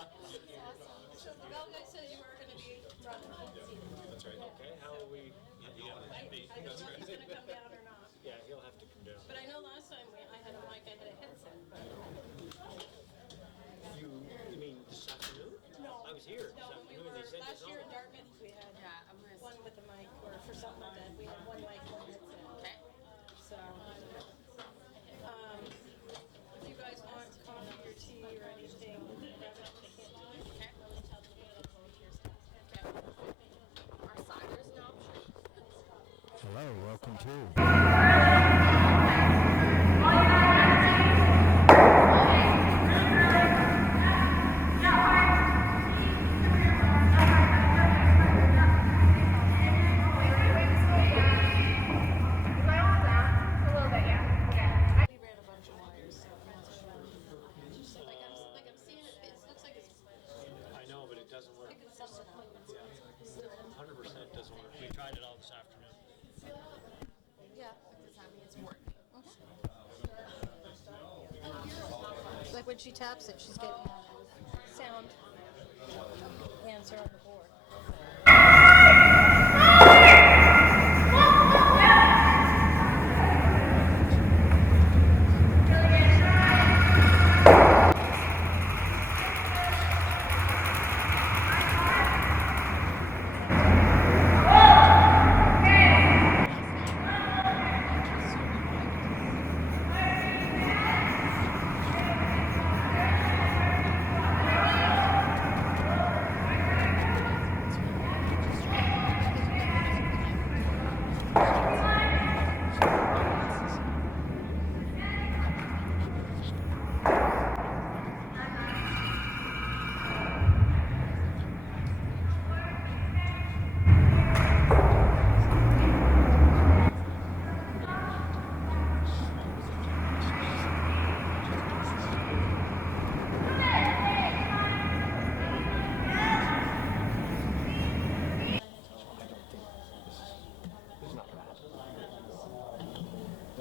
So Mel guy said you were going to be running. That's right. Okay, how are we? I don't know if he's going to come down or not. Yeah, he'll have to come down. But I know last time I had a mic, I had a headset. But... You mean this afternoon? No. I was here. No, when we were, last year in Dartmouth, we had one with a mic, or for something like that, we had one mic, one headset. Okay. So, if you guys want coffee or tea or anything, grab it up, they can't do it. Okay. Our cider's an option. Hello, welcome to. I know, but it doesn't work. Yeah, 100% doesn't work. We tried it all this afternoon. Yeah, does that mean it's working? Like when she taps it, she's getting sound answer on the board.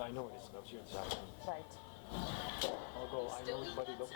I know it is. That's your side. Right. I'll go. I know everybody looks.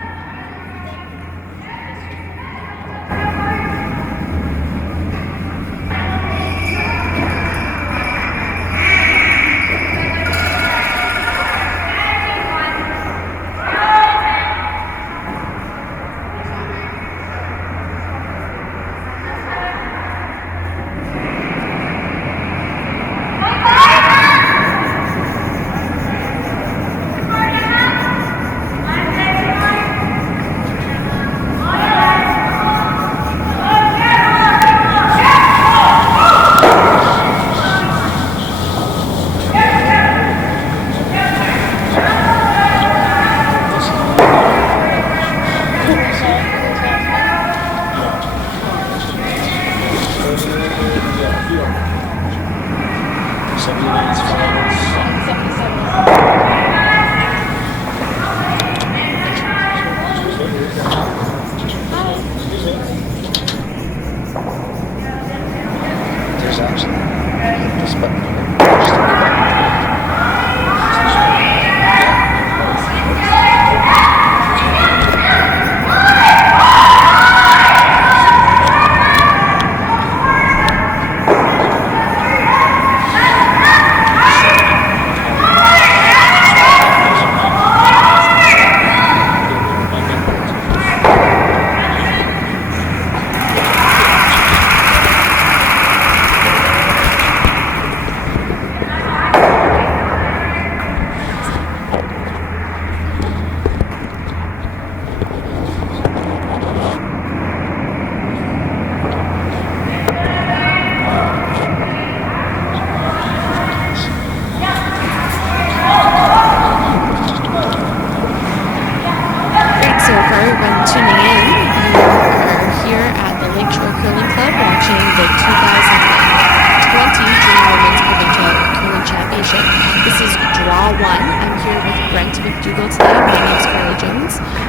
There's actually just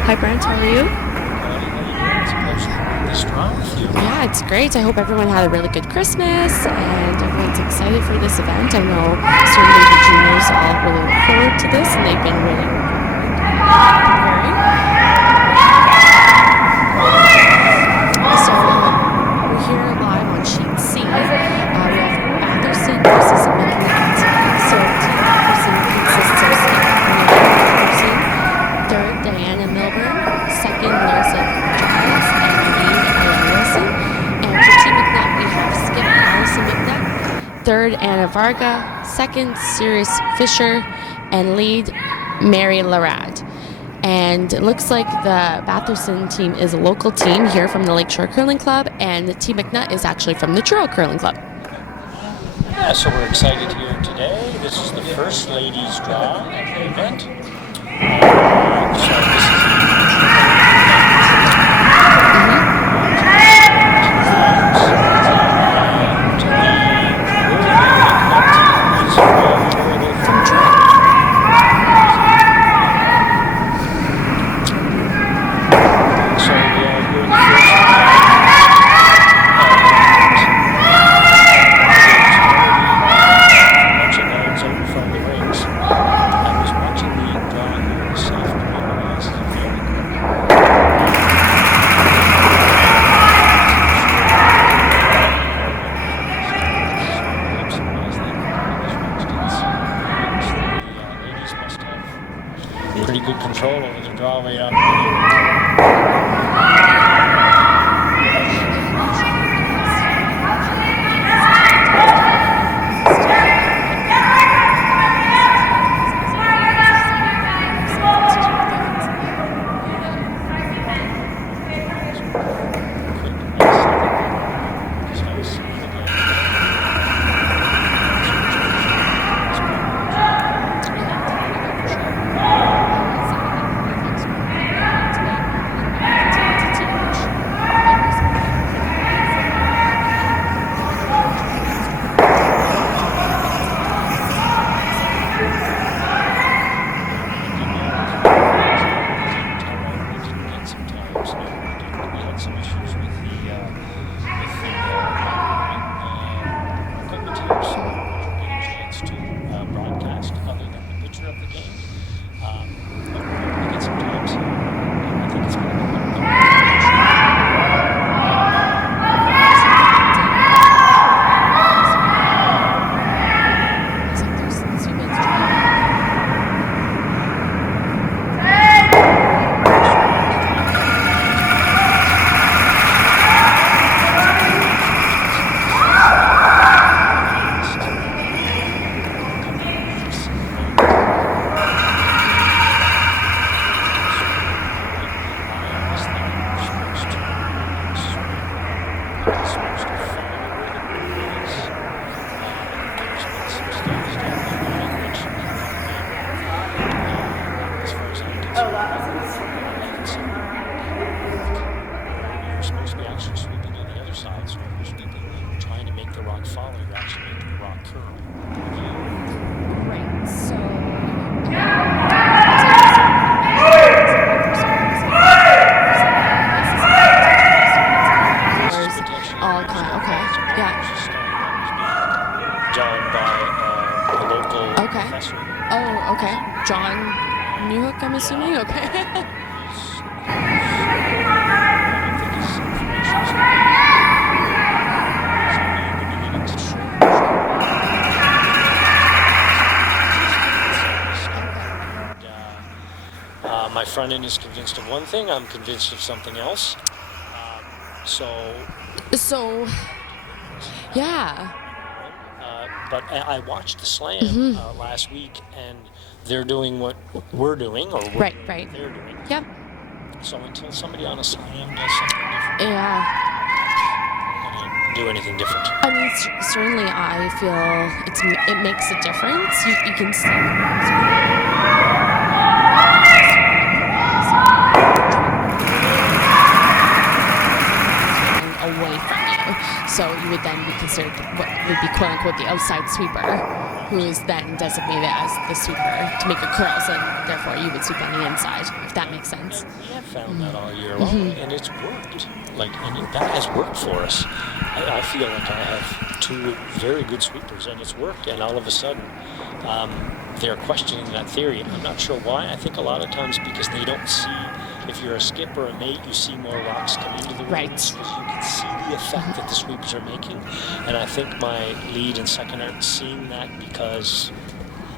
Hi Brent, how are you? Yeah, it's great. I hope everyone had a really good Christmas and everyone's excited for this event. I know certainly the juniors all really look forward to this and they've been really preparing. third, Anna Varga. Second, Sirius Fisher. And lead, Mary Larad. And it looks like the Batherson team is a local team here from the Lakeshore Curling Club, and the Team MacNutt is actually from the Truro Curling Club. Yeah, so we're excited here today. This is the first ladies' draw at the event. So this is pretty good control over the draw weight up. I'm assuming? Okay. My front end is convinced of one thing, I'm convinced of something else. So, yeah. But I watched the slam last week, and they're doing what we're doing, or what right. they're doing. Yep. So until somebody on a slam does something different, yeah, I'm not going to do anything different. I mean, certainly I feel it makes a difference. You can see. Away from you, so you would then be considered what would be quote unquote the outside sweeper, who is then designated as the sweeper to make a curls, and therefore you would sweep on the inside, if that makes sense. We have found that all year long, and it's worked. That has worked for us. I feel like I have two very good sweepers, and it's worked. And all of a sudden, they're questioning that theory. I'm not sure why. I think a lot of times because they don't see. If you're a skip or a mate, you see more rocks come into the rings because you can see the effect that the sweepers are making. And I think my lead and second aren't seeing that because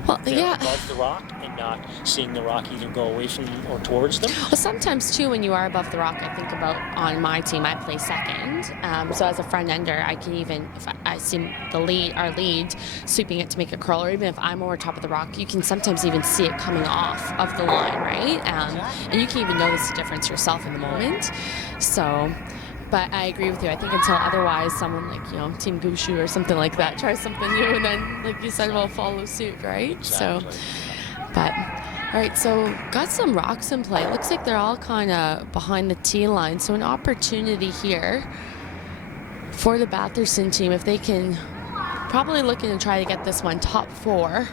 Well, they're yeah. above the rock and not seeing the rock either go away from them or towards them. Well, sometimes too, when you are above the rock, I think about on my team, I play second. So as a front ender, I can even, if I see our lead sweeping it to make a curl, or even if I'm over top of the rock, you can sometimes even see it coming off of the line, right? And you can even notice the difference yourself in the moment. So. But I agree with you. I think until otherwise, someone like, Team Gushu or something like that tries something new, and then, like you said, will follow suit, right? Exactly. So, but, all right, so got some rocks in play. It looks like they're all kind of behind the tee line. So an opportunity here for the Batherson team, if they can, probably looking to try to get this one top 4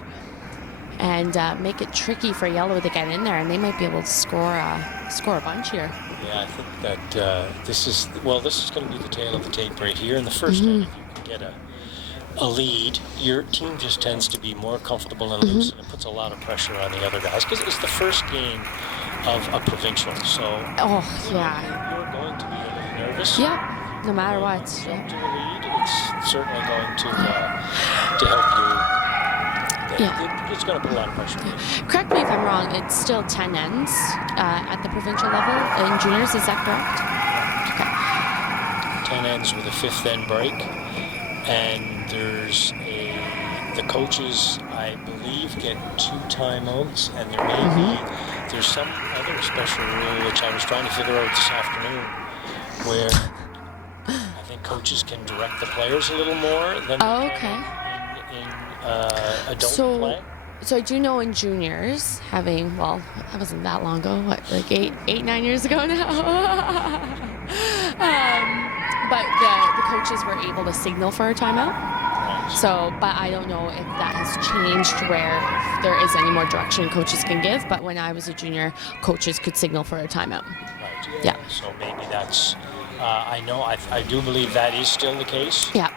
and make it tricky for yellow to get in there, and they might be able to score a bunch here. Yeah, I think that this is going to be the tail of the tape right here. In the first end, if you can get a lead, your team just tends to be more comfortable and loose, and it puts a lot of pressure on the other guys because it's the first game of a provincial. So you're going to be a little nervous. Yeah, no matter what. Jump to the lead, it's certainly going to help you. It's going to put a lot of pressure on you. Correct me if I'm wrong, it's still 10 ends at the provincial level in juniors, is that correct? Okay. 10 ends with a 5th end break, and the coaches, I believe, get 2 timeouts, and there may there's some other special rule which I was trying to figure out this afternoon, where I think coaches can direct the players a little more than in adult play. So I do know in juniors, that wasn't that long ago, like 9 years ago now. But the coaches were able to signal for a timeout. So, but I don't know if that has changed where there is any more direction coaches can give. But when I was a junior, coaches could signal for a timeout. Right. Yeah. So maybe that's, I do believe that is still the case. Yeah.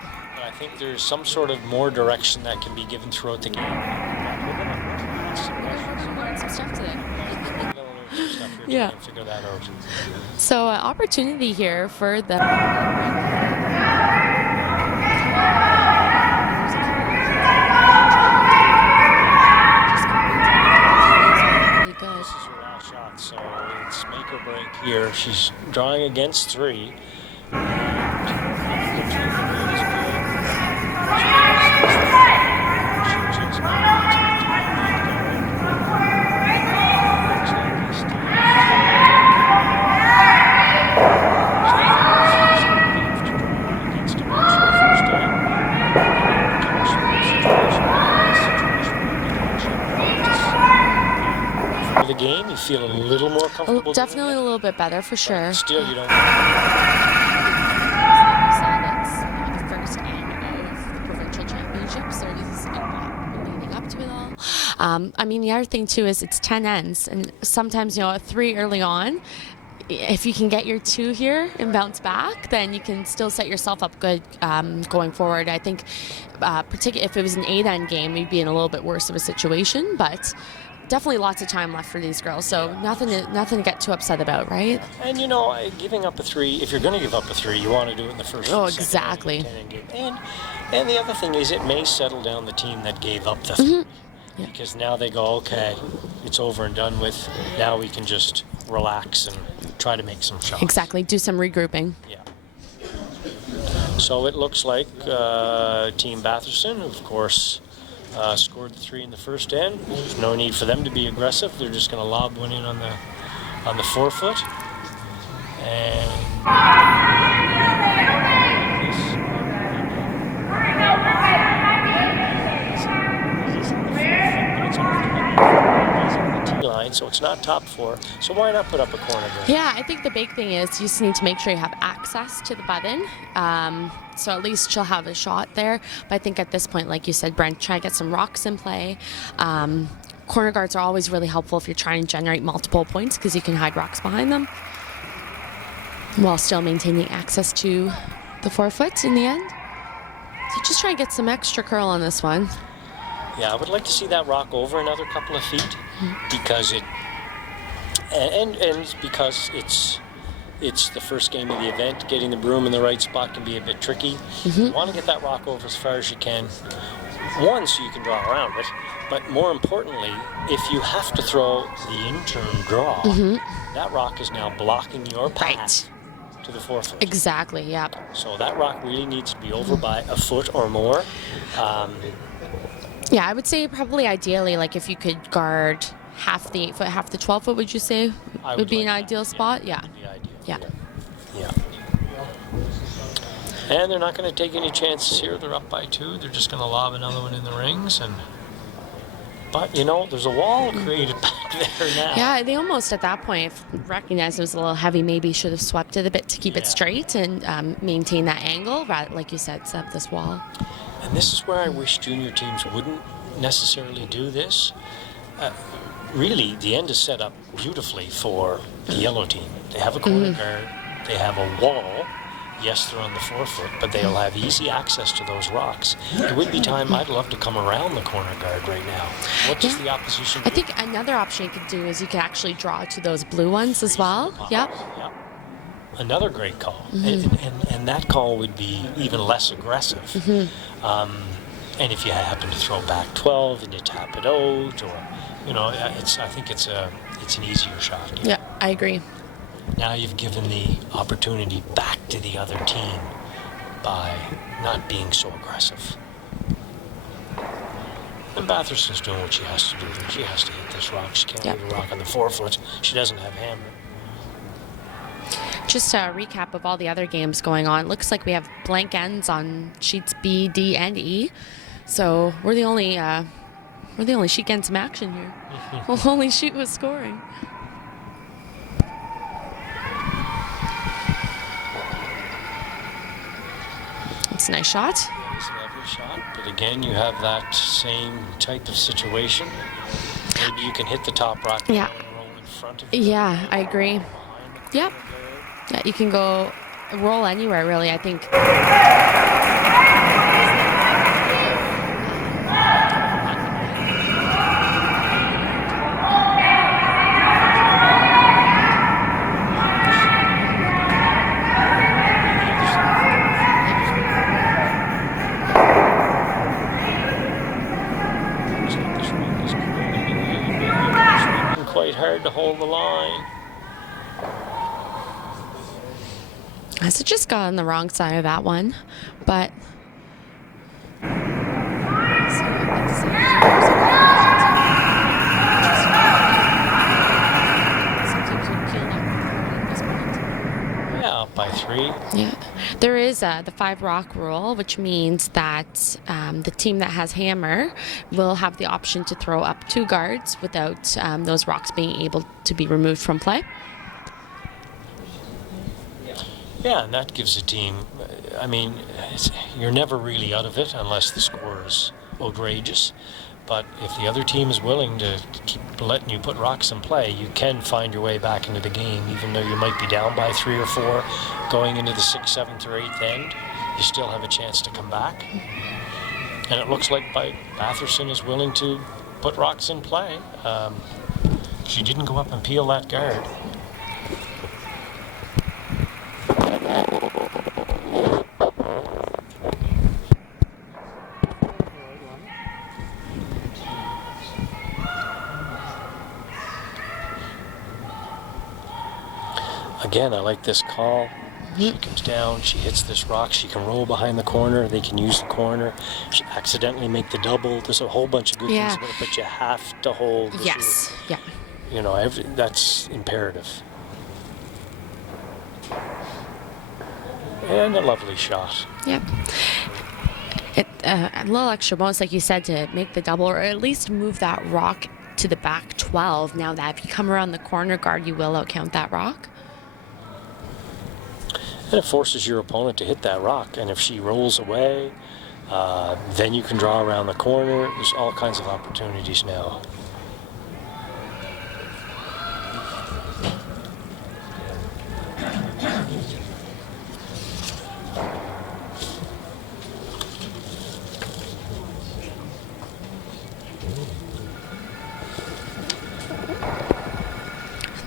I think there's some sort of more direction that can be given throughout the game. We learned some stuff today. Yeah. Figure that out. So opportunity here for the. This is her last shot, so it's make or break here. She's drawing against 3. The game, you feel a little more comfortable. Definitely a little bit better for sure. Still, you don't. That's the first game of the provincial championships, so this is leading up to it all. I mean, the other thing too is it's 10 ends, and sometimes a 3 early on. If you can get your 2 here and bounce back, then you can still set yourself up good going forward. I think, particularly if it was an 8-end game, we'd be in a little bit worse of a situation, but. Definitely lots of time left for these girls, so nothing to get too upset about, right? And giving up a 3, if you're going to give up a 3, you want to do it in the first. Oh, exactly. And the other thing is, it may settle down the team that gave up the 3, because now they go, okay, it's over and done with. Now we can just relax and try to make some shots. Exactly, do some regrouping. Yeah. So it looks like Team Batherson, of course. Scored the 3 in the first end. There's no need for them to be aggressive. They're just going to lob one in on the 4-foot. And line, so it's not top 4. So why not put up a corner there? Yeah, I think the big thing is you just need to make sure you have access to the button. So at least she'll have a shot there. But I think at this point, like you said, Brent, try to get some rocks in play. Corner guards are always really helpful if you're trying to generate multiple points because you can hide rocks behind them while still maintaining access to the 4-foot in the end. So just try and get some extra curl on this one. Yeah, I would like to see that rock over another couple of feet because because it's the first game of the event. Getting the broom in the right spot can be a bit tricky. You want to get that rock over as far as you can One, so you can draw around it, but more importantly, if you have to throw the in-turn draw, that rock is now blocking your path to the 4 foot. Exactly, yeah. So that rock really needs to be over by a foot or more. Yeah, I would say probably ideally, like if you could guard half the 8 foot, half the 12 foot, would you say would be an ideal spot? Yeah. Would be ideal. Yeah. Yeah. And they're not going to take any chances here. They're up by 2. They're just going to lob another one in the rings. But, you know, there's a wall created back there now. Yeah, they almost at that point recognized it was a little heavy, maybe should have swept it a bit to keep it straight and maintain that angle, rather, like you said, set up this wall. And this is where I wish junior teams wouldn't necessarily do this. Really, the end is set up beautifully for the yellow team. They have a corner guard. They have a wall. Yes, they're on the 4 foot, but they'll have easy access to those rocks. It would be time. I'd love to come around the corner guard right now. What does the opposition do? I think another option you could do is you could actually draw to those blue ones as well. Yep. Yep. Another great call. And that call would be even less aggressive. And if you happen to throw back 12 and you tap it out, or, you know, I think it's an easier shot. Yeah, I agree. Now you've given the opportunity back to the other team by not being so aggressive. And Batherson's doing what she has to do. She has to hit this rock. She can't hit a rock on the 4 foot. She doesn't have hammer. Just a recap of all the other games going on. Looks like we have blank ends on sheets B, D, and E. So we're the only sheet getting some action here. Only sheet was scoring. It's a nice shot. It's a lovely shot, but again, you have that same type of situation. Maybe you can hit the top rock and roll in front of you. Yeah, I agree. Yep. Yeah, you can go roll anywhere, really, I think. Hard to hold the line. So just got on the wrong side of that one, but yeah, up by 3. Yeah, there is the 5 rock rule, which means that the team that has hammer will have the option to throw up 2 guards without those rocks being able to be removed from play. Yeah, and that gives a team, I mean, you're never really out of it unless the score is outrageous. But if the other team is willing to keep letting you put rocks in play, you can find your way back into the game, even though you might be down by 3 or 4 going into the 6th, 7th, or 8th end. You still have a chance to come back. And it looks like Batherson is willing to put rocks in play. She didn't go up and peel that guard. Again, I like this call. She comes down, she hits this rock, she can roll behind the corner, they can use the corner, she accidentally make the double. There's a whole bunch of good things about it, but you have to hold the shoe. Yeah. You know, that's imperative. And a lovely shot. Yep. A little extra bonus, like you said, to make the double, or at least move that rock to the back 12. Now that if you come around the corner guard, you will outcount that rock. And it forces your opponent to hit that rock. And if she rolls away, then you can draw around the corner. There's all kinds of opportunities now.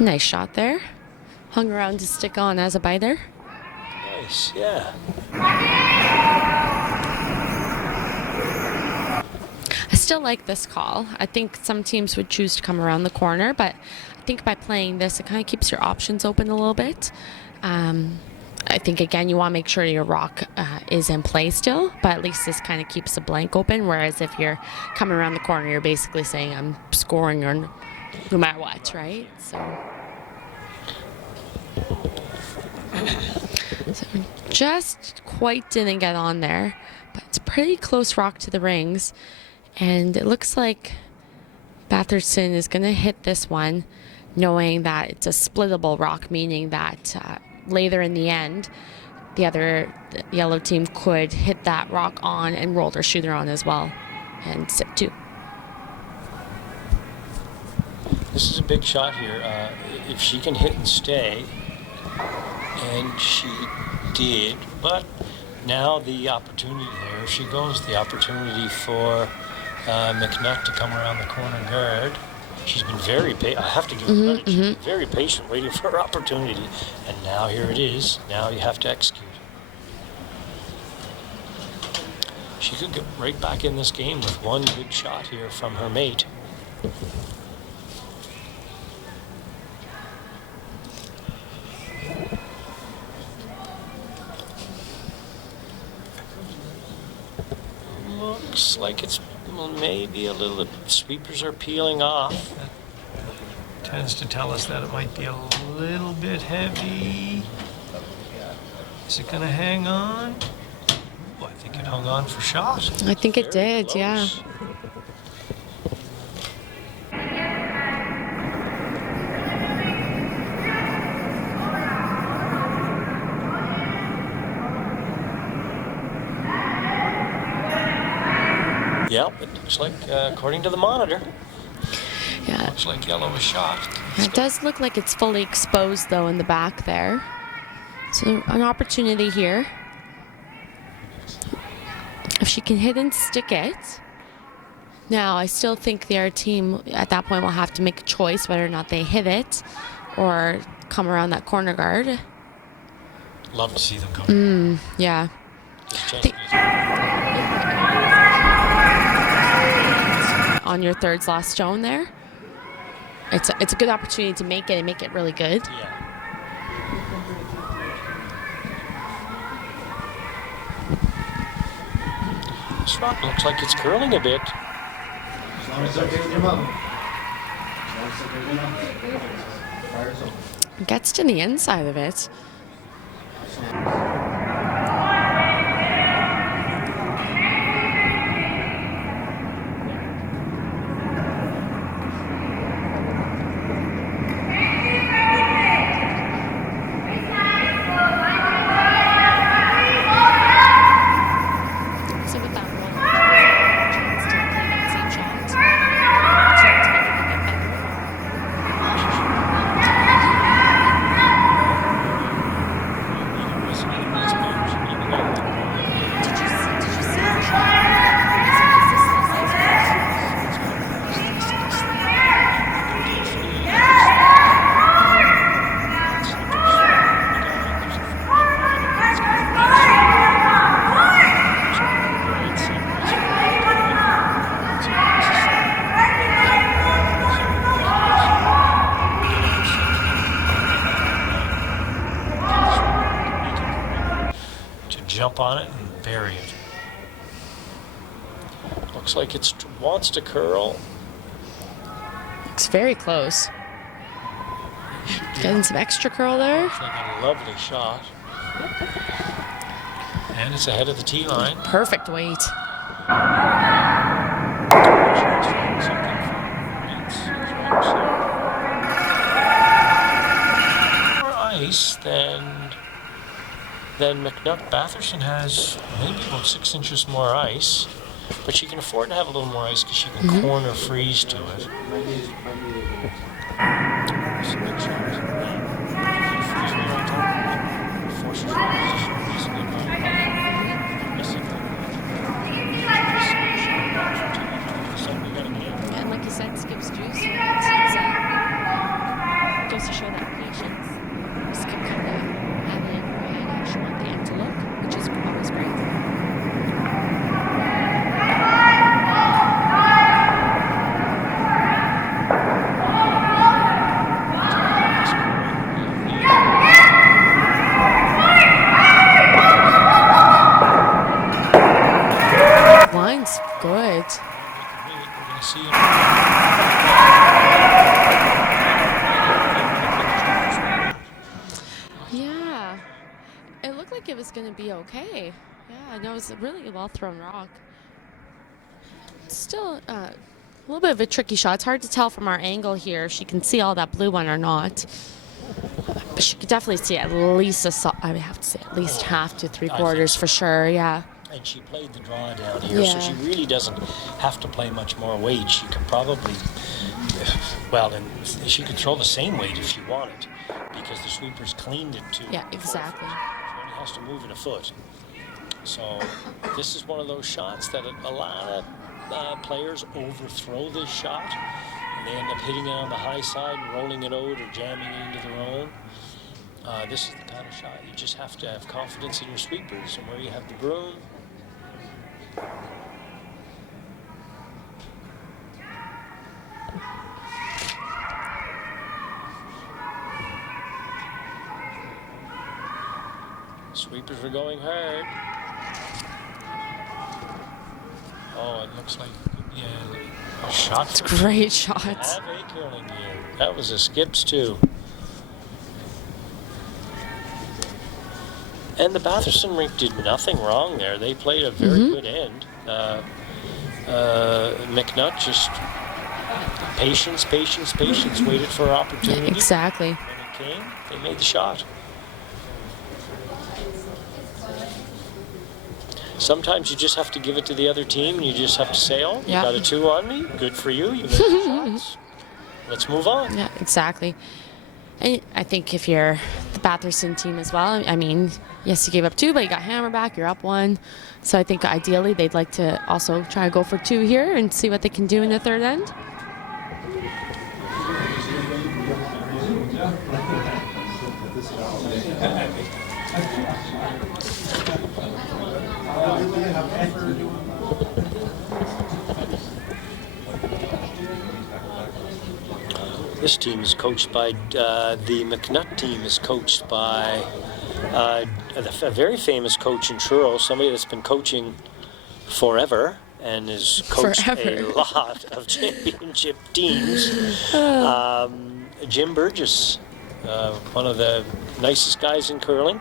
Nice shot there. Hung around to stick on as a biter. Nice, yeah. still like this call. I think some teams would choose to come around the corner, but I think by playing this, it kind of keeps your options open a little bit. I think, again, you want to make sure your rock is in play still, but at least this kind of keeps the blank open, whereas if you're coming around the corner, you're basically saying I'm scoring or no matter what, right? So just quite didn't get on there, but it's a pretty close rock to the rings, and it looks like Batherson is going to hit this one, knowing that it's a splittable rock, meaning that later in the end, the other yellow team could hit that rock on and roll their shooter on as well and sit two. This is a big shot here. If she can hit and stay, and she did, but now the opportunity there, if she goes, the opportunity for MacNutt to come around the corner guard. She's been very patient. I have to give her credit. She's been very patient, waiting for her opportunity. And now here it is. Now you have to execute. She could get right back in this game with one good shot here from her mate. Looks like it's maybe a little, sweepers are peeling off. That tends to tell us that it might be a little bit heavy. Is it going to hang on? Ooh, I think it hung on for shot. I think it Very did, yeah. close. Yep, it looks like, according to the monitor, Yeah. looks like yellow was shot. It does look like it's fully exposed, though, in the back there. So an opportunity here. If she can hit and stick it. Now, I still think the other team at that point will have to make a choice whether or not they hit it or come around that corner guard. Love to see them go. Yeah. On your third last stone there. It's a good opportunity to make it and make it really good. Yeah. This rock looks like it's curling a bit. As long as it's okay with your mom. As long as it's okay with your mom. Fire zone. Gets to the inside of it. So with that roll, chance to play that same shot. Chance to make it a bit better. Did you see the shot? Is this the same shot? To jump on it and bury it. Looks like it wants to curl. It's very close. Getting some extra curl there. Looks like a lovely shot. And it's ahead of the tee line. Perfect weight. More ice than MacNutt. Batherson has maybe about 6 inches more ice, but she can afford to have a little more ice because she can corner freeze to it. It's a big shot. Freeze right on top. Forces her position easily around. Missing it. Suddenly got a game. And like you said, skips juice. Right? It goes to show that patience. Skip kind of having it in her head how she wants the end to look, which is always great. is going to be okay. Yeah, no, it's a really well thrown rock. Still a little bit of a tricky shot. It's hard to tell from our angle here if she can see all that blue one or not. But she could definitely see at least I would have to say at least half to three quarters for sure. Yeah. And she played the draw down here, so she really doesn't have to play much more weight. She could probably, well, and she could throw the same weight if she wanted, because the sweepers cleaned it to. Yeah, exactly. She only has to move it a foot. So this is one of those shots that a lot of players overthrow this shot, and they end up hitting it on the high side and rolling it out or jamming it into their own. This is the kind of shot you just have to have confidence in your sweepers and where you have the broom. Sweepers are going hard. Oh, it looks like, yeah, a shot. It's great shots. Have a curling game. That was a skips too. And the Batherson rink did nothing wrong there. They played a very good end. MacNutt just patience, waited for an opportunity. Exactly. When it came, they made the shot. Sometimes you just have to give it to the other team and you just have to say, oh, you got a 2 on me. Good for you. You made the shots. Let's move on. Yeah, exactly. And I think if you're the Batherson team as well, I mean, yes, you gave up 2, but you got hammer back, you're up 1. So I think ideally they'd like to also try to go for 2 here and see what they can do in the third end. This team is coached by, the MacNutt team is coached by a very famous coach in Truro, somebody that's been coaching forever and has coached a lot of championship teams. Jim Burgess, one of the nicest guys in curling.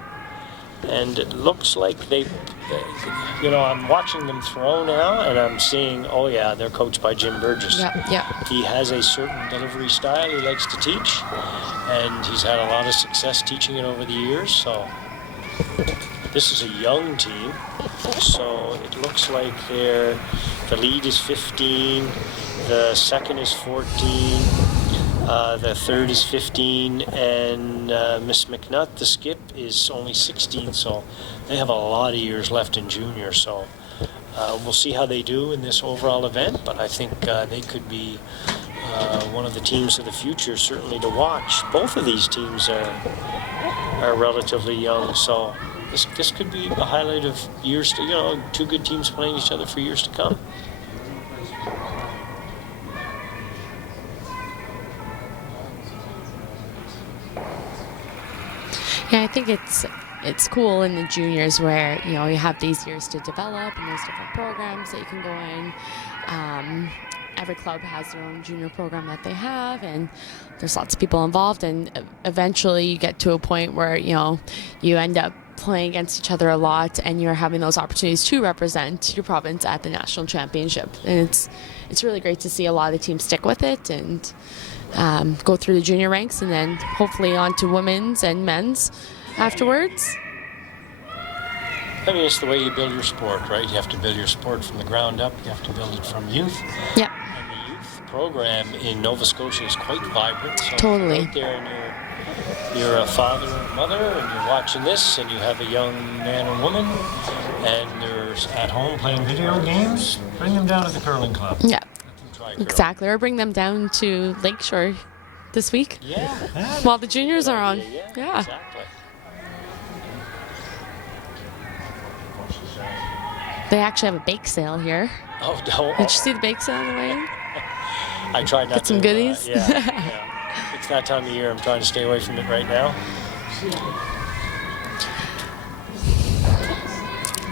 And it looks like I'm watching them throw now, and I'm seeing, oh yeah, they're coached by Jim Burgess. Yeah. He has a certain delivery style he likes to teach, and he's had a lot of success teaching it over the years. So this is a young team, so it looks like the lead is 15, the second is 14. The third is 15, and Miss MacNutt, the skip, is only 16, so they have a lot of years left in junior. So we'll see how they do in this overall event, but I think they could be one of the teams of the future, certainly to watch. Both of these teams are relatively young, so this could be a highlight of years to, 2 good teams playing each other for years to come. Yeah, I think it's cool in the juniors where, you have these years to develop and there's different programs that you can go in. Every club has their own junior program that they have, and there's lots of people involved, and eventually you get to a point where, you end up playing against each other a lot and you're having those opportunities to represent your province at the national championship. And it's really great to see a lot of the teams stick with it and go through the junior ranks and then hopefully on to women's and men's afterwards. I mean, it's the way you build your sport, right? You have to build your sport from the ground up. You have to build it from youth. Yeah. And the youth program in Nova Scotia is quite vibrant. So Totally. If you're out there and you're a father or mother and you're watching this and you have a young man or woman and they're at home playing video games, bring them down to the curling club. Yeah. Curling. Exactly. Or bring them down to Lakeshore this week. Yeah. While the juniors are on. Yeah. Exactly. They actually have a bake sale here. Oh, no. Did you see the bake sale on the way in? I tried not to. Get some goodies? Yeah. It's that time of year. I'm trying to stay away from it right now.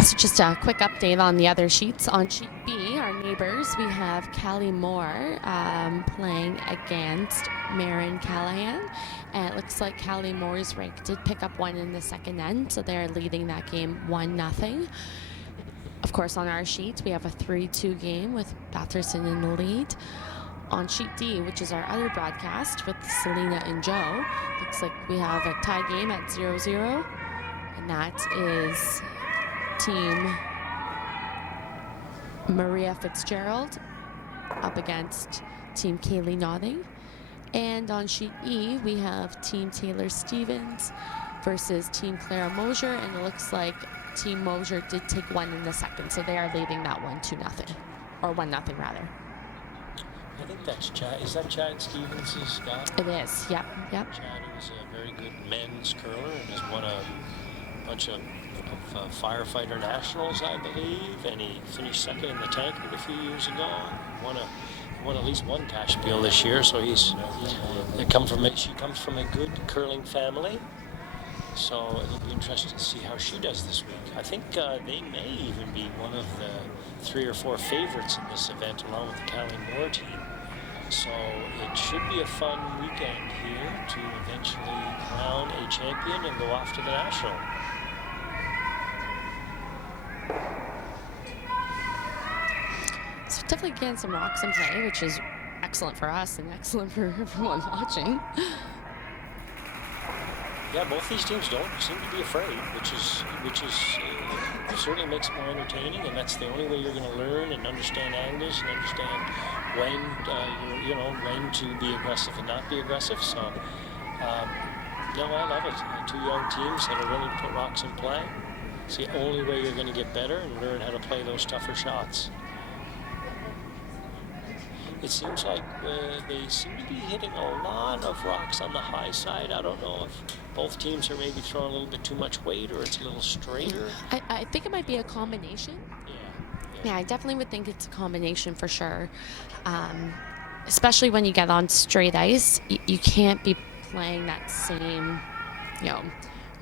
So just a quick update on the other sheets. On sheet B, our neighbors, we have Callie Moore playing against Marin Callahan. And it looks like Callie Moore's rank did pick up one in the second end, so they're leading that game 1-0. Of course, on our sheet, we have a 3-2 game with Batherson in the lead. On sheet D, which is our other broadcast with Selena and Joe, looks like we have a tie game at 0-0, and that is Team Maria Fitzgerald up against Team Kaylee Nodding. And on sheet E, we have Team Taylor Stevens versus Team Clara Mosier, and it looks like Team Mosier did take one in the second, so they are leading that one 2-0, or 1-0 rather. I think that's Chad. Is that Chad Stevens' guy? It is, yep. Chad is a very good men's curler and has won a bunch of firefighter nationals, I believe, and he finished second in the tankard a few years ago. Won at least one cash bill this year, so she comes from a good curling family. So it'll be interesting to see how she does this week. I think they may even be one of the 3 or 4 favorites in this event, along with the Callie Moore team. So it should be a fun weekend here to eventually crown a champion and go off to the national. So definitely getting some rocks in play, which is excellent for us and excellent for everyone watching. Yeah, both these teams don't seem to be afraid, which certainly makes it more entertaining, and that's the only way you're going to learn and understand angles and understand when when to be aggressive and not be aggressive. So, I love it. 2 young teams that are willing to put rocks in play. It's the only way you're going to get better and learn how to play those tougher shots. It seems like they seem to be hitting a lot of rocks on the high side. I don't know if both teams are maybe throwing a little bit too much weight or it's a little straighter. I think it might be a combination. Yeah, I definitely would think it's a combination for sure. Especially when you get on straight ice, you can't be playing that same,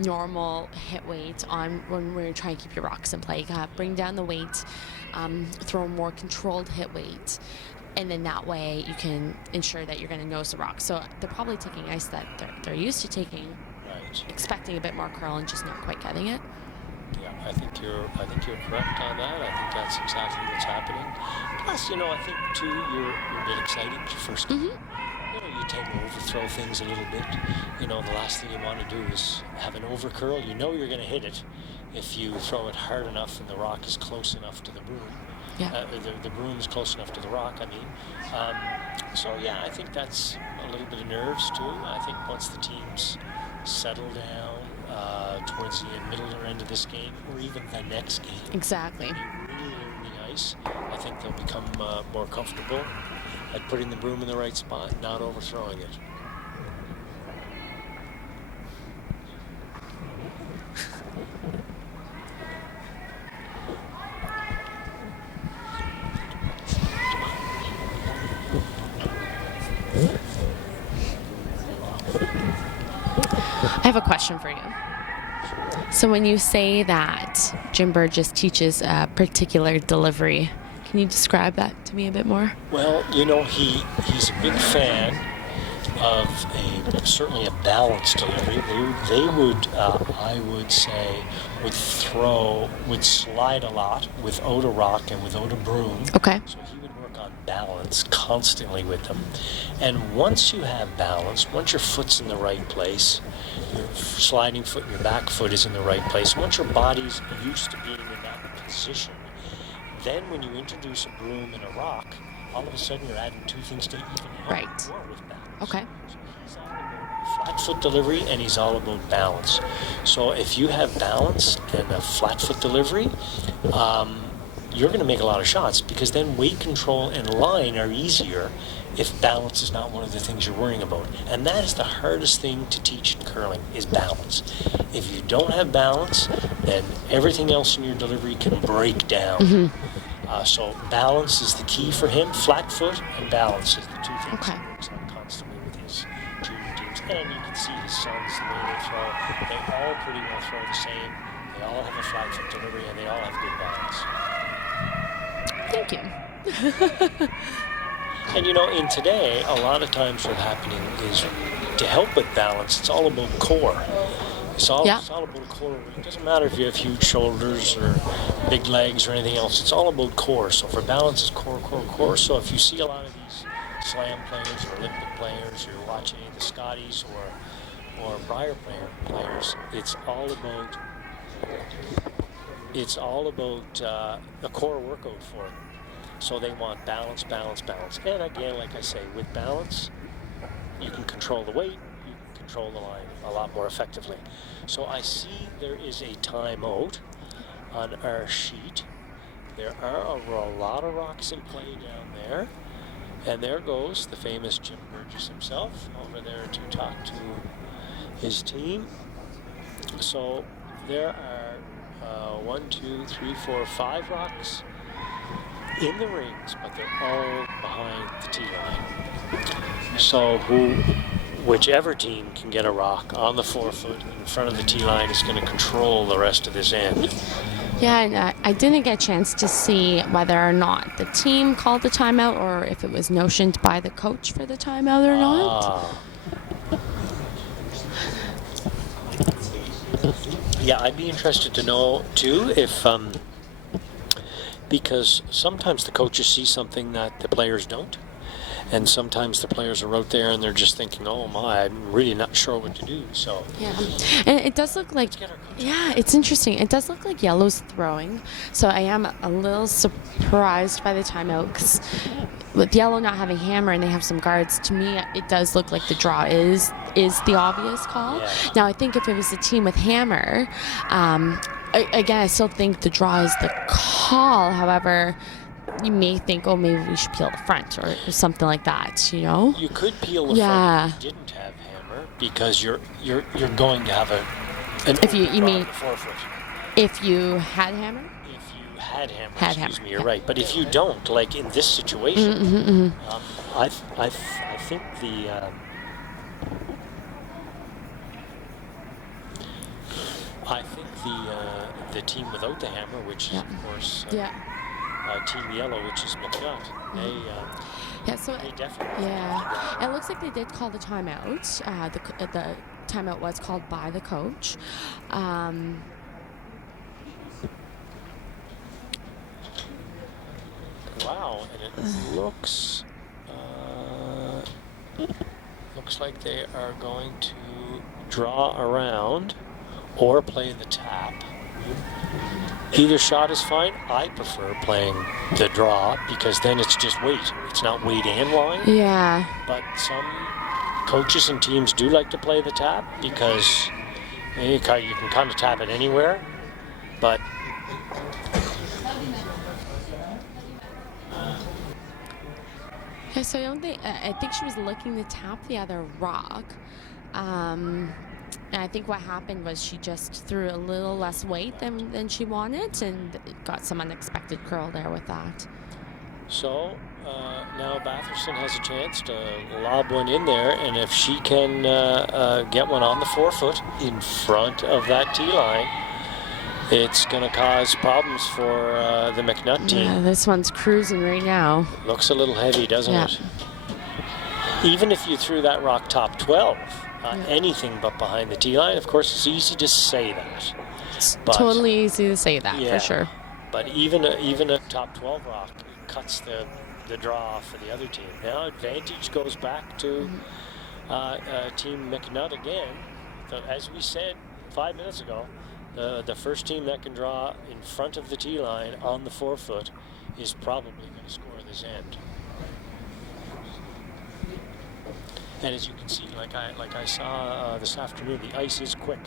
normal hit weight on when we're trying to keep your rocks in play. You gotta bring down the weight, throw more controlled hit weight. And then that way you can ensure that you're going to nose the rock. So they're probably taking ice that they're used to taking, right, expecting a bit more curl and just not quite getting it. Yeah, I think you're correct on that. I think that's exactly what's happening. Plus, I think too you're a bit excited your first game. You tend to overthrow things a little bit. The last thing you want to do is have an over curl. You're going to hit it if you throw it hard enough and the rock is close enough to the broom. Yeah. The broom is close enough to the rock, I mean. I think that's a little bit of nerves, too. I think once the teams settle down towards the middle or end of this game, or even the next game, exactly, and you really learn the ice, I think they'll become more comfortable at putting the broom in the right spot, not overthrowing it. I have a question for you. So when you say that Jim Burgess teaches a particular delivery, can you describe that to me a bit more? Well, he's a big fan of certainly a balanced delivery. They would, I would say, would slide a lot without a rock and without a broom. Okay. So he would work on balance constantly with them. And once you have balance, once your foot's in the right place, your sliding foot and your back foot is in the right place, once your body's used to being in that position, then when you introduce a broom and a rock, all of a sudden you're adding 2 things to even help more with balance. Okay. So he's all about flat foot delivery and he's all about balance. So if you have balance and a flat foot delivery, you're going to make a lot of shots because then weight control and line are easier if balance is not one of the things you're worrying about. And that is the hardest thing to teach in curling, is balance. If you don't have balance, then everything else in your delivery can break down. So balance is the key for him. Flat foot and balance is the 2 things he works on constantly with his junior teams. And you can see his sons, the way they throw. They all pretty well throw the same. They all have a flat foot delivery and they all have good balance. Thank you. And in today, a lot of times what's happening is to help with balance, it's all about core. It's all about core. It doesn't matter if you have huge shoulders or big legs or anything else. It's all about core. So for balance, it's core, core, core. So if you see a lot of these slam players or Olympic players, you're watching the Scotties or Briar players, it's all about a core workout for them. So they want balance, balance, balance. And again, like I say, with balance, you can control the weight, you can control the line a lot more effectively. So I see there is a timeout on our sheet. There are a lot of rocks in play down there. And there goes the famous Jim Burgess himself over there to talk to his team. So there are 5 rocks in the rings, but they're all behind the tee line. So whichever team can get a rock on the 4-foot in front of the tee line is going to control the rest of this end. Yeah, and I didn't get a chance to see whether or not the team called the timeout or if it was notioned by the coach for the timeout or not. Yeah, I'd be interested to know too if because sometimes the coaches see something that the players don't, and sometimes the players are out there and they're just thinking, "Oh my, I'm really not sure what to do." So yeah, and it does look like it's interesting. It does look like Yellow's throwing, so I am a little surprised by the timeout because with Yellow not having Hammer and they have some guards, to me it does look like the draw is the obvious call. Yeah. Now I think if it was a team with Hammer, again I still think the draw is the call. However, you may think, oh, maybe we should peel the front or something like that. You could peel the front if you didn't have Hammer because you're going to have an if you mean 4-foot. If you had Hammer. Had hammer, you're right. But if you don't, like in this situation, I think the team without the hammer, which is of course Team Yellow, which is MacNutt, they definitely. Yeah, it looks like they did call the timeout. The timeout was called by the coach. Wow, and it looks like they are going to draw around or play the tap. Either shot is fine. I prefer playing the draw because then it's just weight. It's not weight and line. Yeah. But some coaches and teams do like to play the tap because you can kind of tap it anywhere, but Yeah, so I think she was looking to tap the other rock. And I think what happened was she just threw a little less weight than she wanted and got some unexpected curl there with that. So now Batherson has a chance to lob one in there, and if she can get one on the 4-foot in front of that tee line, it's going to cause problems for the MacNutt team. Yeah, this one's cruising right now. Looks a little heavy, doesn't it? Even if you threw that rock top 12, anything but behind the tee line, of course, it's easy to say that. It's totally easy to say that, for sure. But even a top 12 rock cuts the draw for the other team. Now advantage goes back to Team MacNutt again. So as we said 5 minutes ago, the first team that can draw in front of the tee line on the 4-foot is probably going to score this end. And as you can see, like I saw this afternoon, the ice is quick.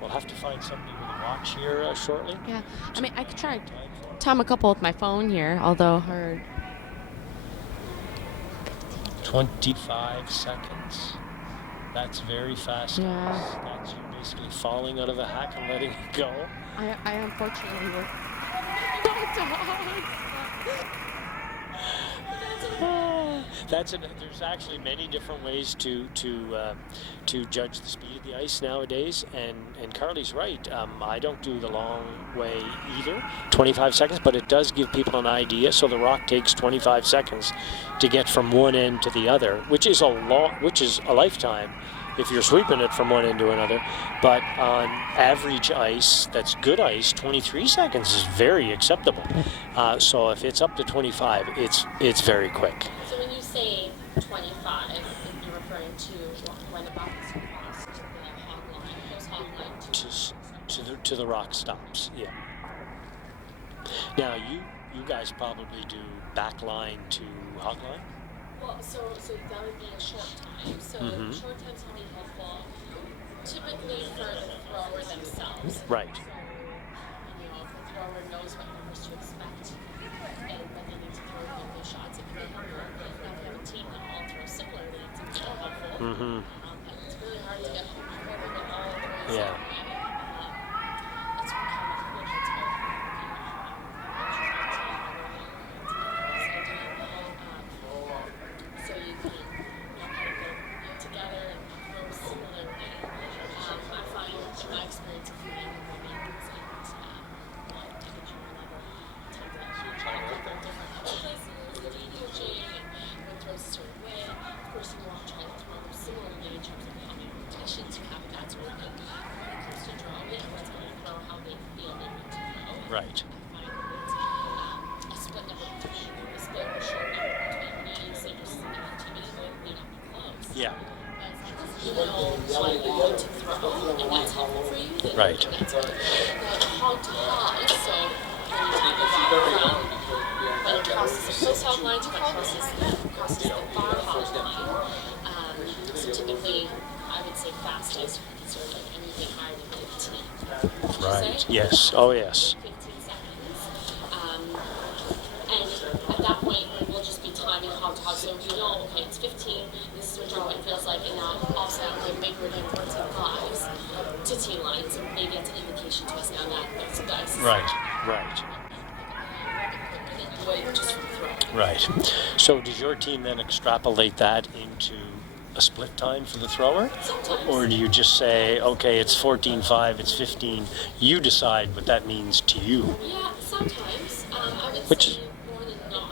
We'll have to find somebody with a watch here shortly. Yeah, I mean, I could try time a couple with my phone here, although hard. 25 seconds. That's very fast. Yeah. That's you basically falling out of a hack and letting it go. I unfortunately will. There's actually many different ways to judge the speed of the ice nowadays, and Carly's right. I don't do the long way either, 25 seconds, but it does give people an idea. So the rock takes 25 seconds to get from one end to the other, which is a lifetime if you're sweeping it from one end to another. But on average ice, that's good ice, 23 seconds is very acceptable. So if it's up to 25, it's very quick. So when you say 25, you're referring to when the rock is crossed the hog line, post hog line To the rock stops, yeah. Now you guys probably do back line to hog line? Well, so that would be a short time. So short times can be helpful, typically for the thrower themselves. Right. So, if the thrower knows what numbers to expect and when they need to throw those shots, it can be helpful. But if you have a team that all throw similarly, it's more helpful. And it's really hard to get everyone all the way. Yeah. That's what kind of really hurts both. So you can kind of go together and grow similarly. I find in my experience of being in women's and at the junior level, tend to go different places, the DDOJ, and when throws a certain way. Of course, you want to try to throw similarly in terms of how many rotations you have that's working. When it comes to drawing, everyone's going to throw how they feel they need to throw. Right. I find that a split number between a split or short number between meetings, say just TV may not be close. Yeah. You know what you want to throw, and that's helpful for you. Then Right. That's good. Now, the hog to hog, so when you take the rock from when it crosses the post hog line to when it crosses the bar hog line. So typically, I would say fastest, sort of like anything higher than 15. Would you Right. say? Yes. Oh, yes. 15 seconds. And at that point, we'll just be timing hog to hog. So if you know, okay, it's 15, this is what drawing feels like, and now all of a sudden we're doing 14 lives to T lines, and maybe it's an indication to us now that it's the ice is Right. Right. wait just from throwing. Right. So does your team then extrapolate that into a split time for the thrower? Sometimes. Or do you just say, okay, it's 14-5, it's 15, you decide what that means to you? Yeah, sometimes. I would Which say is- more than not.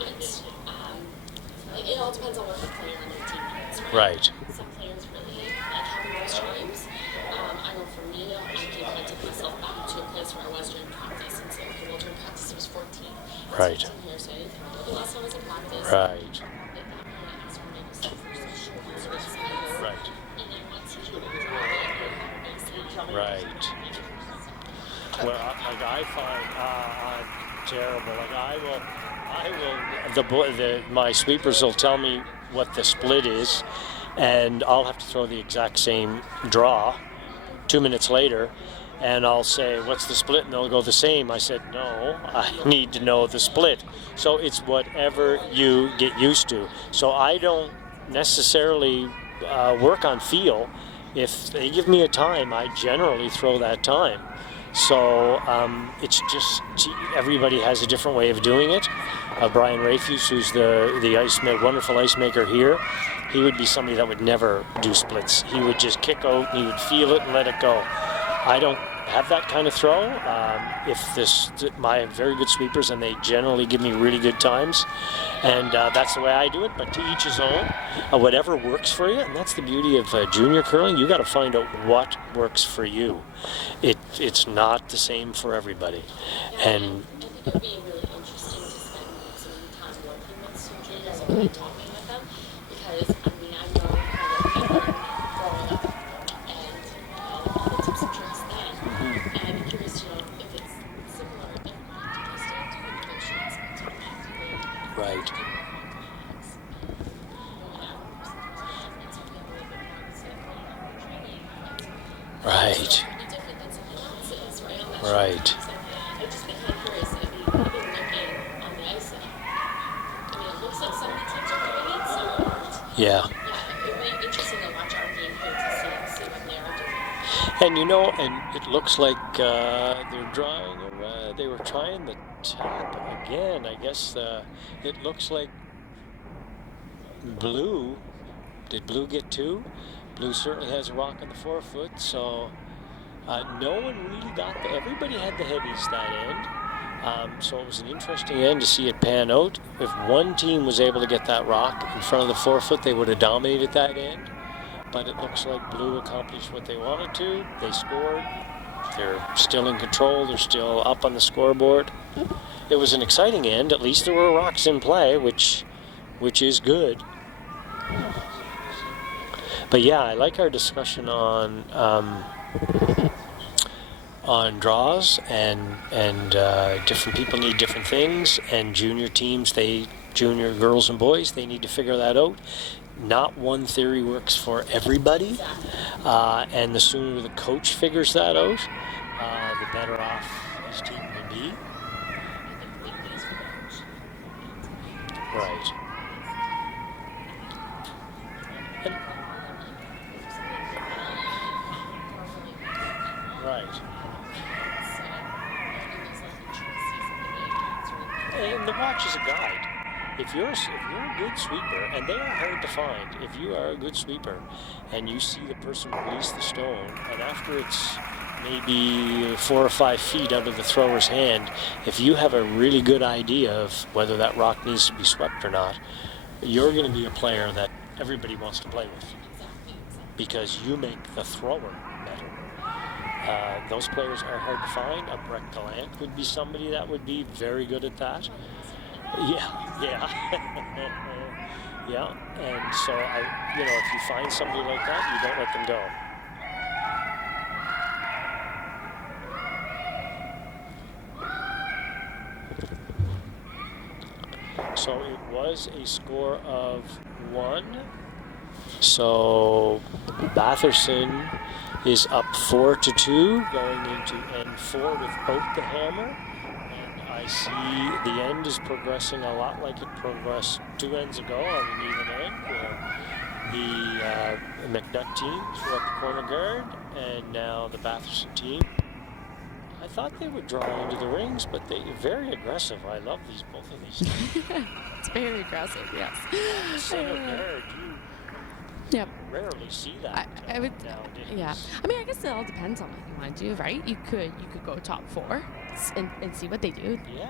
It all depends on what the player and their team needs, right? Right. Some players really like having those times. I know for me, I can take myself back to a place where I was during practice and say, okay, well, during practice it was 14. It's Right. 15 here, so I didn't think about the last time I was in practice. Right. At that point, I asked for maybe some first short space. Right. And then once you draw it, you have a baseline. Right. Well, I find I'm terrible. My sweepers will tell me what the split is, and I'll have to throw the exact same draw 2 minutes later, and I'll say, what's the split? And they'll go the same. I said, no, I need to know the split. So it's whatever you get used to. So I don't necessarily work on feel. If they give me a time, I generally throw that time. So it's just everybody has a different way of doing it. Brian Rafuse, who's the wonderful ice maker here, he would be somebody that would never do splits. He would just kick out and he would feel it and let it go. I don't have that kind of throw. I have very good sweepers and they generally give me really good times, and that's the way I do it. But to each his own. Whatever works for you, and that's the beauty of junior curling. You got to find out what works for you. It's not the same for everybody, and I think it would be really interesting to spend some time working with some juniors and really talking with them, because I know kind of growing up and all the tips and tricks then. And I'd be curious to know if it's similar, if not, do they still do motions, but sort of actively right. Right. Right. I'd just be kind of curious if you've been looking on the ice. I mean, it looks like some of the teams are doing it, some aren't. Yeah. Yeah, it would be interesting to watch our game here to see what they are doing. And it looks like they're drawing. They were trying the tap again. I guess it looks like Blue, did Blue get 2? Blue certainly has a rock on the 4-foot, so no one really got everybody had the heavies that end. So it was an interesting end to see it pan out. If one team was able to get that rock in front of the 4-foot, they would have dominated that end. But it looks like Blue accomplished what they wanted to. They scored. They're still in control. They're still up on the scoreboard. It was an exciting end. At least there were rocks in play, which is good. But yeah, I like our discussion on draws and different people need different things, and junior teams, junior girls and boys, they need to figure that out. Not one theory works for everybody, and the sooner the coach figures that out, the better off his team will be. Right. Right. And the watch is a guide. If you're a good sweeper, and they are hard to find, if you are a good sweeper and you see the person release the stone, and after it's maybe 4 or 5 feet out of the thrower's hand, if you have a really good idea of whether that rock needs to be swept or not, you're going to be a player that everybody wants to play with because you make the thrower better. Those players are hard to find. A Breck Gallant would be somebody that would be very good at that. Yeah. Yeah, and so if you find somebody like that, you don't let them go. So it was a score of 1. So Batherson is up 4-2 going into N4 without the hammer. I see the end is progressing a lot like it progressed 2 ends ago on an even end, where the MacNutt team threw up the corner guard, and now the Batherson team. I thought they would draw into the rings, but they're very aggressive. I love both of these teams. It's very aggressive, yes. Center guard, Yep. rarely see that I would, nowadays. yeah. I mean, I guess it all depends on what you want to do, right? You could go top 4 and see what they do. Yeah.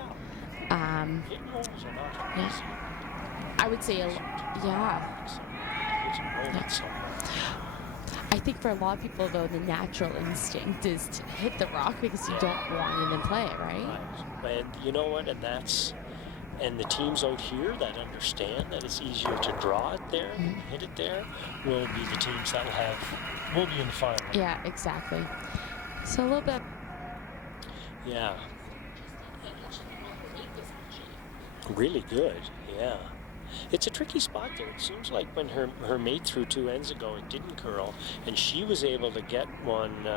Hit rolls are not Yeah. easy. I would say, yeah. I think for a lot of people, though, the natural instinct is to hit the rock because you don't want it in play, right? Right. And you know what? And the teams out here that understand that it's easier to draw it there than hit it there will be the teams that will be in the final. Yeah, exactly. So a little bit. Yeah. Really good, yeah. It's a tricky spot there. It seems like when her mate threw 2 ends ago, it didn't curl, and she was able to get one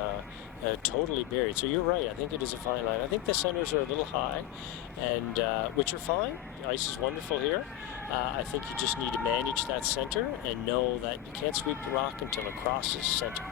totally buried. So you're right. I think it is a fine line. I think the centers are a little high, and which are fine. The ice is wonderful here. I think you just need to manage that center and know that you can't sweep the rock until it crosses center.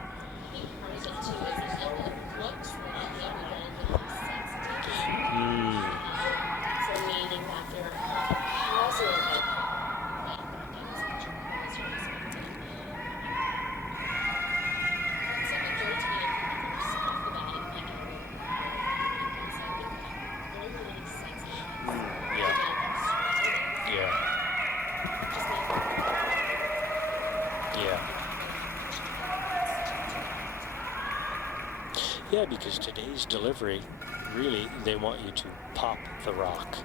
Yeah, because today's delivery, really, they want you to pop the rock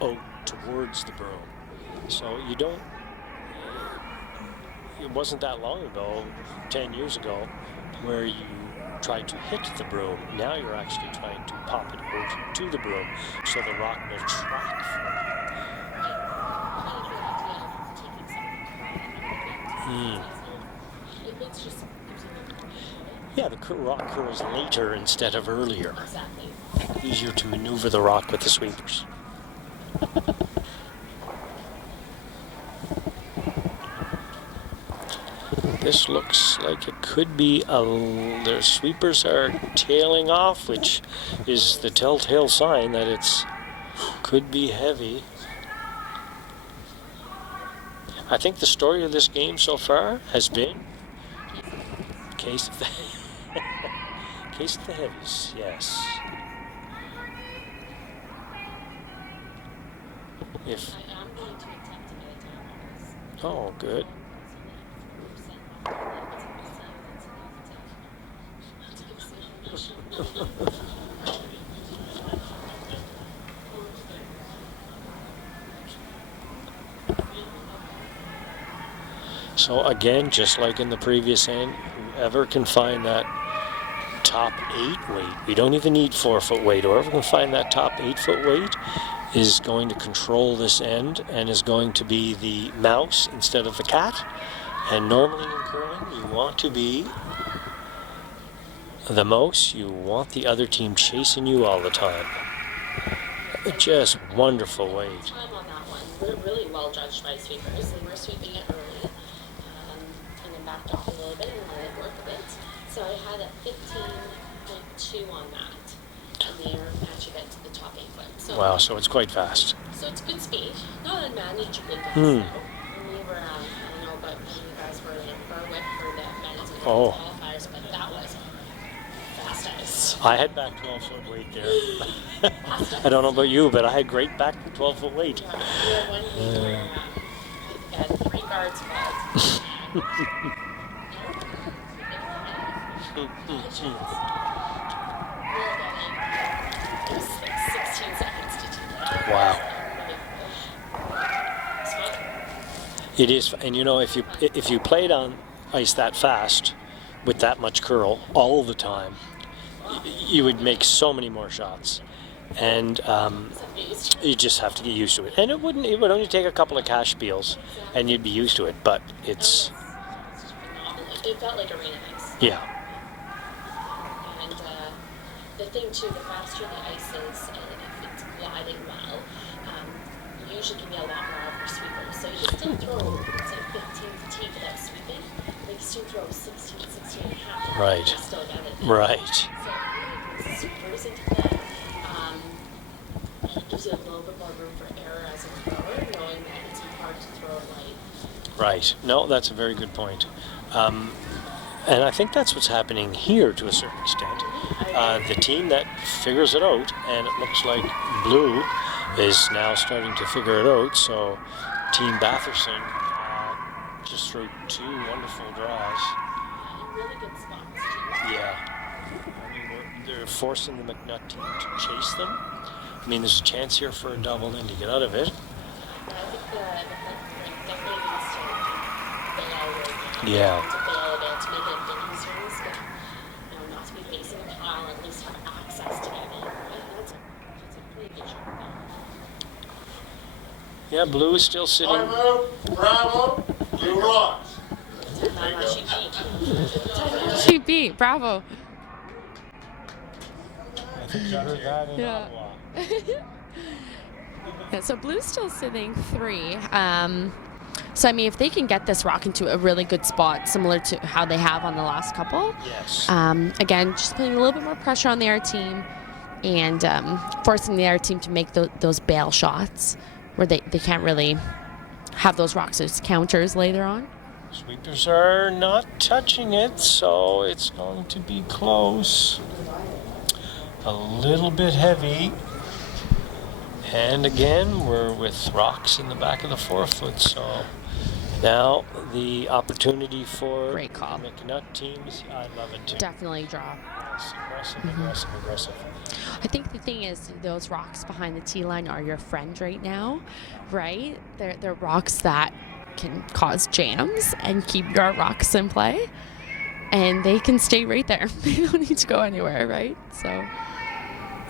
out towards the broom. So you don't, it wasn't that long ago, 10 years ago, where you tried to hit the broom. Now you're actually trying to pop it out to the broom so the rock will track for you. Yeah, the rock curls later instead of earlier. Easier to maneuver the rock with the sweepers. This looks like it could be their sweepers are tailing off, which is the telltale sign that it's could be heavy. I think the story of this game so far has been case of the case of the heavies. Yes. If I'm going to attempt to get a time on this. oh, good. So again, just like in the previous end, whoever can find that top 8 weight, we don't even need 4-foot weight, whoever can find that top 8-foot weight is going to control this end and is going to be the mouse instead of the cat. And normally in curling, you want to be the mouse, you want the other team chasing you all the time. Just wonderful weight. Time on that one. We're really well judged by sweepers. They were sweeping it early, and then backed off a little bit and let it work a bit. So I had a 15.2 on that, and they were matching it to the top 8 foot. So Wow, so it's quite fast. So it's good speed, not unmanageably fast. Hmm. Though. And we were, I don't know about when you guys were in Berwick for the men's and Oh. women's qualifiers, but that was fast ice. I had back 12-foot weight there. I don't know about you, but I had great back 12-foot weight. Yeah, we were one week where I think I had 3 guards called. It was like 16 seconds to do that. Wow. It's fun. It is, and you know, if you played on ice that fast, with that much curl all the time, you would make so many more shots, and you just have to get used to it. And it would only take a couple of cash spiels, and you'd be used to it. But it's It felt like arena ice. yeah, And the thing too, the faster the ice is, and if it's gliding well, you usually can be a lot more of your sweepers. So you can still throw, say, 15 fatigue without sweeping. Like you still throw 16, 16 and a half. Right. And still get it. right. So it really puts sweepers into play. It gives you a little bit more room for error as a thrower, knowing that it's hard to throw it light. Right. No, that's a very good point. And I think that's what's happening here to a certain extent. The team that figures it out, and it looks like Blue is now starting to figure it out. So Team Batherson just threw 2 wonderful draws. In really good spots too. Yeah. I mean, they're forcing the MacNutt team to chase them. I mean, there's a chance here for a double and to get out of it. But I think the definitely needs to bail right now. Yeah. To bail a bit, to make it a bit easier in spin. Not to be facing a pile, at least have access to get in. That's a pretty good shot there. Yeah, Blue is still sitting. Bravo, bravo, Blue rocks. She beat. Bravo. I think you heard that in Yeah. Ottawa. Yeah, so Blue's still sitting 3. So, I mean, if they can get this rock into a really good spot, similar to how they have on the last couple, Yes. again, just putting a little bit more pressure on the other team and forcing the other team to make those bail shots where they can't really have those rocks as counters later on. Sweepers are not touching it, so it's going to be close. A little bit heavy. And again, we're with rocks in the back of the 4-foot, so now the opportunity for Great call. the MacNutt teams, I love it too. Definitely draw. Yes, aggressive. I think the thing is, those rocks behind the tee line are your friend right now, right? They're rocks that can cause jams and keep your rocks in play, and they can stay right there. They don't need to go anywhere, right? So.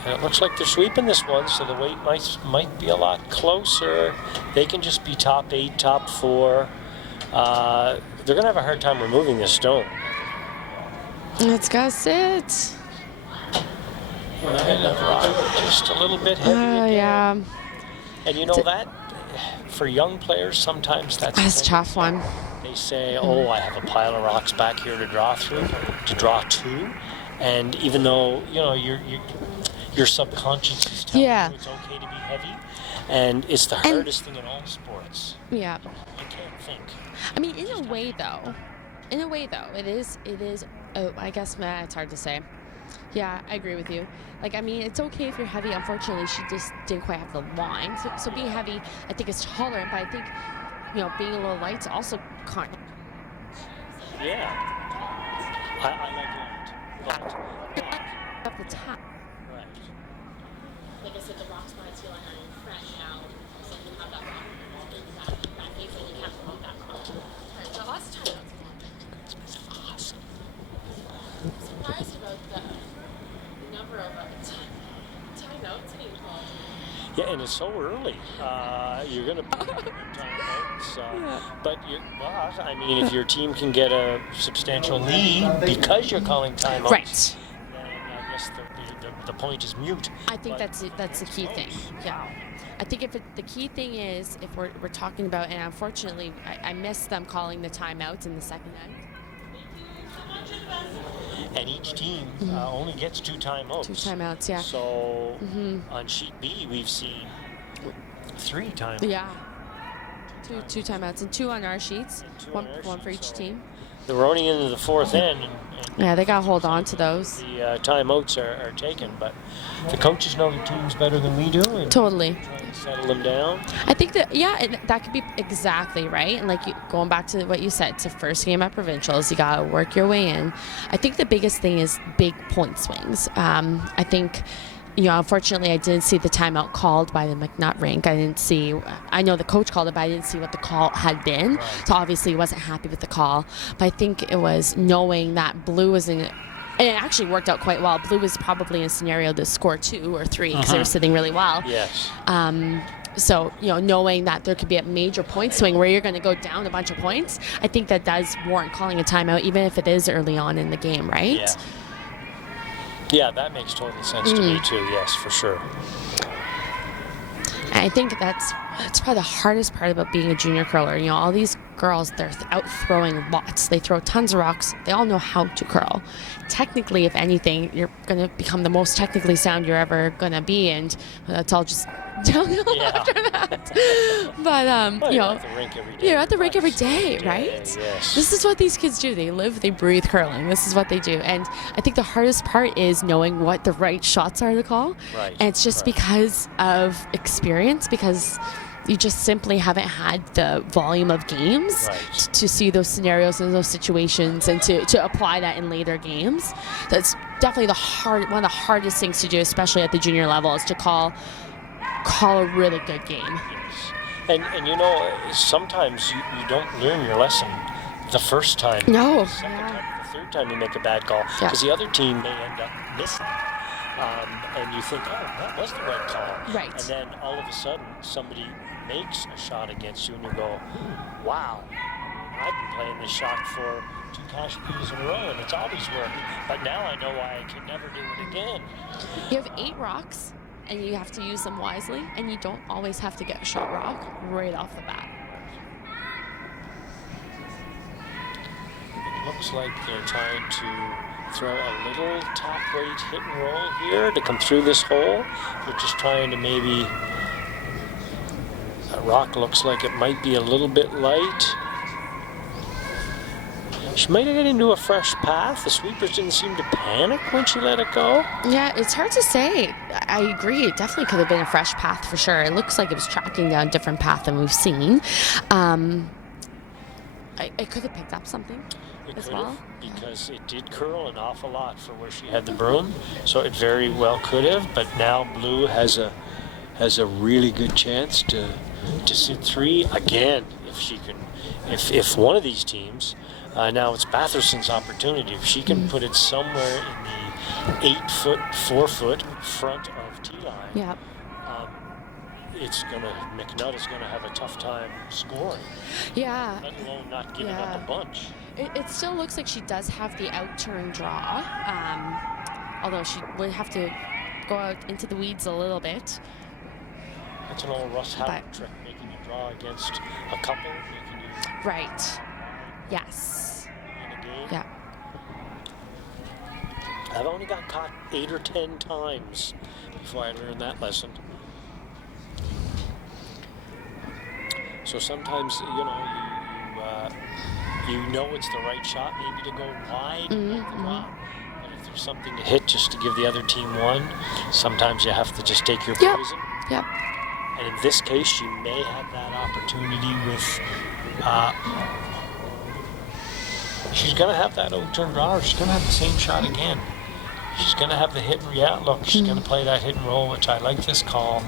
And it looks like they're sweeping this one, so the weight might be a lot closer. They can just be top 8, top 4. They're going to have a hard time removing this stone. Let's go sit. And the rock just a little bit heavy again. Yeah. And you know that, for young players, sometimes that's That's a tough one. They say, oh, I have a pile of rocks back here to draw to. And even though, you know, your subconscious is telling you it's okay to be heavy, and it's the hardest thing in all sports. Yeah. You can't think. I mean, in a way though, it is. Oh, I guess it's hard to say. Yeah, I agree with you. Like, I mean, it's okay if you're heavy. Unfortunately, she just didn't quite have the line. So being heavy, I think, is tolerant. But I think, being a little light's also kind of. Yeah. I like that. Up the top. Right. Like I said, the rock spots feel like are fresh now. So you have that rock that face and you can't remove that rock. Alright, so last time That's awesome. I'm surprised about the number of timeouts being called. Yeah, and it's so early. You're going to put timeouts. But I mean, if your team can get a substantial lead because you're calling timeouts, Right. then I guess the point is mute. I think that's the key thing. Yeah. I think the key thing is if we're talking about, and unfortunately, I missed them calling the timeouts in the second end. And each team only gets 2 timeouts. 2 timeouts, yeah. So on sheet B, we've seen 3 timeouts. Yeah. Two timeouts and 2 on our sheets. And 2 One on our one for sheet, each so team. They're only into the 4th end. And Yeah, they got to hold on to those. the timeouts are taken, but the coaches know the teams better than we do. And Totally. try to settle them down. I think that, that could be exactly right. And like going back to what you said, it's the first game at provincials. You got to work your way in. I think the biggest thing is big point swings. I think, unfortunately, I didn't see the timeout called by the MacNutt rink. I know the coach called it, but I didn't see what the call had been. Right. So obviously he wasn't happy with the call. But I think it was knowing that Blue was in, and it actually worked out quite well. Blue was probably in a scenario to score 2 or 3 because they were sitting really well. Yes. So, knowing that there could be a major point swing where you're going to go down a bunch of points, I think that does warrant calling a timeout, even if it is early on in the game, right? Yeah. Yeah, that makes total sense to me too. Yes, for sure. I think that's probably the hardest part about being a junior curler. All these girls, they're out throwing lots. They throw tons of rocks. They all know how to curl. Technically, if anything, you're going to become the most technically sound you're ever going to be, and that's all just downhill after that. But, You're at the rink every day. you're at the rink every day, Yeah, right? yes. This is what these kids do. They live, they breathe curling. This is what they do. And I think the hardest part is knowing what the right shots are to call. Right. And it's just because of experience, because you just simply haven't had the volume of games Right. to see those scenarios and those situations and to apply that in later games. That's definitely one of the hardest things to do, especially at the junior level, is to call a really good game. Yes. And sometimes you don't learn your lesson the first time. No. The second time, the third time you make a bad call, Yeah. because the other team may end up missing. And you think, that was the right call. Right. And then all of a sudden, somebody makes a shot against you, and you go, wow, I've been playing this shot for 2 cash peas in a row, and it's always worked. But now I know why I can never do it again. You have 8 rocks, and you have to use them wisely, and you don't always have to get a shot rock right off the bat. It looks like they're trying to throw a little top weight hit and roll here to come through this hole. They're just trying to maybe... That rock looks like it might be a little bit light. She might have got into a fresh path. The sweepers didn't seem to panic when she let it go. Yeah, it's hard to say. I agree. It definitely could have been a fresh path for sure. It looks like it was tracking down a different path than we've seen. It could have picked up something It as could well. have, because it did curl an awful lot for where she had the broom, so it very well could have. But now Blue has a really good chance to sit 3 again if she can. If one of these teams, now it's Batherson's opportunity. If she can put it somewhere in the 8-foot, 4-foot front of T-line, Yeah. MacNutt is gonna have a tough time scoring, Yeah. let alone not giving up a bunch. It still looks like she does have the out-turn draw, although she would have to go out into the weeds a little bit. That's an old Russ Howard trick, making you draw against a couple, making you Right. Yes. in a game. Yeah. I've only got caught 8 or 10 times before I learned that lesson. So sometimes, you you know it's the right shot, maybe to go wide and get the drop. But if there's something to hit just to give the other team one, sometimes you have to just take your poison. Yep. And in this case, she may have that opportunity with. She's going to have that out-turn draw. She's going to have the same shot again. She's going to have the hit and look, she's going to play that hit and roll, which I like this call.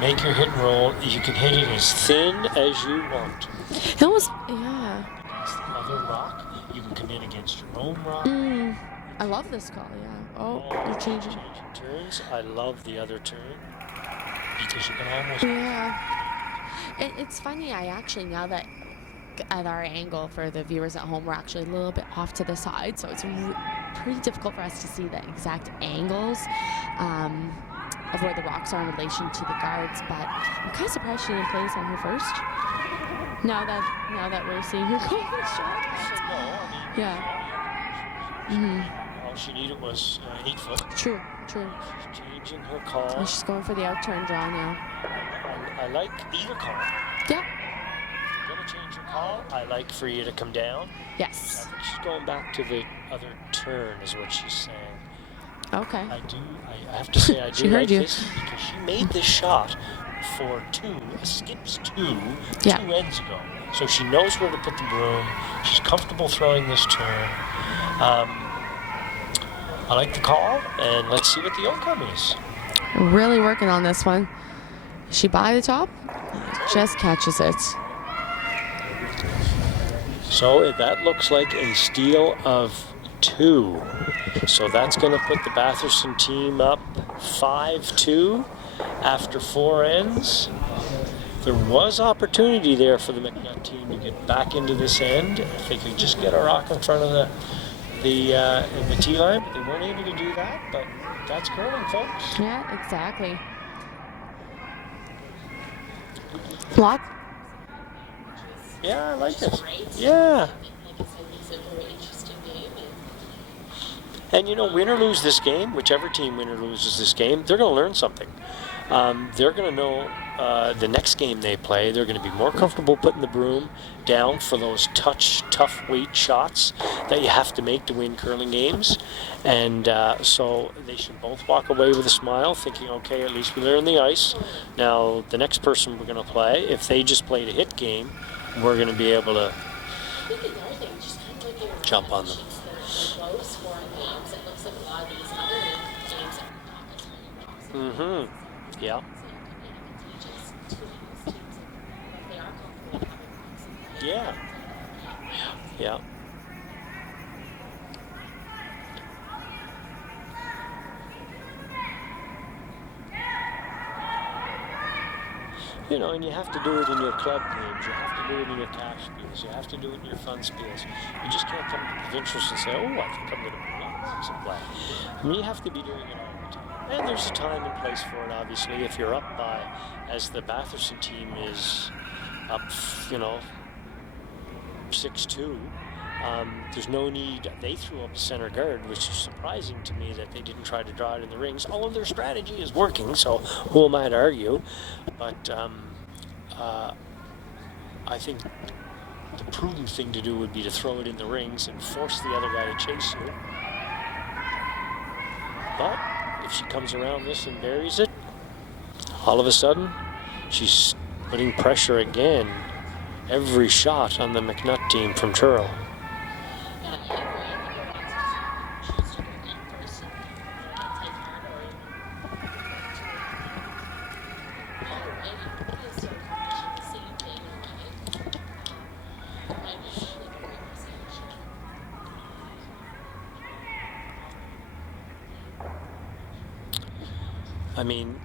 Make your hit and roll. You can hit it as thin as you want. It was, yeah. Against the other rock. You can come in against your own rock. I love this call, yeah. Oh, you're changing. Turns. I love the other turn. Because you can almost... Yeah. It's funny, I actually, now that at our angle for the viewers at home, we're actually a little bit off to the side, so it's pretty difficult for us to see the exact angles of where the rocks are in relation to the guards, but I'm kind of surprised she didn't place on her first. Now that we're seeing her go the shot. Yeah. All she needed was 8 foot. True. She's changing her call. And she's going for the out-turn draw now. I like either call. Yeah. You're going to change your call. I like for you to come down. Yes. I think she's going back to the other turn is what she's saying. Okay. I have to say I do She heard like you. this because she made this shot for skips two ends ago. So she knows where to put the broom. She's comfortable throwing this turn. I like the call, and let's see what the outcome is. Really working on this one. Is she by the top? Just catches it. So that looks like a steal of 2. So that's going to put the Batherson team up 5-2 after 4 ends. There was opportunity there for the MacNutt team to get back into this end if they could just get a rock in front of the tee line, but they weren't able to do that. But that's curling, folks. Yeah, exactly. Block. Yeah, I like it. Yeah. Like I said, it's a very interesting game. And you know, win or lose this game, whichever team win or loses this game, they're going to learn something. They're going to know the next game they play, they're going to be more comfortable putting the broom down for those tough weight shots that you have to make to win curling games. And so they should both walk away with a smile, thinking, okay, at least we learned the ice. Now, the next person we're going to play, if they just played a hit game, we're going to be able to jump on them. Low scoring games, it looks like a lot of these other games are not necessarily boxing. Yeah. Yeah. Yeah. You know, and you have to do it in your club games, you have to do it in your cash spiels, you have to do it in your fun spiels. You just can't come to provincials and say, oh, I think I'm going to bring up rocks and play. I mean, you have to be doing it all the time. And there's a time and place for it, obviously. If you're up by, as the Batherson team is up, 6-2, there's no need. They threw up a center guard, which is surprising to me that they didn't try to draw it in the rings. All of their strategy is working, so who am I to argue? But I think the prudent thing to do would be to throw it in the rings and force the other guy to chase you. But if she comes around this and buries it, all of a sudden, she's putting pressure again. Every shot on the MacNutt team from Truro. I mean,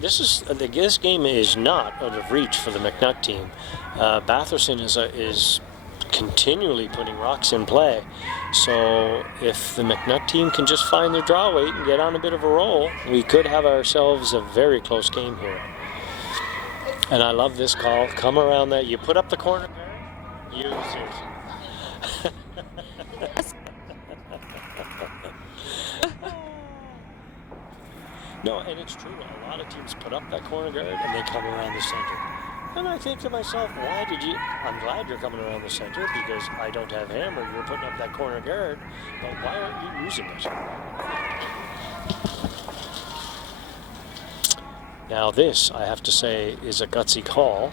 this game is not out of reach for the MacNutt team. Batherson is continually putting rocks in play. So if the MacNutt team can just find their draw weight and get on a bit of a roll, we could have ourselves a very close game here. And I love this call. Come around that. You put up the corner guard, use it. No, and it's true. A lot of teams put up that corner guard and they come around the center. And I think to myself, why did you? I'm glad you're coming around the center because I don't have hammer. You're putting up that corner guard, but why aren't you using it? Now this, I have to say, is a gutsy call.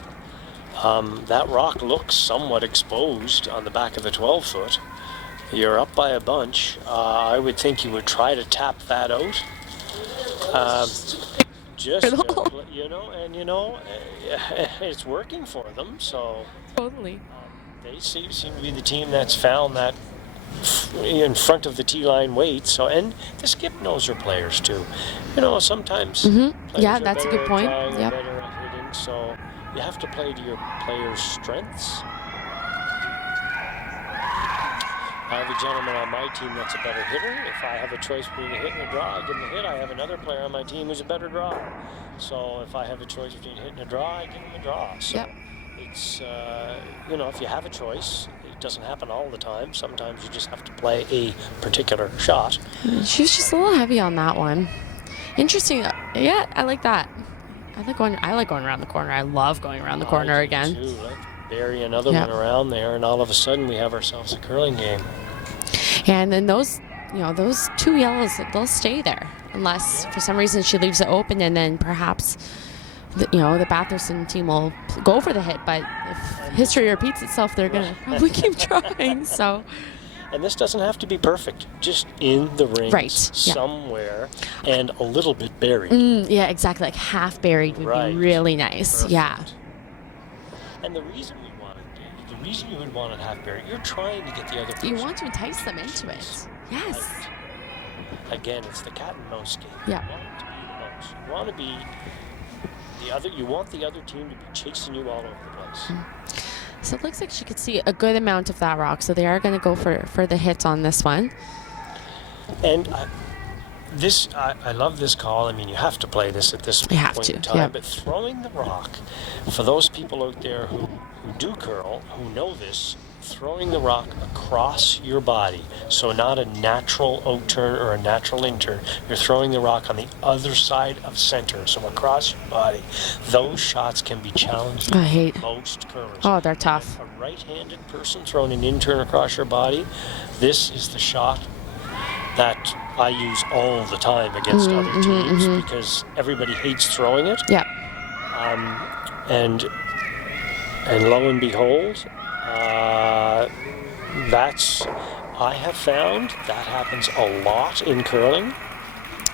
That rock looks somewhat exposed on the back of the 12-foot. You're up by a bunch. I would think you would try to tap that out. It's working for them. So Totally. they seem to be the team that's found that in front of the T-line weight. So, and the skip knows her players too. Sometimes. Yeah, players that's a are good better point. at drawing, Yep. better at hitting. So you have to play to your players' strengths. I have a gentleman on my team that's a better hitter. If I have a choice between a hit and a draw, I give him a hit. I have another player on my team who's a better draw. So if I have a choice between a hit and a draw, I give him a draw. So Yep. it's, if you have a choice, it doesn't happen all the time. Sometimes you just have to play a particular shot. She was just a little heavy on that one. Interesting. Yeah, I like that. I like going around the corner. I love going around the corner I do again. Too. Let's bury another Yep. one around there, and all of a sudden we have ourselves a curling game. And then those 2 yellows, they'll stay there unless for some reason she leaves it open, and then perhaps the Batherson team will go for the hit. But if history repeats itself, they're gonna probably keep trying. So. And this doesn't have to be perfect, just in the rings Right, yeah. somewhere and a little bit buried. Yeah, exactly. Like half buried would Right. be really nice. Perfect. Yeah. And the reason you would want it half buried, you're trying to get the other person You want to entice them into it. Yes. out. Again, it's the cat and mouse game. Yeah. You want it to be the mouse. You want to be the other. You want the other team to be chasing you all over the place. So it looks like she could see a good amount of that rock. So they are going to go for the hit on this one. And I love this call. I mean, you have to play this at this You have point to, in time. yeah. But throwing the rock, for those people out there who do curl, who know this, throwing the rock across your body, so not a natural out turn or a natural in turn. You're throwing the rock on the other side of center, so across your body. Those shots can be challenging I hate. for most curlers. Oh, they're tough. A right-handed person throwing an in turn across your body, this is the shot that I use all the time against other teams because everybody hates throwing it. Yeah. And lo and behold, I have found that happens a lot in curling.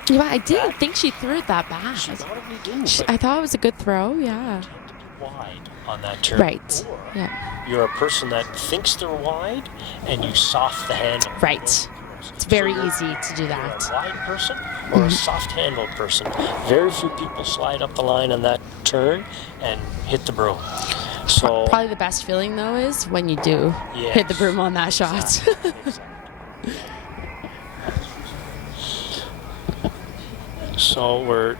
Yeah, I didn't think she threw it that bad. She probably didn't, I but thought it was a good throw. Yeah. you tend to be wide on that turn. Right. Or Yeah. you're a person that thinks they're wide and you soft the handle. Right. It's very easy to do that. You're a wide person or a soft-handled person. Very few people slide up the line on that turn and hit the broom. So Probably the best feeling though is when you do hit the Yes. broom on that shot. Exactly. So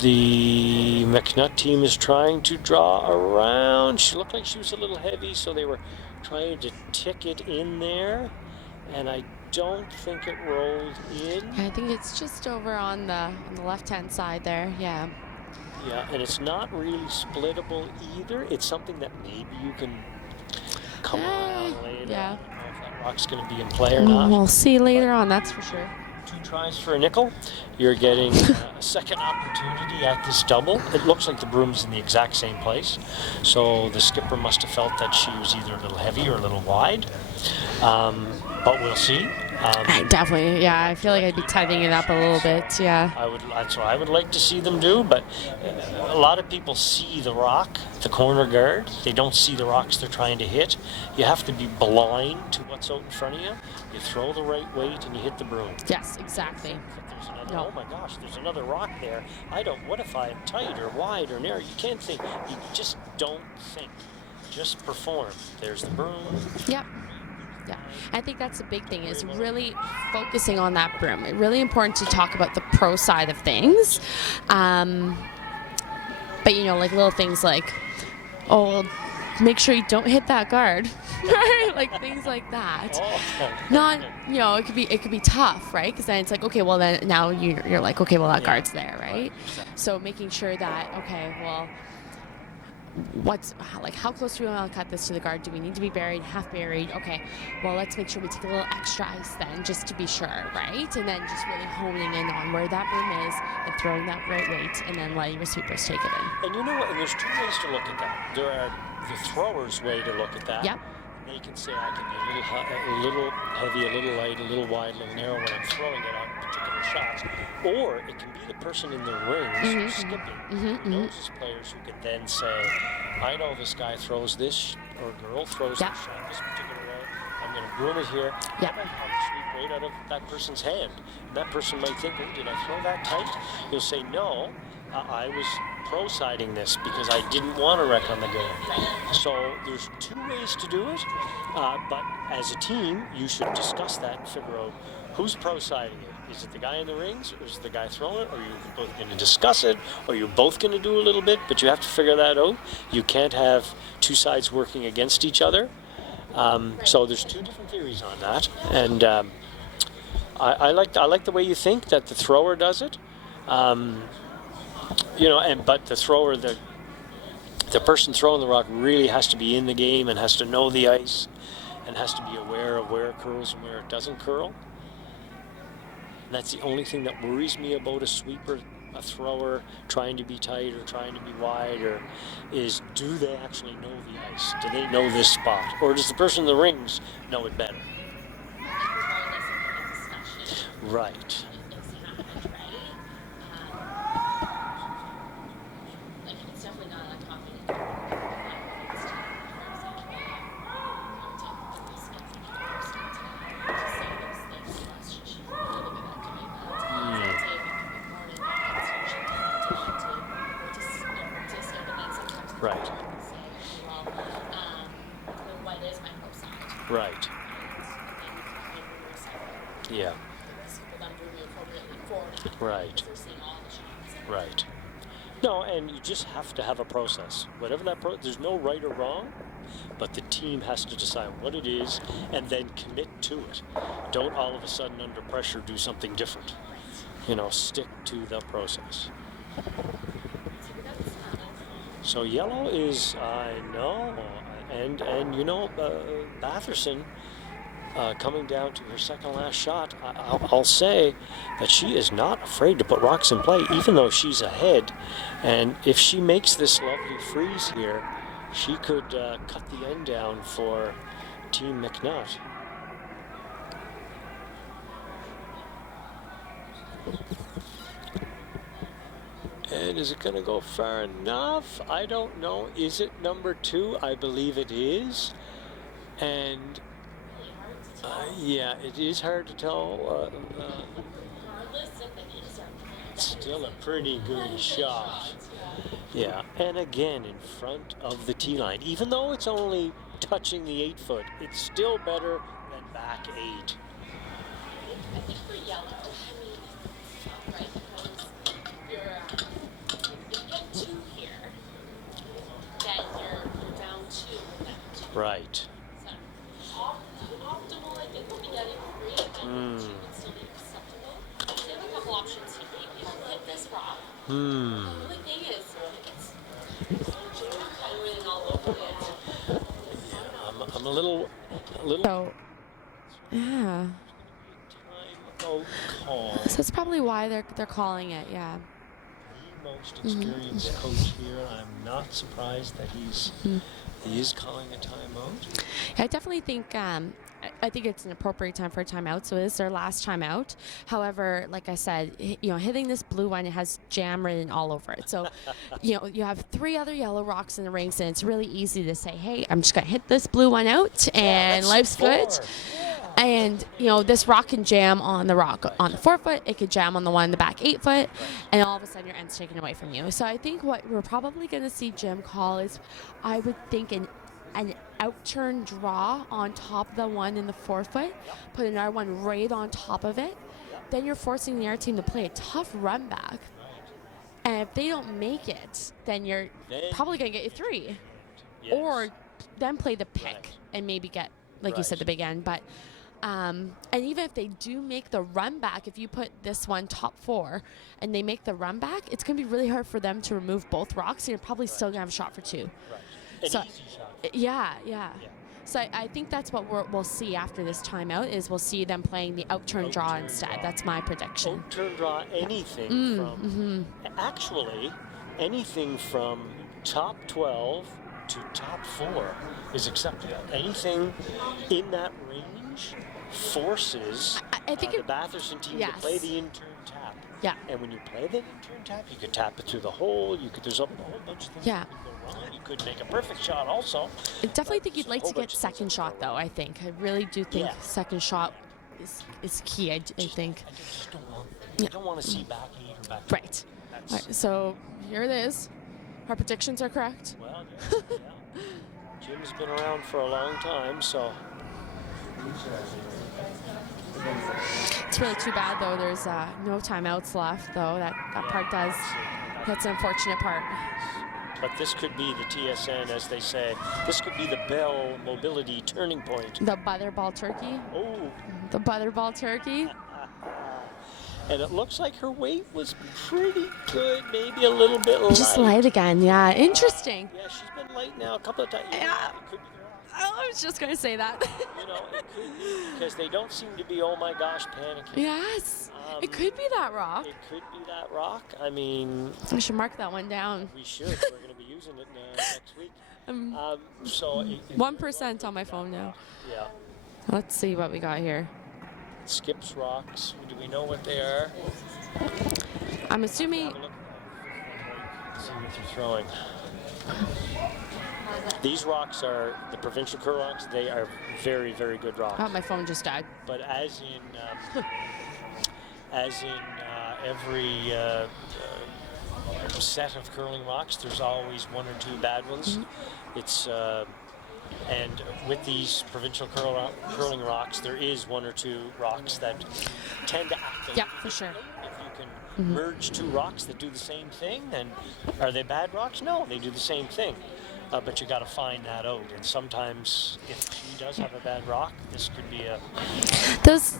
the MacNutt team is trying to draw around. She looked like she was a little heavy, so they were trying to tick it in there, and I don't think it rolled in. I think it's just over on the left-hand side there. Yeah. Yeah, and it's not really splittable either. It's something that maybe you can come around later. yeah. I don't know if that rock's going to be in play or not. We'll see later on, that's for sure. 2 tries for a nickel. You're getting a second opportunity at this double. It looks like the broom's in the exact same place. So the skipper must have felt that she was either a little heavy or a little wide. But we'll see. I definitely, yeah, I feel like I'd be tightening it up a little bit, yeah. That's what I would like to see them do, but a lot of people see the rock, the corner guard. They don't see the rocks they're trying to hit. You have to be blind to what's out in front of you. You throw the right weight and you hit the broom. Yes, exactly. If there's another, No. oh my gosh, there's another rock there. What if I'm tight or wide or narrow? You can't think. You just don't think. Just perform. There's the broom. Yep. Yeah, I think that's the big thing is really focusing on that broom. It's really important to talk about the pro side of things. But, like little things like, make sure you don't hit that guard, right? Like things like that. Not, it could be tough, right? Because then it's like, okay, well then now you're like, okay, well that guard's there, right? So making sure that, okay, well, how close do we want to cut this to the guard? Do we need to be buried, half buried? Okay, well, let's make sure we take a little extra ice then, just to be sure, right? And then just really honing in on where that room is and throwing that right weight, and then letting your sweepers take it in. And you know what? And there's two ways to look at that. There are the thrower's way to look at that. Yep. They can say I can be a little heavy, a little light, a little wide, a little narrow when I'm throwing it on particular shots. Or it can be the person in the rings who's skipping, who knows his players, who can then say, I know this guy throws this, or girl throws this shot this particular way. I'm going to groom it here. Yep. I might have a sweep right out of that person's hand. And that person might think, oh, did I throw that tight? He'll say, no, I was pro-siding this because I didn't want to wreck on the game. So there's two ways to do it, but as a team, you should discuss that and figure out who's pro-siding it. Is it the guy in the rings, or is it the guy throwing it? Or are you both going to discuss it, or you're both going to do a little bit, but you have to figure that out. You can't have two sides working against each other. So there's two different theories on that, and I like the way you think that the thrower does it. But the thrower, the person throwing the rock really has to be in the game and has to know the ice and has to be aware of where it curls and where it doesn't curl. And that's the only thing that worries me about a sweeper, a thrower trying to be tight or trying to be wide, or is, do they actually know the ice? Do they know this spot? Or does the person in the rings know it better? Regardless of the discussion. Right. It's happened, right? Like, it's definitely not a topic. Right. What is my pro side? Right. Yeah. Right. Right. No, and you just have to have a process. Whatever that there's no right or wrong, but the team has to decide what it is and then commit to it. Don't all of a sudden under pressure do something different. Stick to the process. So yellow is, I know, and Batherson, coming down to her second last shot, I'll say that she is not afraid to put rocks in play, even though she's ahead. And if she makes this lovely freeze here, she could cut the end down for Team MacNutt. And is it going to go far enough? I don't know. Is it number 2? I believe it is. And yeah, it is hard to tell. It's still a pretty good shot. Yeah, and again in front of the tee line. Even though it's only touching the 8 foot, it's still better than back 8. I think for yellow, right, because if you get 2 here, then you're down 2 with that 2. Right. So optimal, I think, would be getting 3, and 2 would still be acceptable. So you have a couple options here. You can hit this rock. The only thing is, it's kind of all over it. Yeah, I'm a little. So, yeah. Time call. So that's probably why they're calling it, yeah. The most experienced coach here. I'm not surprised that he is calling a timeout. I definitely think I think it's an appropriate time for a timeout. So it is their last timeout. However, like I said, hitting this blue one, it has jam written all over it. So, you have 3 other yellow rocks in the rings, and it's really easy to say, hey, I'm just gonna hit this blue one out, and life's good. And this rock can jam on the rock on the 4 foot. It could jam on the one in the back 8 foot, and all of a sudden your end's taken away from you. So I think what we're probably going to see Jim call is, I would think an outturn draw on top of the one in the 4 foot, put another one right on top of it. Then you're forcing the other team to play a tough run back. And if they don't make it, then you're probably going to get you 3. Yes. Or then play the pick and maybe get, like you said, the big end. But And even if they do make the run back, if you put this one top 4 and they make the run back, it's going to be really hard for them to remove both rocks, and you're probably still going to have a shot for 2. Right. An So- easy shot. Yeah. So I think that's what we'll see after this timeout is we'll see them playing the out-turn draw Out-turn instead. draw. That's my prediction. Out-turn draw, anything from actually anything from top 12 to top 4 is acceptable. Anything in that range forces I think the Batherson team to play the in-turn tap. Yeah. And when you play the in-turn tap, you could tap it through the hole. There's a whole bunch of things Yeah. that could go wrong. You could make a perfect shot also. I definitely think you'd There's a like whole to get bunch of things second that shot, could go though, wrong. I think. I really do think Yeah. second shot is key, I think. I just don't want, I don't want to see back 8 or back 12. Right. That's, All right. So here it is. Our predictions are correct. Well, yeah. Jim's been around for a long time, so It's really too bad, though. There's no timeouts left, though. That part does. That's the unfortunate part. but this could be the TSN, as they say. This could be the Bell mobility turning point. The Butterball turkey. Oh, The Butterball turkey. and it looks like her weight was pretty good, maybe a little bit light. Just light again. Yeah. Interesting. Yeah, she's been light now a couple of times. Yeah. It could be Oh, I was just going to say that. it could be, because they don't seem to be, oh my gosh, panicking. Yes. It could be that rock. It could be that rock. I mean, I should mark that one down. we should. We're going to be using it next week. So 1% on my phone now. Yeah. Let's see what we got here. Skips rocks. Do we know what they are? I'm assuming. Have a look. See what you're throwing. These rocks are the provincial curl rocks. They are very, very good rocks. Oh, my phone just died. But as in every set of curling rocks, there's always 1 or 2 bad ones. It's and with these provincial curling rocks, there is 1 or 2 rocks that tend to act. Yeah, for sure. If you can merge 2 rocks that do the same thing, then are they bad rocks? No, they do the same thing. But you got to find that out. And sometimes, if she does have a bad rock, this could be a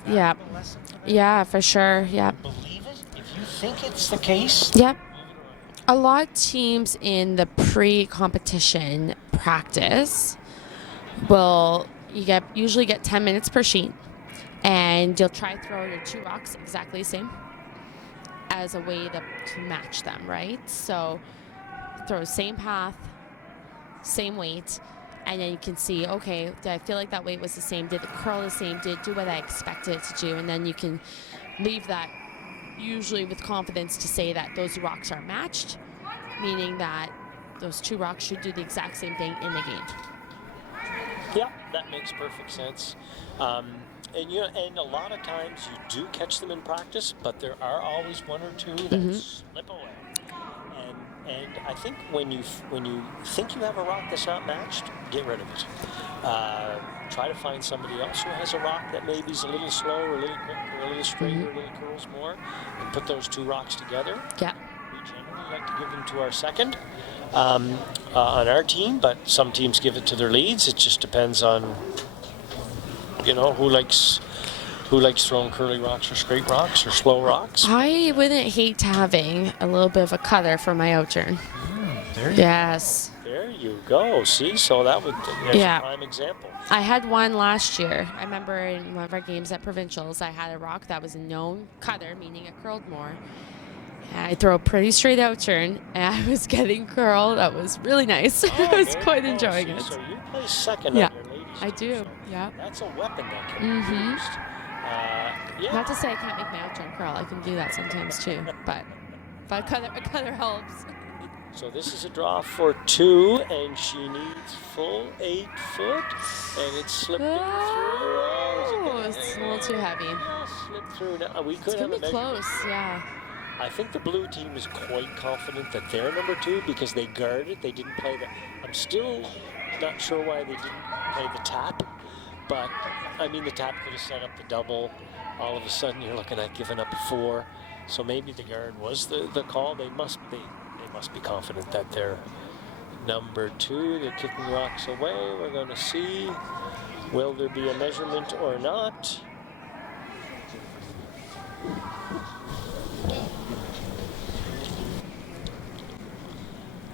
Yeah. lesson for them. Yeah, for sure. Yeah. Believe it. If you think it's the case, Yep. A lot of teams in the pre-competition practice will usually get 10 minutes per sheet, and you'll try to throw your 2 rocks exactly the same as a way to match them, right? So throw the same path, same weight, and then you can see, okay, did I feel like that weight was the same? Did it curl the same? Did it do what I expected it to do? And then you can leave that usually with confidence to say that those rocks are matched, meaning that those 2 rocks should do the exact same thing in the game. yeah, that makes perfect sense. And a lot of times you do catch them in practice, but there are always 1 or 2 that slip away. And I think when you think you have a rock that's not matched, get rid of it. Try to find somebody else who has a rock that maybe is a little slow or a little quick or a little straight or a little curls more, and put those 2 rocks together. Yeah. We generally like to give them to our second on our team, but some teams give it to their leads. It just depends on who likes throwing curly rocks or straight rocks or slow rocks. I wouldn't hate having a little bit of a cutter for my outturn. Yes. There you go. See, so there's a prime example. I had one last year. I remember in one of our games at Provincials, I had a rock that was a known cutter, meaning it curled more. And I throw a pretty straight outturn, and I was getting curled. That was really nice. I was quite enjoying it. So you play second Yeah, on your ladies. I do. So Yeah. that's a weapon that can be used. Not to say I can't make my outturn curl. I can do that sometimes too. But a cutter helps. So this is a draw for 2, and she needs full 8 foot, and it's slipping through. Oh, it's a little too heavy. Slipped through. Now, we It's could have gonna a be measure. close. Yeah. I think the blue team is quite confident that they're number 2 because they guarded. They didn't play I'm still not sure why they didn't play the tap, but I mean the tap could have set up the double. All of a sudden you're looking at giving up 4. So maybe the guard was the call. They must be confident that they're number 2. They're kicking rocks away. We're going to see. Will there be a measurement or not?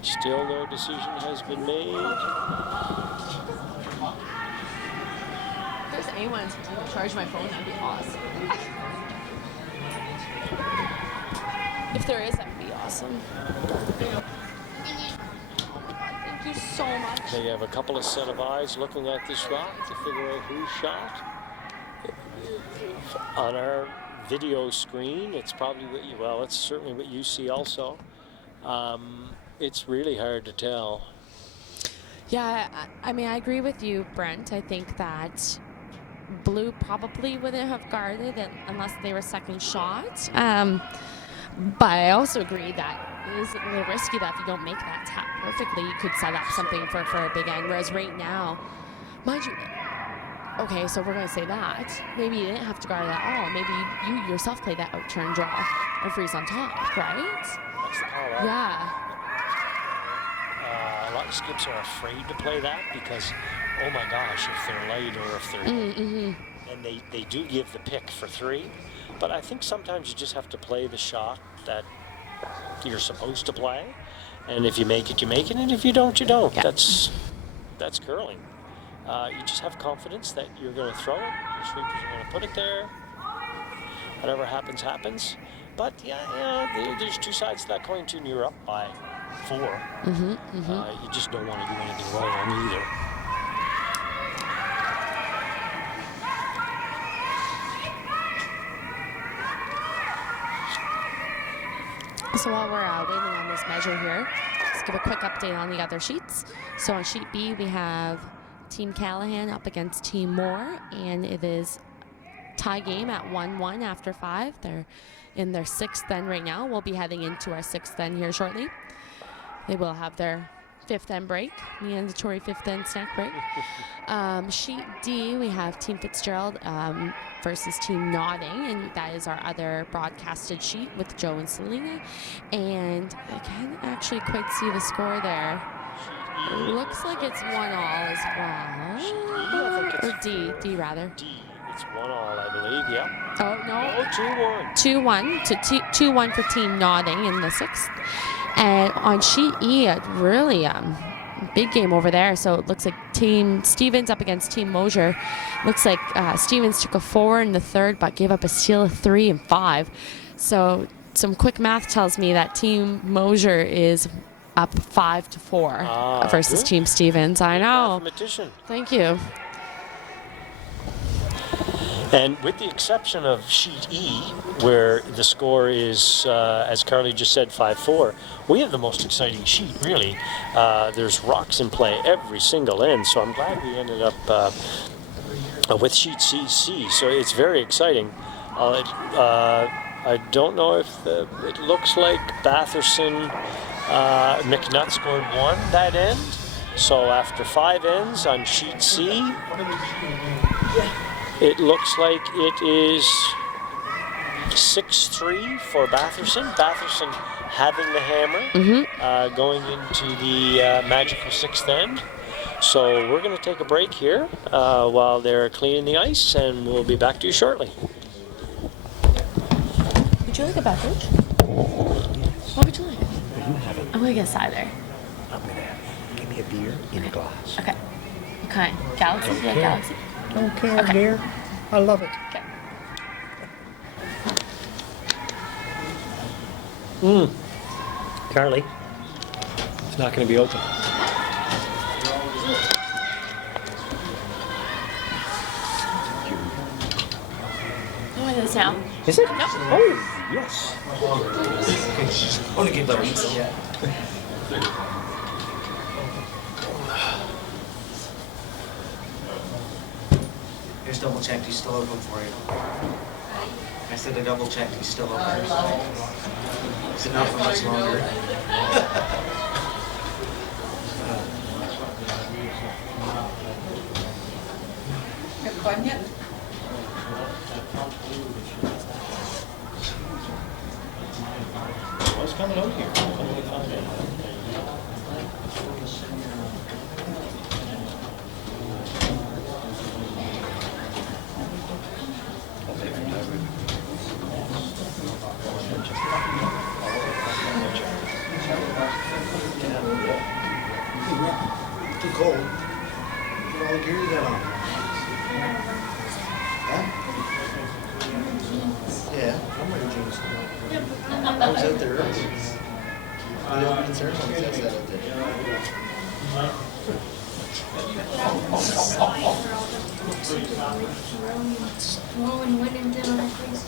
Still no decision has been made. If there's anyone to charge my phone, that'd be awesome. If there is, that would be awesome. Thank you so much. They have a couple of set of eyes looking at this rock to figure out who shot. On our video screen, it's probably what you, well, it's certainly what you see also. It's really hard to tell. Yeah, I mean, I agree with you, Brent. I think that blue probably wouldn't have guarded it unless they were second shot. But I also agree that it is a little risky that if you don't make that tap perfectly, you could set up something for a big end. Whereas right now, mind you, okay, so we're going to say that. Maybe you didn't have to guard it at all. Maybe you yourself played that out turn draw or freeze on top, right? That's the call out. Yeah. A lot of skips are afraid to play that because, oh my gosh, if they're light or if they're... And they do give the pick for 3. But I think sometimes you just have to play the shot that you're supposed to play. And if you make it, you make it. And if you don't, you don't. Yeah. That's curling. You just have confidence that you're going to throw it. Your sweepers are going to put it there. Whatever happens, happens. But yeah, there's two sides to that coin too, and you're up by 4. You just don't want to do anything wrong either. So while we're waiting on this measure here, let's give a quick update on the other sheets. So on sheet B, we have Team Callahan up against Team Moore, and it is tie game at 1-1 after 5. They're in their 6th end right now. We'll be heading into our 6th end here shortly. They will have their 5th end break, mandatory 5th end snack break. Sheet D, we have Team Fitzgerald versus Team Nodding, and that is our other broadcasted sheet with Joe and Selena. And I can't actually quite see the score there. It looks like it's 1-all as well. Or D rather. D, it's 1-all, I believe, yeah. Oh, no. 2-1. 2-1 to 2-1 for Team Nodding in the 6th. And on sheet E, a really big game over there. So it looks like Team Stevens up against Team Mosier. Looks like Stevens took a 4 in the 3rd, but gave up a steal of 3 and 5. So some quick math tells me that Team Mosier is up 5-4 versus good. Team Stevens. I know. Mathematician. Thank you. And with the exception of sheet E, where the score is, as Carly just said, 5-4, we have the most exciting sheet, really. There's rocks in play every single end, so I'm glad we ended up with sheet CC. So it's very exciting. I don't know if it looks like Batherson, MacNutt scored 1 that end. So after 5 ends on sheet C, it looks like it is 6-3 for Batherson. Batherson having the hammer going into the magical 6th end. So we're going to take a break here while they're cleaning the ice, and we'll be back to you shortly. Would you like a beverage? What would you like? You have it. I'm going to get cider. I'm gonna have it. Give me a beer in a glass. Okay. What kind? Galaxy? Okay. Yeah, Galaxy. Don't care, Okay. dear. I love it. Okay. Carly, it's not going to be open. Oh, it is now. Is it? Yep. Oh, yes. I want to give those. Yeah. Just double checked he's still open for you. I said I double checked he's still open. Is it not for much longer? What's coming out here? cold. Look at all the gear you got on. Huh? Yeah, I'm wearing jeans. I was out there early. The opening ceremony says that out there. Blowing wind into my face.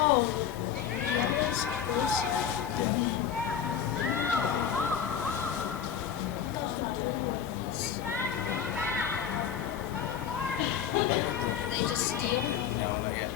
Oh, yeah, that's close. They just steal. No, not yet.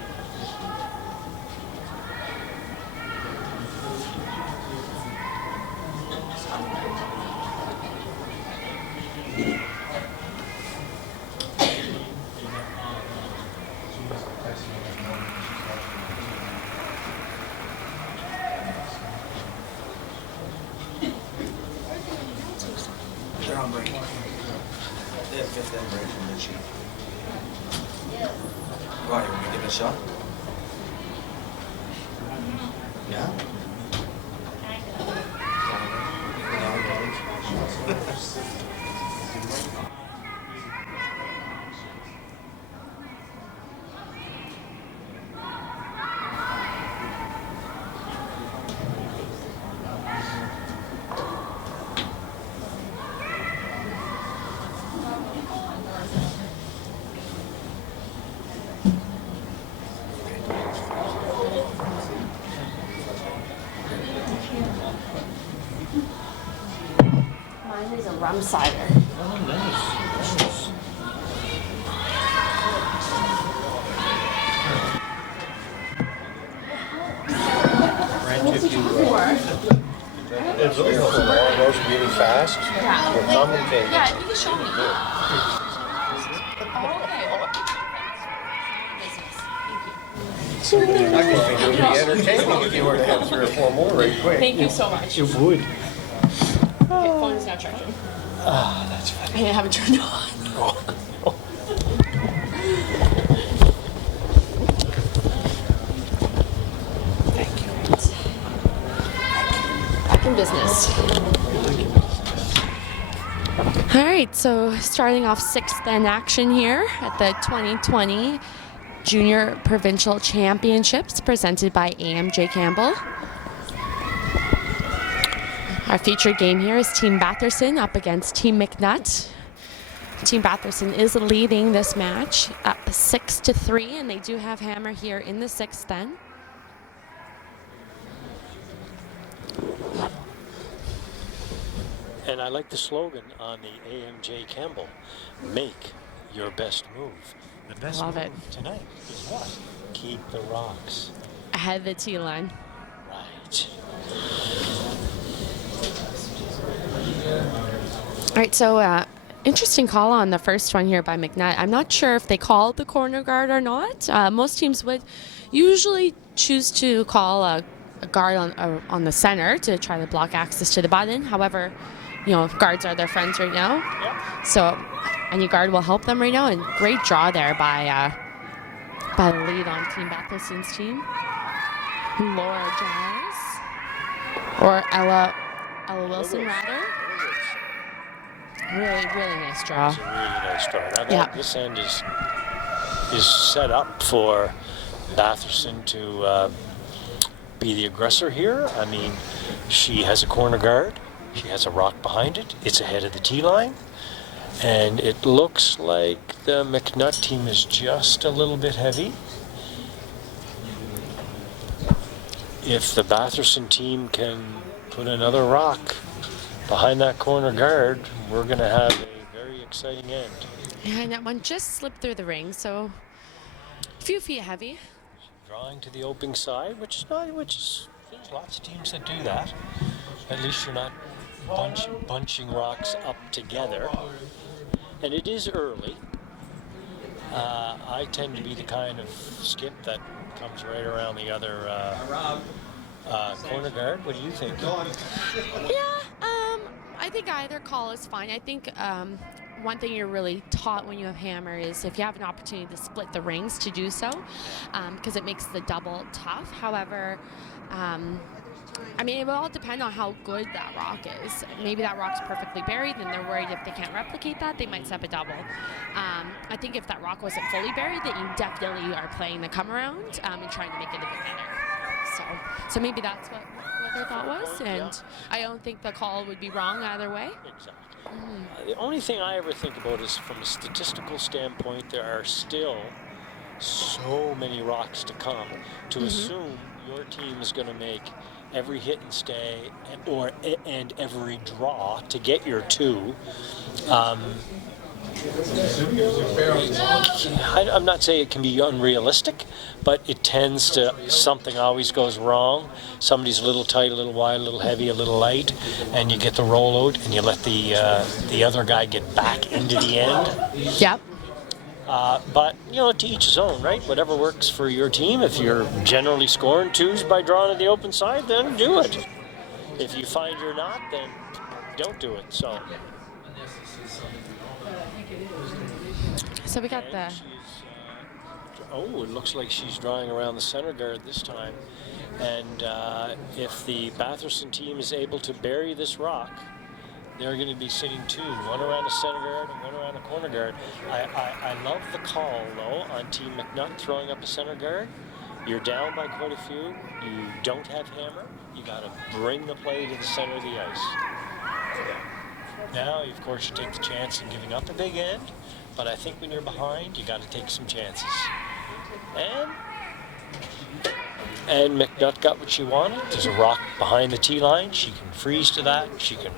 They're on break. They have fifth end break from the sheet. Why, you want me to give it a shot? Yeah? Mine is a rum cider. Oh, nice. It's really goes really fast. Yeah. We're commentating. Yeah, you can show me. Oh, okay. I can think it would be entertaining if you were to have 3 or 4 more right quick. Thank you so much. It would. Okay, phone is now charging. Ah, that's funny. I haven't turned on. Thank you. Back in business. All right, so starting off 6th in action here at the 2020 Junior Provincial Championships presented by AMJ Campbell. Our featured game here is Team Batherson up against Team MacNutt. Team Batherson is leading this match up 6-3, and they do have hammer here in the 6th then. And I like the slogan on the AMJ Campbell, make your best move. The best Love move it. tonight is what? Keep the rocks. Ahead of the tee line. Right. All right, so interesting call on the first one here by MacNutt. I'm not sure if they called the corner guard or not. Most teams would usually choose to call a guard on the center to try to block access to the button. However, you know, guards are their friends right now. Yep. So any guard will help them right now. And great draw there by the lead on Team Batherson's team. Laura Giles. Or Ella Wilson, rather. Really, really nice draw. It's a really nice draw. Now Yeah. this end is set up for Batherson to be the aggressor here. I mean, she has a corner guard. She has a rock behind it. It's ahead of the tee line. And it looks like the MacNutt team is just a little bit heavy. If the Batherson team can put another rock behind that corner guard, we're going to have a very exciting end. Yeah, and that one just slipped through the ring, so a few feet heavy. Drawing to the opening side, which is lots of teams that do that. At least you're not bunching rocks up together. And it is early. I tend to be the kind of skip that comes right around the other corner guard. What do you think? I think either call is fine. I think one thing you're really taught when you have hammer is if you have an opportunity to split the rings to do so, because it makes the double tough. However, I mean, it will all depend on how good that rock is. Maybe that rock's perfectly buried, and they're worried if they can't replicate that, they might step a double. I think if that rock wasn't fully buried, that you definitely are playing the come around and trying to make it a bit better. So maybe that's what their thought was, and I don't think the call would be wrong either way. Exactly. The only thing I ever think about is from a statistical standpoint, there are still so many rocks to come. To assume your team is going to make every hit and stay and every draw to get your 2. I'm not saying it can be unrealistic, but it tends to, something always goes wrong. Somebody's a little tight, a little wide, a little heavy, a little light, and you get the rollout and you let the other guy get back into the end. Yep. But, to each his own, right? Whatever works for your team. If you're generally scoring 2s by drawing to the open side, then do it. If you find you're not, then don't do it. So we got the... it looks like she's drawing around the center guard this time. And if the Batherson team is able to bury this rock, they're going to be sitting 2, one around the center guard and one around the corner guard. I love the call, though, on Team MacNutt throwing up a center guard. You're down by quite a few. You don't have hammer. You got to bring the play to the center of the ice. Now, of course, you take the chance in giving up a big end, but I think when you're behind, you got to take some chances. And MacNutt got what she wanted. There's a rock behind the tee line. She can freeze to that. She can...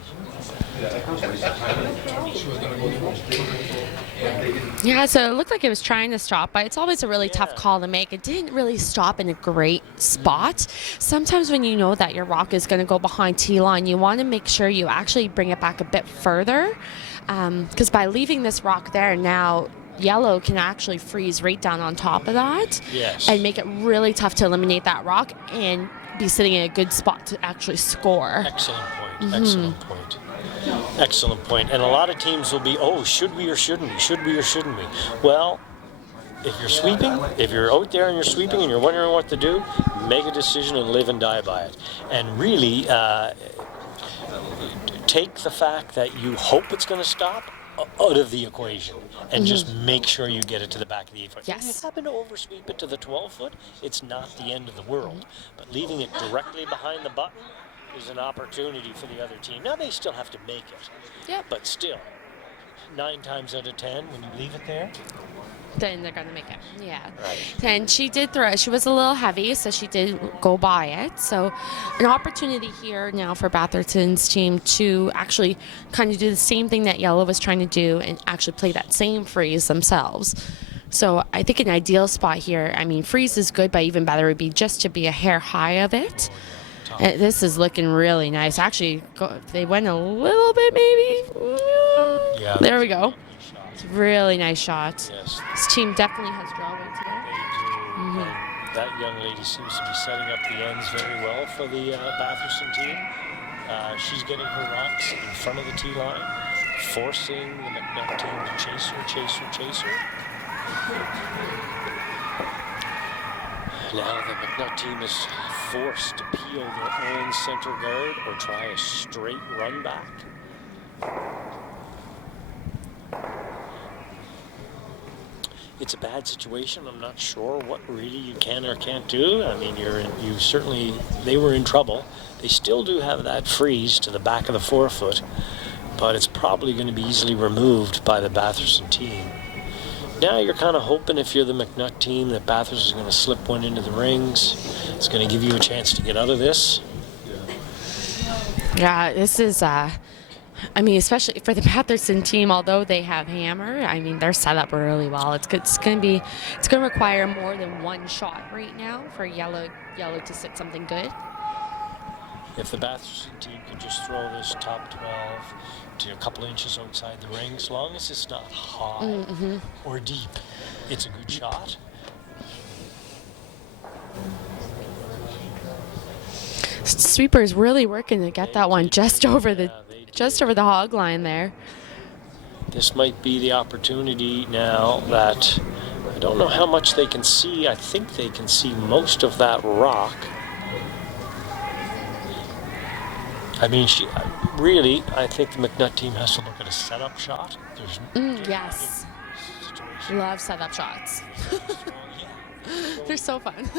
Yeah, so it looked like it was trying to stop, but it's always a really tough call to make. It didn't really stop in a great spot. Sometimes when you know that your rock is going to go behind tee line, you want to make sure you actually bring it back a bit further, because by leaving this rock there now, yellow can actually freeze right down on top of that and make it really tough to eliminate that rock and be sitting in a good spot to actually score. Excellent point. Excellent point. Excellent point. And a lot of teams will be, should we or shouldn't we? Should we or shouldn't we? Well, if you're sweeping, if you're out there and you're sweeping and you're wondering what to do, make a decision and live and die by it. And really take the fact that you hope it's going to stop out of the equation and just make sure you get it to the back of the 8-foot. Yes. If you happen to oversweep it to the 12-foot, it's not the end of the world. But leaving it directly behind the button is an opportunity for the other team. Now they still have to make it. Yep. But still, 9 times out of 10, when you leave it there, then they're going to make it. Yeah. Right. And she did throw it. She was a little heavy, so she did go by it. So an opportunity here now for Batherson's team to actually kind of do the same thing that Yellow was trying to do and actually play that same freeze themselves. So I think an ideal spot here, I mean, freeze is good, but even better would be just to be a hair high of it. And this is looking really nice. Actually, they went a little bit maybe. Yeah. There we go. It's a really nice shot. yes, This team definitely has drawing today. they do. And that young lady seems to be setting up the ends very well for the Batherson team. She's getting her rocks in front of the tee line, forcing the MacNutt team to chase her. Now the MacNutt team is forced to peel their own center guard or try a straight run back. It's a bad situation. I'm not sure what really you can or can't do. I mean, they were in trouble. They still do have that freeze to the back of the 4-foot, but it's probably going to be easily removed by the Batherson team. Now you're kind of hoping, if you're the MacNutt team, that Bathurst is going to slip one into the rings. It's going to give you a chance to get out of this. Yeah, this is, I mean, especially for the Batherson team, although they have hammer, I mean, they're set up really well. It's going to require more than one shot right now for yellow to sit something good. If the Batherson team can just throw this top 12 to a couple inches outside the ring, as long as it's not high or deep, it's a good shot. Sweeper's really working to get that one just over the hog line there. This might be the opportunity now that I don't know how much they can see. I think they can see most of that rock. I mean, I think the MacNutt team has to look at a setup shot. Yes. Love setup shots. They're so fun.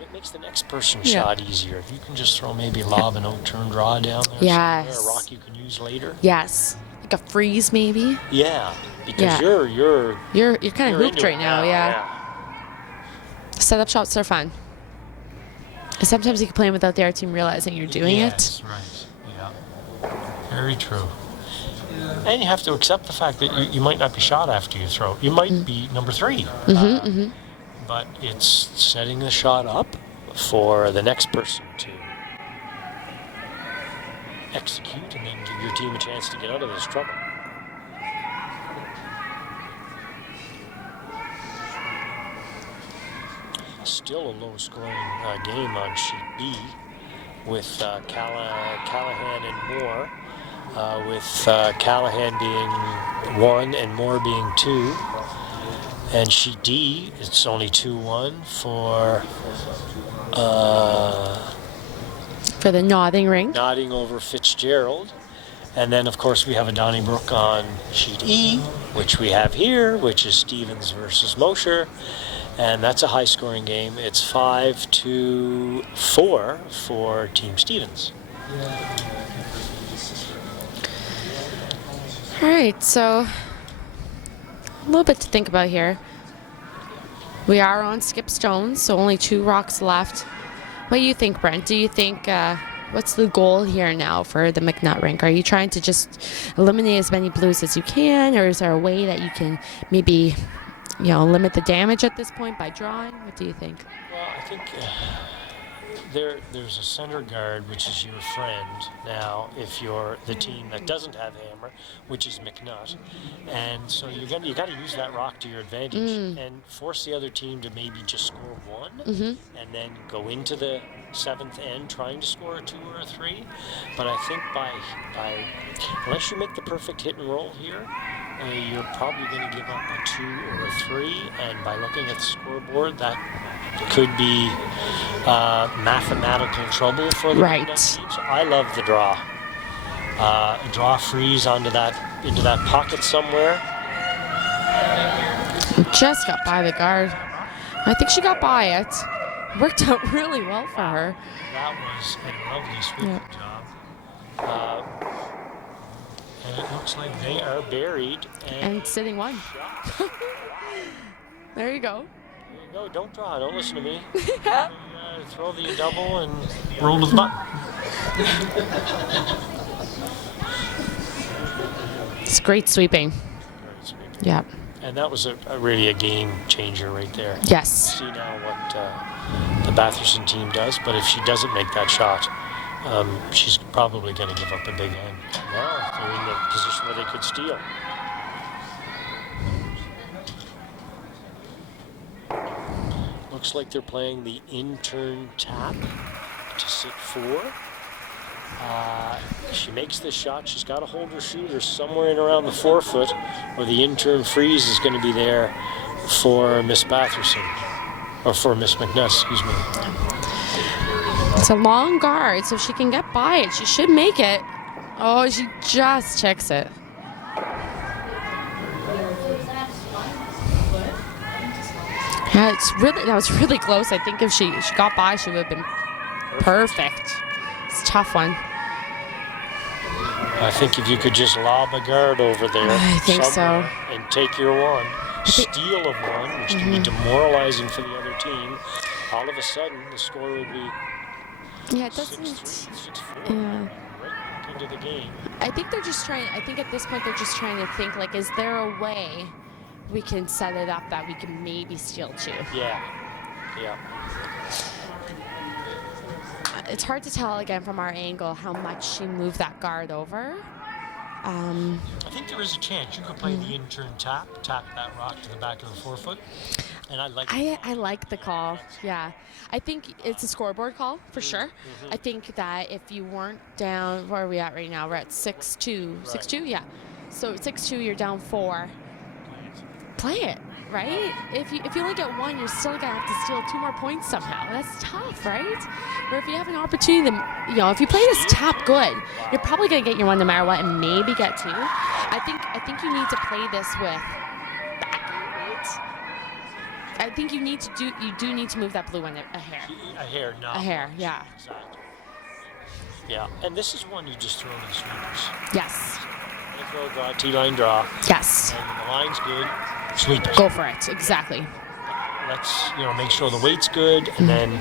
It makes the next person's shot easier. If you can just throw maybe lob an out-turn draw down there, yes, somewhere, a rock you can use later. Yes, like a freeze maybe. Yeah, because you're kind of hooped right now. Yeah. Setup shots are fun. Sometimes you can play them without the other team realizing you're doing it. Yes, right. Yeah, very true. And you have to accept the fact that you might not be shot after you throw. You might be number 3. But it's setting the shot up for the next person to execute and then give your team a chance to get out of this trouble. Still a low-scoring game on sheet B with Callahan and Moore, with Callahan being 1 and Moore being 2. And sheet D, it's only 2-1 for the nodding ring. Nodding over Fitzgerald. And then, of course, we have a Donnybrook on sheet E, which we have here, which is Stevens versus Mosher. And that's a high-scoring game. It's 5-4 for Team Stevens. All right, so a little bit to think about here. We are on skip stones, so only 2 rocks left. What do you think, Brent? Do you think, what's the goal here now for the MacNutt rink? Are you trying to just eliminate as many blues as you can, or is there a way that you can maybe, limit the damage at this point by drawing? What do you think? Well, I think there's a center guard, which is your friend now, if you're the team that doesn't have hammer, which is MacNutt. And so you got to use that rock to your advantage and force the other team to maybe just score 1 and then go into the 7th end trying to score a 2 or a 3. But I think by unless you make the perfect hit and roll here, you're probably going to give up a 2 or a 3, and by looking at the scoreboard, that could be mathematical trouble for the MacNutt team. So I love the draw. Draw freeze into that pocket somewhere. Just got by the guard. I think she got by it. Worked out really well for her. That was a lovely sweeping job. And it looks like they are buried and sitting 1. There you go. There you go. Don't draw. Don't listen to me. Throw the double and roll to the button. It's great sweeping. Great sweeping. Yeah. And that was really a game changer right there. Yes. See now what the Batherson team does, but if she doesn't make that shot, she's probably going to give up a big end. Now they're in a position where they could steal. Looks like they're playing the in-turn tap to sit 4. She makes this shot. She's got to hold her shooter somewhere in around the 4-foot, or the in-turn freeze is going to be there for Miss Batherson, or for Miss MacNutt, excuse me. It's a long guard, so if she can get by it, she should make it. Oh, she just checks it. Yeah, that was really close. I think if she got by, she would have been perfect. It's a tough one. I think if you could just lob a guard over there, I think so, and take your 1, steal of 1, which can be demoralizing for the other team, all of a sudden the score would be 6-3, 6-4. Yeah. Right back into the game. I think they're just trying. I think at this point they're just trying to think, like, is there a way we can set it up that we can maybe steal 2? Yeah. it's hard to tell again from our angle how much she moved that guard over. I think there is a chance you could play the in-turn tap that rock to the back of the forefoot. And I like I like the call. Yeah. I think it's a scoreboard call for sure. I think that if you weren't down, where are we at right now? We're at 6-2. Right. 6-2? Yeah. So 6-2, you're down 4. Play it, right? If you only get 1, you're still going to have to steal 2 more points somehow. That's tough, right? Or if you have an opportunity to, if you play this tap good, you're probably going to get your 1 no matter what and maybe get 2. I think you need to play this with backing, right? I think you do need to move that blue one a hair. A hair, no. A hair, yeah. Exactly. Yeah, and this is one you just throw in the sweepers. Yes. You throw a draw, T-line draw. Yes. And when the line's good, sweepers. Go for it. Exactly. Let's, make sure the weight's good, and then...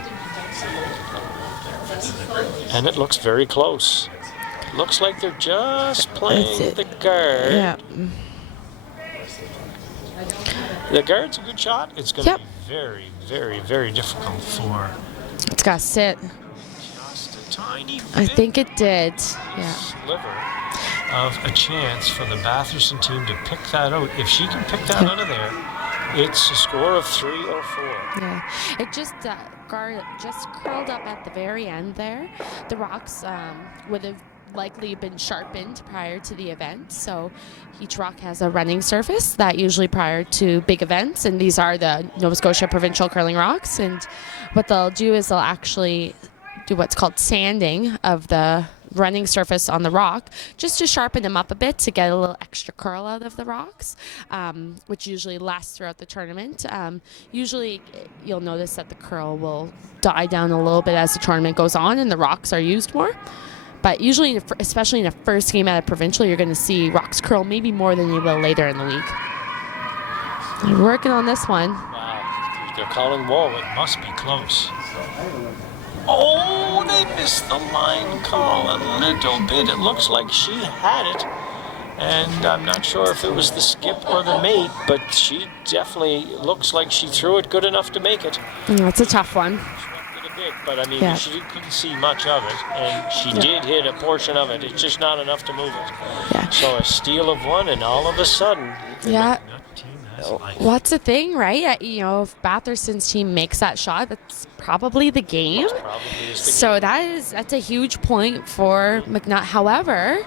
And it looks very close. Looks like they're just playing the guard. Yeah. The guard's a good shot. It's going to be very, very, very difficult for... It's got to sit. Just a tiny bit. I think it did. Yeah. Sliver of a chance for the Batherson team to pick that out. If she can pick that out of there, it's a score of 3 or 4. Yeah. It just guard just curled up at the very end there. The rocks would have likely been sharpened prior to the event, so each rock has a running surface that usually prior to big events, and these are the Nova Scotia Provincial Curling Rocks. And what they'll do is they'll actually do what's called sanding of the running surface on the rock, just to sharpen them up a bit to get a little extra curl out of the rocks, which usually lasts throughout the tournament. Usually you'll notice that the curl will die down a little bit as the tournament goes on and the rocks are used more. But usually, especially in a first game at a provincial, you're going to see rocks curl maybe more than you will later in the week. They're working on this one. Wow. They're calling wall. It must be close. Oh, they missed the line call a little bit. It looks like she had it. And I'm not sure if it was the skip or the mate, but she definitely looks like she threw it good enough to make it. That's a tough one. But I mean, she couldn't see much of it, and she did hit a portion of it. It's just not enough to move it. Yeah. So a steal of 1, and all of a sudden, the MacNutt team has life. What's the thing, right? If Batherson's team makes that shot, that's probably the game. So that's a huge point for MacNutt. However,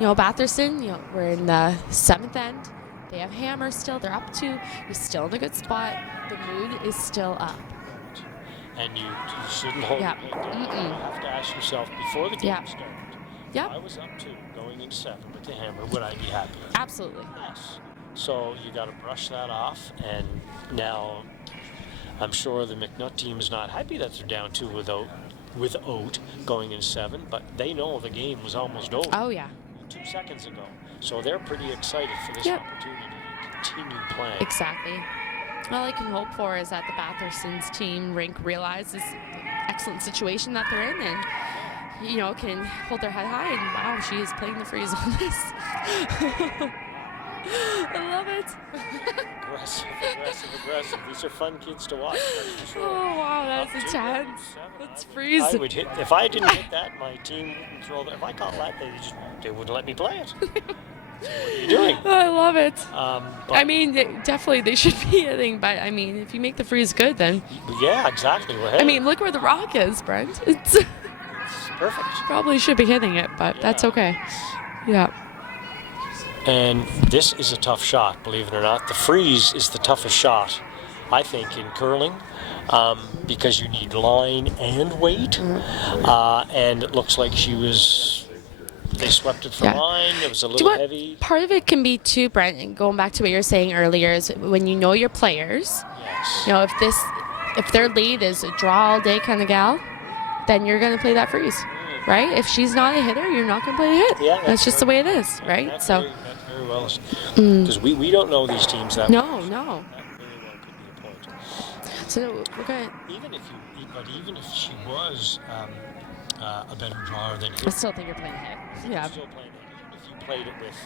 Batherson, we're in the 7th end. They have hammer still. They're up 2. You're still in a good spot. The mood is still up. And you shouldn't hold your head down. You have to ask yourself before the game started. If I was up 2 going into 7 with the hammer, would I be happy? Absolutely. Yes. So you got to brush that off. And now I'm sure the MacNutt team is not happy that they're down 2 with Oat going into 7, but they know the game was almost over. Oh, yeah. 2 seconds ago. So they're pretty excited for this opportunity to continue playing. Exactly. All I can hope for is that the Batherson's team rink realizes the excellent situation that they're in and, can hold their head high. And wow, she is playing the freeze on this. I love it. Aggressive. These are fun kids to watch, that's for sure. Oh, wow, that's intense. Let's freeze. I would hit, if I didn't hit that, my team wouldn't throw that. If I caught that, they wouldn't let me play it. So what are you doing? I love it. I mean, definitely they should be hitting, but I mean, if you make the freeze good, then. Yeah, exactly. I mean, look where the rock is, Brent. It's perfect. Probably should be hitting it, but that's okay. Yeah. And this is a tough shot, believe it or not. The freeze is the toughest shot, I think, in curling, because you need line and weight. And it looks like they swept it from line. It was a little heavy. Part of it can be too, Brent, and going back to what you were saying earlier, is when you know your players. Yes. If their lead is a draw all day kind of gal, then you're going to play that freeze, right? If she's not a hitter, you're not going to play the hit. Yeah, that's just the way it is, right? That's very well. Because we don't know these teams that well. No. That very well could be a point. So we're going to... Even if she was a better drawer than hit. I still think you're playing the hit. Yeah. Still playing it. Even if you played it with,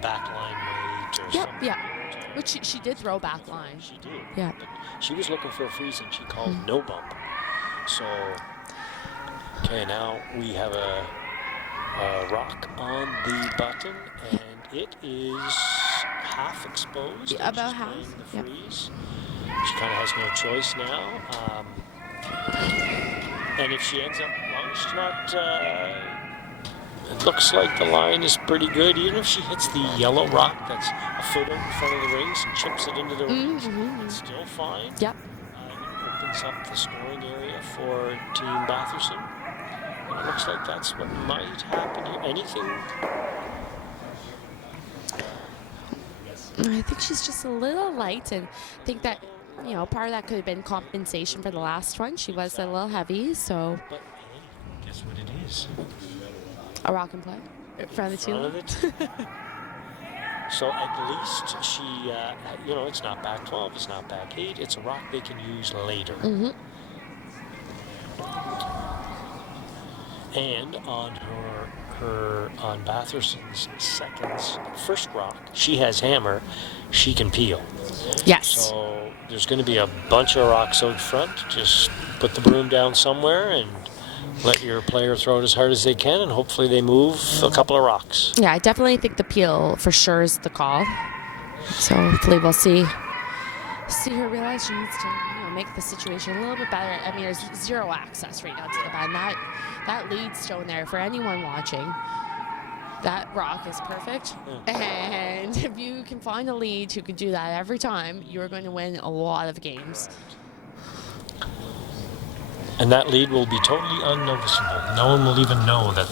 backline weight or something. Yeah. Which she did throw backline. She did. Yeah. But she was looking for a freeze and she called no bump. So Okay, now we have a rock on the button, and it is half exposed. Yeah, and about she's half, playing the yep. freeze. She kind of has no choice now. And if she ends up, as long as she's not, it looks like the line is pretty good. Even if she hits the yellow rock that's a foot out in front of the rings and chips it into the rings, it's still fine. Yep. It opens up the scoring area for Team Batherson. And it looks like that's what might happen here. Anything? I think she's just a little light, and I think that, you know, part of that could have been compensation for the last one. She was a little heavy, so But hey, guess what it is? a rock and play in front of the Front of two. it. So at least she, you know, it's not back 12, it's not back 8, it's a rock they can use later. And on on Batherson's first rock, she has hammer, she can peel. Yes. So there's going to be a bunch of rocks out front. Just put the broom down somewhere and let your player throw it as hard as they can, and hopefully they move a couple of rocks. Yeah, I definitely think the peel for sure is the call. So hopefully we'll see her realize she needs to, you know, make the situation a little bit better. I mean, there's zero access right now to the button. That lead stone there, for anyone watching, that rock is perfect. And if you can find a lead who can do that every time, you're going to win a lot of games. And that lead will be totally unnoticeable. No one will even know that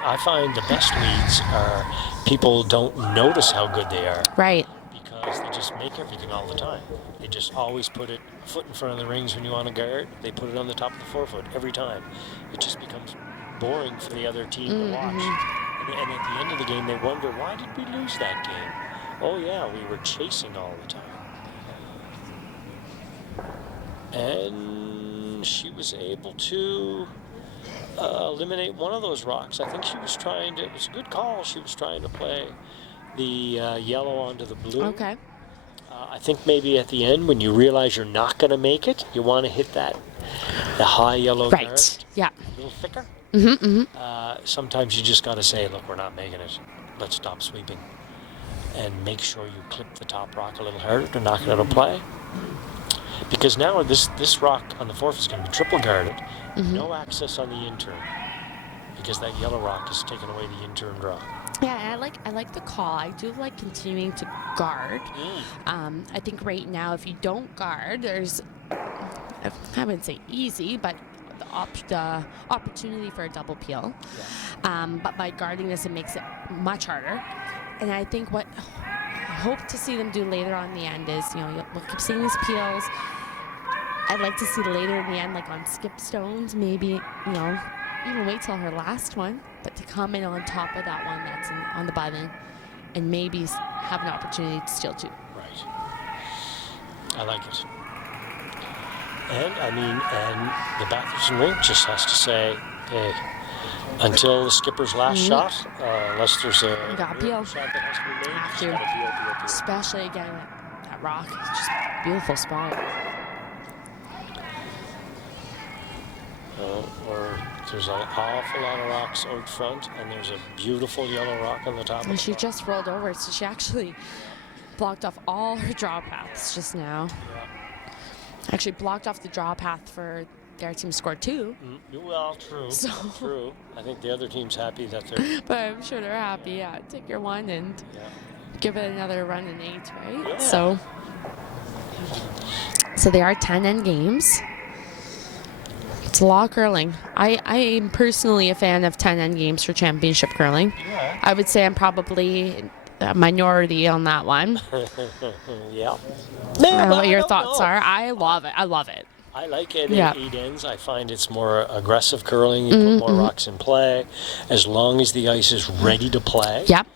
I find the best leads are people don't notice how good they are. Right. Because they just make everything all the time. They just always put it a foot in front of the rings when you want to guard. They put it on the top of the forefoot every time. It just becomes boring for the other team to watch. And at the end of the game, they wonder, why did we lose that game? Oh yeah, we were chasing all the time. And she was able to eliminate one of those rocks. I think she was trying to, it was a good call, she was trying to play the yellow onto the blue. Okay. I think maybe at the end, when you realize you're not going to make it, you want to hit the high yellow Right. guard, Yeah. a little thicker. Mm-hmm. Sometimes you just got to say, look, we're not making it. Let's stop sweeping. And make sure you clip the top rock a little harder to knock it out of play. Because now this rock on the fourth is going to be triple guarded. No access on the in-turn. Because that yellow rock is taking away the in-turn draw. Yeah, and I like the call. I do like continuing to guard. I think right now, if you don't guard, there's, I wouldn't say easy, but the opportunity for a double peel. But by guarding this, it makes it much harder. And I think what I hope to see them do later on in the end is, you know, we'll keep seeing these peels. I'd like to see later in the end, like on skip stones, maybe, you know, even wait till her last one, but to come in on top of that one that's on the button and maybe have an opportunity to steal two. Right. I like it. And, I mean, and the Batherson rink just has to say, hey, until the skipper's last shot, unless there's a Got peel. shot that has to be made, Have just to. gotta peel. Especially again, that rock. It's just a beautiful spot. Or there's an awful lot of rocks out front, and there's a beautiful yellow rock on the top of And the she rock. just rolled over, so she actually blocked off all her draw paths just now. Yeah. Actually blocked off the draw path for their team scored 2. Well, true. So- True. I think the other team's happy that they're... But I'm sure they're happy. Yeah, take your one and give it another run in 8, right? Yeah. So they are 10 end games. It's a lot of curling. I am personally a fan of 10 end games for championship curling. Yeah. I would say I'm probably a minority on that one. Yeah. I don't know what your thoughts are. I love it. I love it. I like it Yeah. at 8 ends. I find it's more aggressive curling. You put more rocks in play. As long as the ice is ready to play Yep.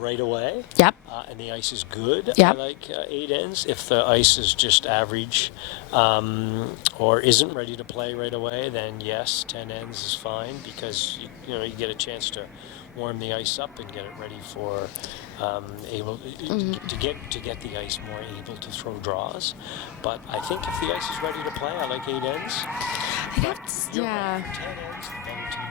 right away. Yep. And the ice is good. Yep. I like 8 ends. If the ice is just average or isn't ready to play right away, then yes, 10 ends is fine because you get a chance to warm the ice up and get it ready for able to get the ice more able to throw draws. But I think if the ice is ready to play, I like 8 ends. I'd have to, You're yeah. right, 10 ends, the better team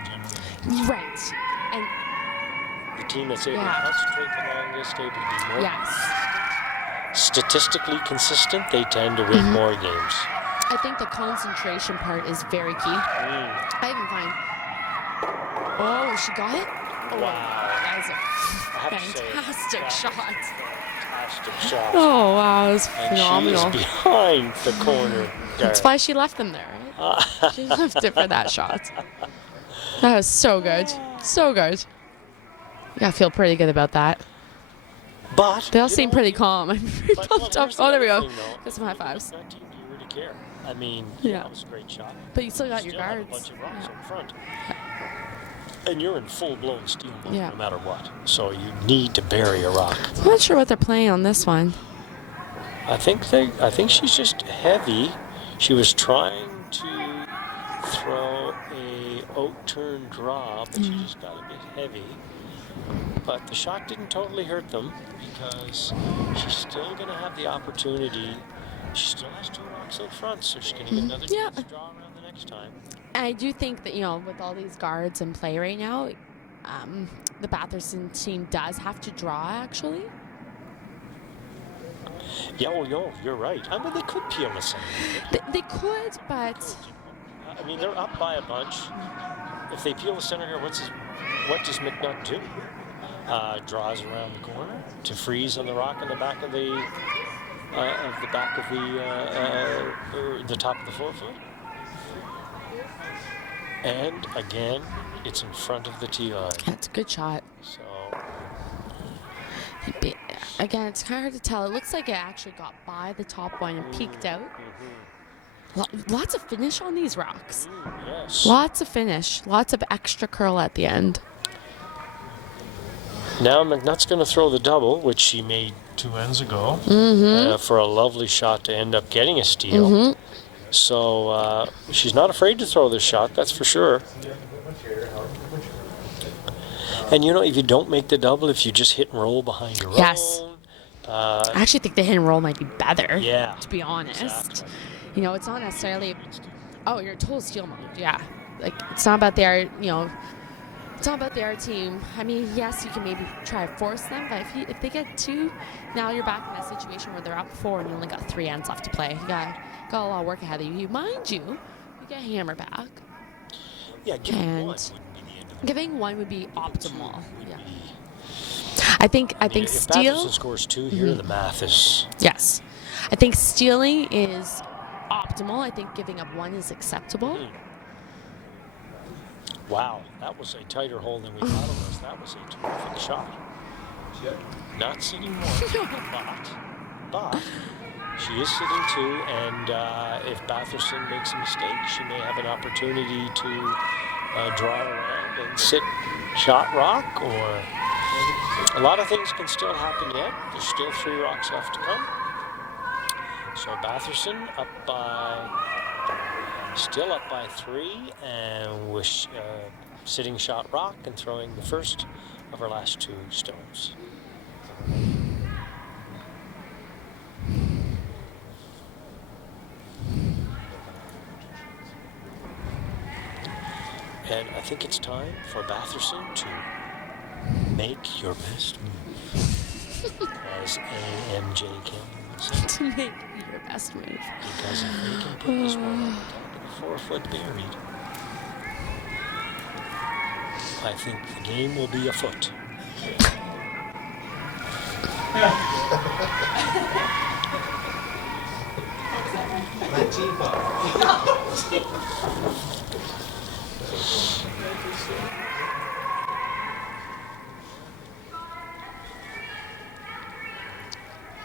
generally. Right. And The team that's able to Yeah. concentrate the longest, able to be more yes, statistically consistent, they tend to win more games. I think the concentration part is very key. I even find. Oh, she got it. Oh, Wow. that was a I have to say, fantastic that shot. was a fantastic shot. Oh wow, it was And phenomenal. she is behind the corner. That's why she left them there. Right? She left it for that shot. That was so good, so good. Yeah, I feel pretty good about that. But They all you seem know, pretty calm. I'm pretty but, pumped up. here's the Oh, there we other go. thing, though. Get some high fives. That team, do you really care? I mean, Yeah. that was a great shot. But you still got your Still have a guards. bunch of rocks up front. And you're in full-blown steel mode Yeah. no matter what. So you need to bury a rock. I'm not sure what they're playing on this one. I think she's just heavy. She was trying to throw a oak turn draw, but she just got a bit heavy. But the shot didn't totally hurt them because she's still going to have the opportunity. She still has 2 rocks out front, so she's going to get another Yeah. chance to draw around the next time. I do think that, with all these guards in play right now, the Batherson team does have to draw, actually. Yeah, well, you're right. I mean, they could peel the center. They could, but I mean, they're up by a bunch. If they peel the center here, what does MacNutt do? Draws around the corner to freeze on the rock on the back of the the top of the forefoot. And again, it's in front of the tee line. that's a good shot. So Again, it's kind of hard to tell. It looks like it actually got by the top one and peeked out. Lots of finish on these rocks. yes. Lots of finish. Lots of extra curl at the end. Now MacNutt's going to throw the double, which she made 2 ends ago, for a lovely shot to end up getting a steal. So she's not afraid to throw this shot, that's for sure. And if you don't make the double, if you just hit and roll behind your Yes. own. I actually think the hit and roll might be better. Yeah, To be honest. exactly. It's not necessarily. Oh, you're in total steal mode. Yeah. Like, it's not about their, it's not about their team. I mean, yes, you can maybe try to force them, but if they get 2, now you're back in that situation where they're up 4 and you only got 3 ends left to play. You got a lot of work ahead of you. Mind you, you get hammer back. Yeah, giving And one wouldn't be the end of the Giving 1 would be optimal. would Yeah. be- I think if steal. Batherson scores 2 here, the math is... Yes. I think stealing is optimal. I think giving up 1 is acceptable. Wow, that was a tighter hole than we thought it was. That was a terrific shot. Not sitting 1, but she is sitting 2, and if Batherson makes a mistake, she may have an opportunity to draw around and sit shot rock, or a lot of things can still happen yet. There's still 3 rocks left to come. So Batherson still up by 3, and with sitting shot rock and throwing the first of her last 2 stones. And I think it's time for Batherson to make your best move, as AMJ Campbell would say. To make your best move. Because if they can put this one on the top of the 4-foot buried, I think the game will be afoot.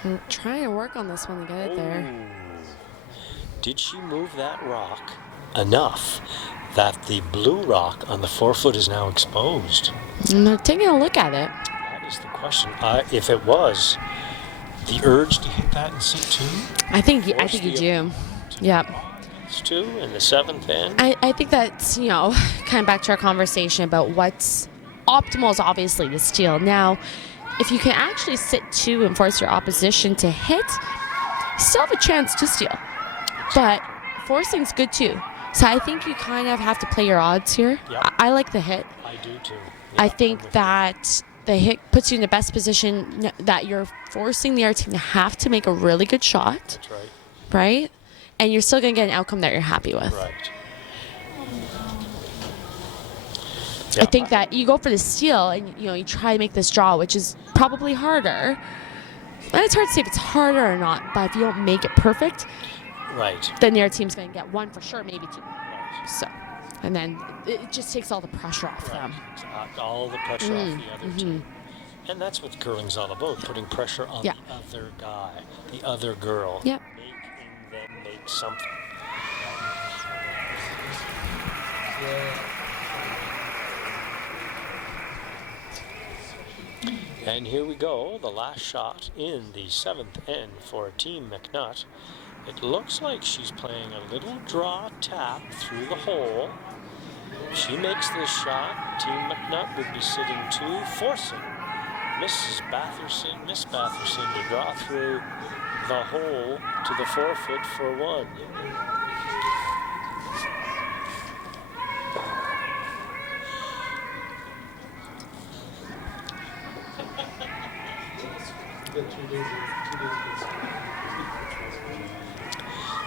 I'm trying to work on this one to get it there. Ooh. Did she move that rock enough that the blue rock on the 4-foot is now exposed? I'm taking a look at it. That is the question. If it was, the urge to hit that and sit 2? I think you Force do. the Yep. It's 2 in the 7th end. I think that's, kind of back to our conversation about what's optimal is obviously to steal. Now, if you can actually sit 2 and force your opposition to hit, you still have a chance to steal. But forcing's good too. So I think you kind of have to play your odds here. Yep. I like the hit. I do too. I Yeah, think I'm with that the hit puts you in the best position that you're forcing the other team to have to make a really good shot, you. That's right. right? And you're still going to get an outcome that you're happy with. Right. I think that you go for the steal and you try to make this draw, which is probably harder. And it's hard to say if it's harder or not, but if you don't make it perfect, Right. then the other team's going to get 1 for sure, maybe 2. Right. So, and then it just takes all the pressure off them. All the pressure off the other team. And that's what curling's all about, putting pressure on Yeah. the other guy, the other girl. Yep. Making them make something. And here we go, the last shot in the 7th end for Team MacNutt. It looks like she's playing a little draw tap through the hole. If she makes this shot, Team MacNutt would be sitting 2, forcing Miss Batherson to draw through the hole to the 4-foot for 1.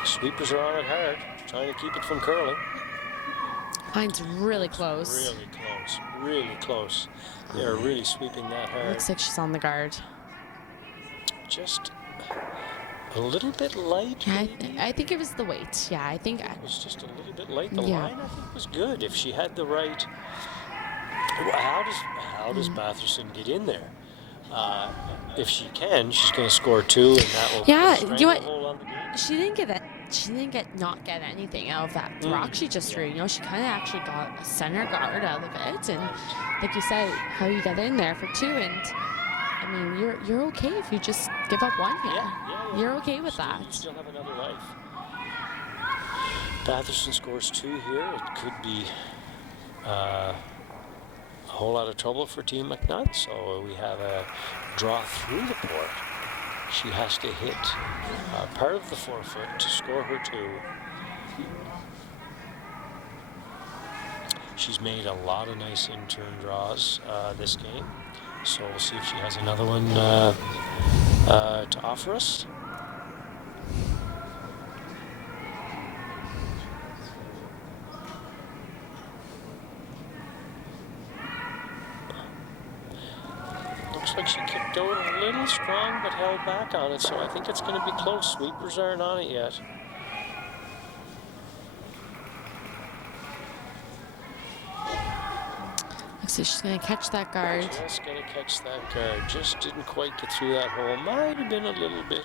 Sweepers are on it hard, trying to keep it from curling. Mine's really close. Really close, really close. They're really sweeping that hard. Looks like she's on the guard. Just a little bit light. Yeah, maybe? I think it was the weight. Yeah, I think. It was just a little bit light. The Yeah. line, I think, was good. If she had the right. How does Batherson get in there? If she can, she's going to score 2, and that will Yeah, put a you know what? stranglehold on the game. She didn't get that. She didn't not get anything out of that rock she just threw. She kind of actually got a center guard out of it, and like you said, how you get in there for 2, and I mean, you're okay if you just give up 1 here. Yeah. You're okay with You that. still have another life. Batherson scores 2 here. It could be a whole lot of trouble for Team MacNutt. So we have a draw through the port. She has to hit part of the 4-foot to score her 2. She's made a lot of nice in-turn draws this game. So we'll see if she has another one to offer us. Looks like she kicked out a little strong, but held back on it, so I think it's going to be close. Sweepers aren't on it yet. Looks like she's going to catch that guard. Just going to catch that guard. Just didn't quite get through that hole. Might have been a little bit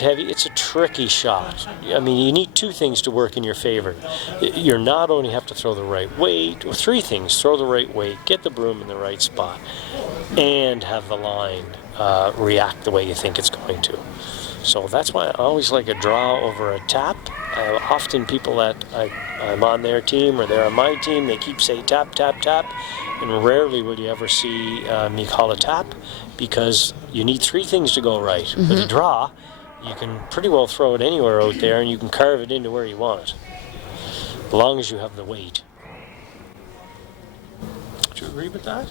heavy. It's a tricky shot. I mean, you need 2 things to work in your favor. You not only have to throw the right weight, or 3 things: throw the right weight, get the broom in the right spot, and have the line react the way you think it's going to. So that's why I always like a draw over a tap. Often people that I'm on their team or they're on my team, they keep saying tap, tap, tap, and rarely will you ever see me call a tap, because you need 3 things to go right. With a draw, you can pretty well throw it anywhere out there and you can carve it into where you want it, as long as you have the weight. Do you agree with that?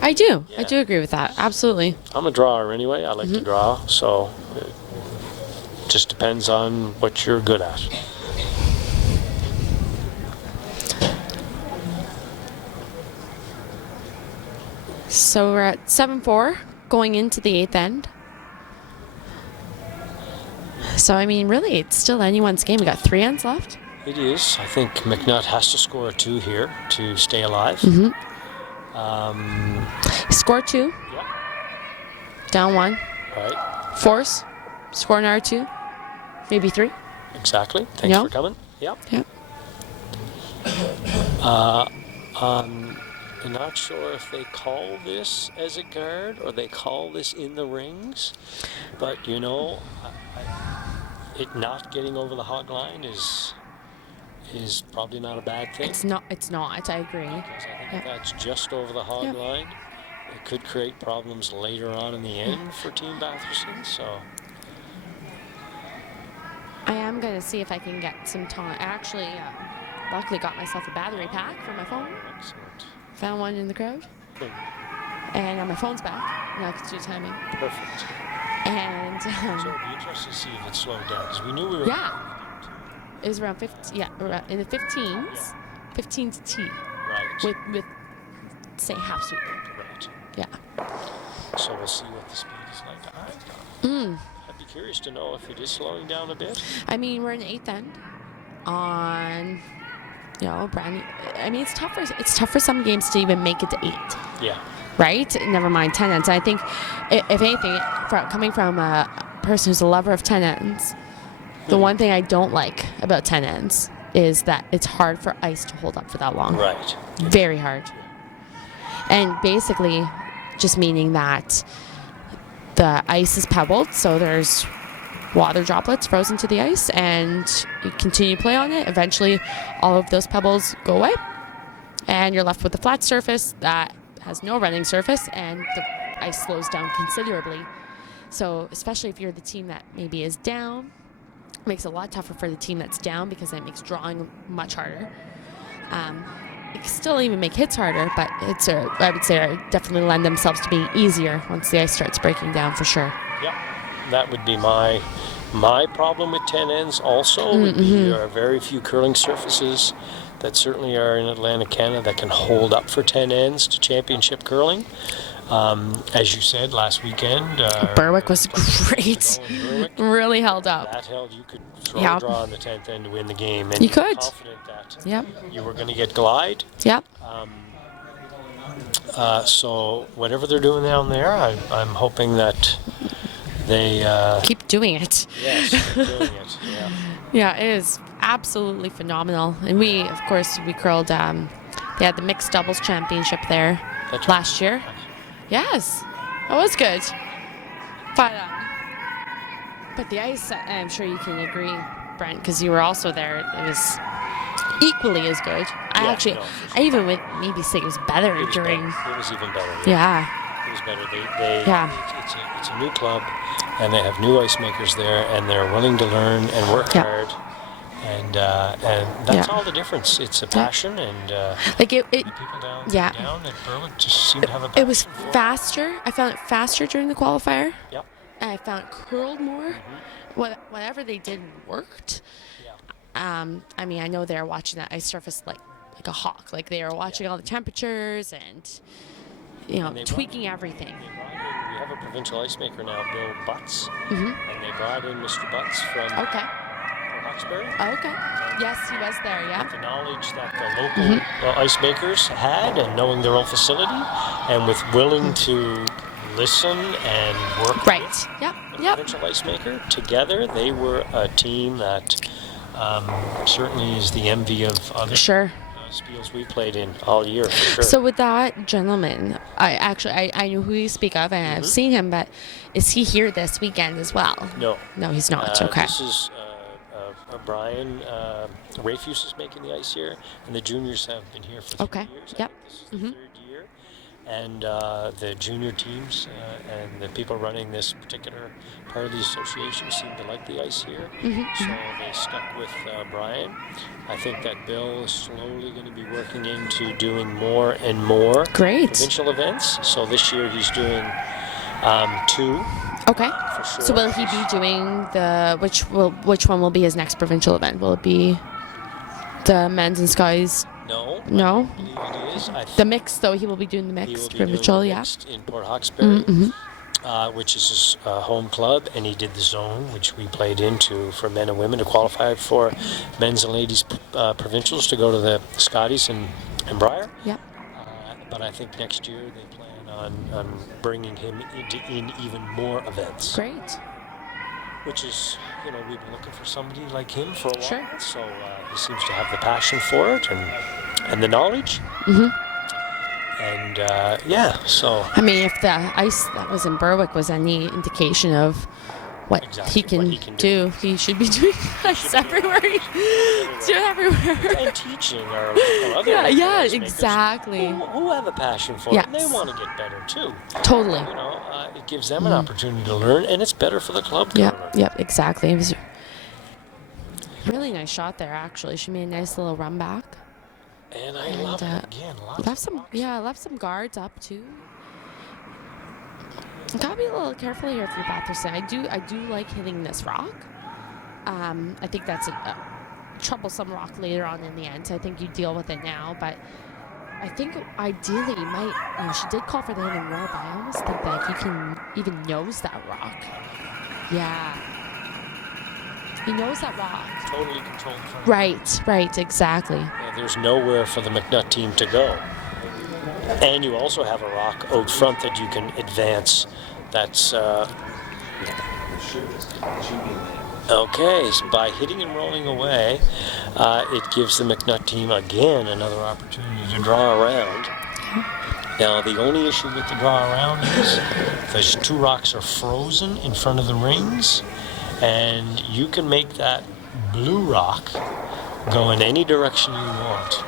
I do. Yeah. I do agree with that. Absolutely. I'm a drawer anyway. I like to draw, so it just depends on what you're good at. So we're at 7-4 going into the 8th end. So, I mean, really, it's still anyone's game. We got 3 ends left. It is. I think MacNutt has to score a 2 here to stay alive. Score 2, Yeah. down 1. Right. Force, score another 2, maybe 3. Exactly. Thanks Yeah. for coming. Yep. Yep. I'm not sure if they call this as a guard or they call this in the rings, but it not getting over the hog line is probably not a bad thing. It's not. I agree. Because I think Yep. That's just over the hog Yep. line. It could create problems later on in the end for Team Batherson. So I am going to see if I can get some time. Actually, luckily got myself a battery pack for my phone. excellent. Found one in the crowd. And my phone's back. Now I can do timing. Perfect. And So it'll be interesting to see if it slowed down because we knew we were. yeah, it was around 15. Yeah, around in the 15s, 15 to T, Right. with say half sweep. Right. Yeah. So we'll see what the speed is like. I'd be curious to know if it is slowing down a bit. I mean, we're in the 8th end on, brand new. I mean, it's tough for some games to even make it to 8. Yeah. Right? Never mind 10 ends. I think, if anything, coming from a person who's a lover of 10 ends, the one thing I don't like about 10 ends is that it's hard for ice to hold up for that long. Right. Very hard. And basically, just meaning that the ice is pebbled, so there's water droplets frozen to the ice, and you continue to play on it. Eventually, all of those pebbles go away, and you're left with a flat surface that has no running surface, and the ice slows down considerably. So, especially if you're the team that maybe is down, it makes it a lot tougher for the team that's down because that makes drawing much harder. It can still even make hits harder, but I would say definitely lend themselves to being easier once the ice starts breaking down for sure. Yeah. That would be my problem with 10 ends also. Would be there are very few curling surfaces that certainly are in Atlantic Canada that can hold up for 10 ends to championship curling. As you said last weekend, Berwick was great. Berwick, Really held up. that held. You could throw Yep. a draw on the 10th end to win the game, and You you were could. confident that Yep. you were going to get glide. Yep. So whatever they're doing down there, I'm hoping that they Keep doing it. yes, keep doing it. Yeah. Yeah, it is absolutely phenomenal. And we, of course, we curled. They had the mixed doubles championship there That's last year. Yes, that was good. But the ice, I'm sure you can agree, Brent, because you were also there. It was equally as good. No, for sure. I even would maybe say it was better It was during. better. It was even better. Yeah. It was better. They Yeah. it's a new club, and they have new ice makers there, and they're willing to learn and work Yeah. hard, and that's Yeah. all the difference. It's a passion, and Like it the people down at Berwick just seem to have a passion it was for it. faster. I found it faster during the qualifier. Yep. And I found it curled more. Whatever they did worked. Yeah. I mean, I know they're watching that ice surface like a hawk. Like they were watching all the temperatures and And they tweaking everything. We have a provincial ice maker now, Bill Butts, and they brought in Mr. Butts from Okay. Hawkesbury. Okay. Yes, he was there. Yeah. The knowledge that the local ice makers had, and knowing their own facility, and with willing to listen and work Right. with Yep. the Yep. provincial ice maker together, they were a team that certainly is the envy of other Sure. spiels we played in all year, for sure. So with that gentleman, I knew who you speak of, and I've seen him, but is he here this weekend as well? No. No, he's not. Okay. This is Brian Rayfuse is making the ice here, and the juniors have been here for 3 Okay. years. Yep. This is the 3rd year. And the junior teams and the people running this particular part of the association seem to like the ice here. So they stuck with Brian. I think that Bill is slowly going to be working into doing more and more Great. provincial events. So this year he's doing 2 Okay. for sure. So will he be doing which one will be his next provincial event? Will it be the men's and skies? No. No. I believe it is. The mix, though, he will be doing the He will mixed be doing provincial, the yeah. mixed in Port Hawkesbury, which is his home club, and he did the zone, which we played into for men and women to qualify for men's and ladies provincials to go to the Scotties and Briar. Yep. But I think next year they plan on bringing him in even more events. Great. Which is, we've been looking for somebody like him for a while. Sure. So he seems to have the passion for it and the knowledge. And so I mean, if the ice that was in Berwick was any indication of what Exactly, he can, what he can do. He should be doing this everywhere. He's doing everywhere. And teaching our other Yeah, ice makers exactly. who have a passion for it, and they Yes. want to get better too. Totally. You know, it gives them an opportunity to learn, and it's better for the club to learn. Yep, exactly. It was a really nice shot there, actually. She made a nice little run back. And I love it again. Left some guards up too. Gotta be a little careful here for Batherson. I do like hitting this rock. I think that's a troublesome rock later on in the end. So I think you deal with it now, but I think ideally you might. You know, she did call for the hit and roll, but I almost think that if you can even nose that rock, yeah, he knows that rock. Totally controlled from Right, exactly. Yeah, there's nowhere for the MacNutt team to go. And you also have a rock out front that you can advance. That's okay. So by hitting and rolling away, it gives the MacNutt team again another opportunity to draw around. Now the only issue with the draw around is those two rocks are frozen in front of the rings, and you can make that blue rock go in any direction you want,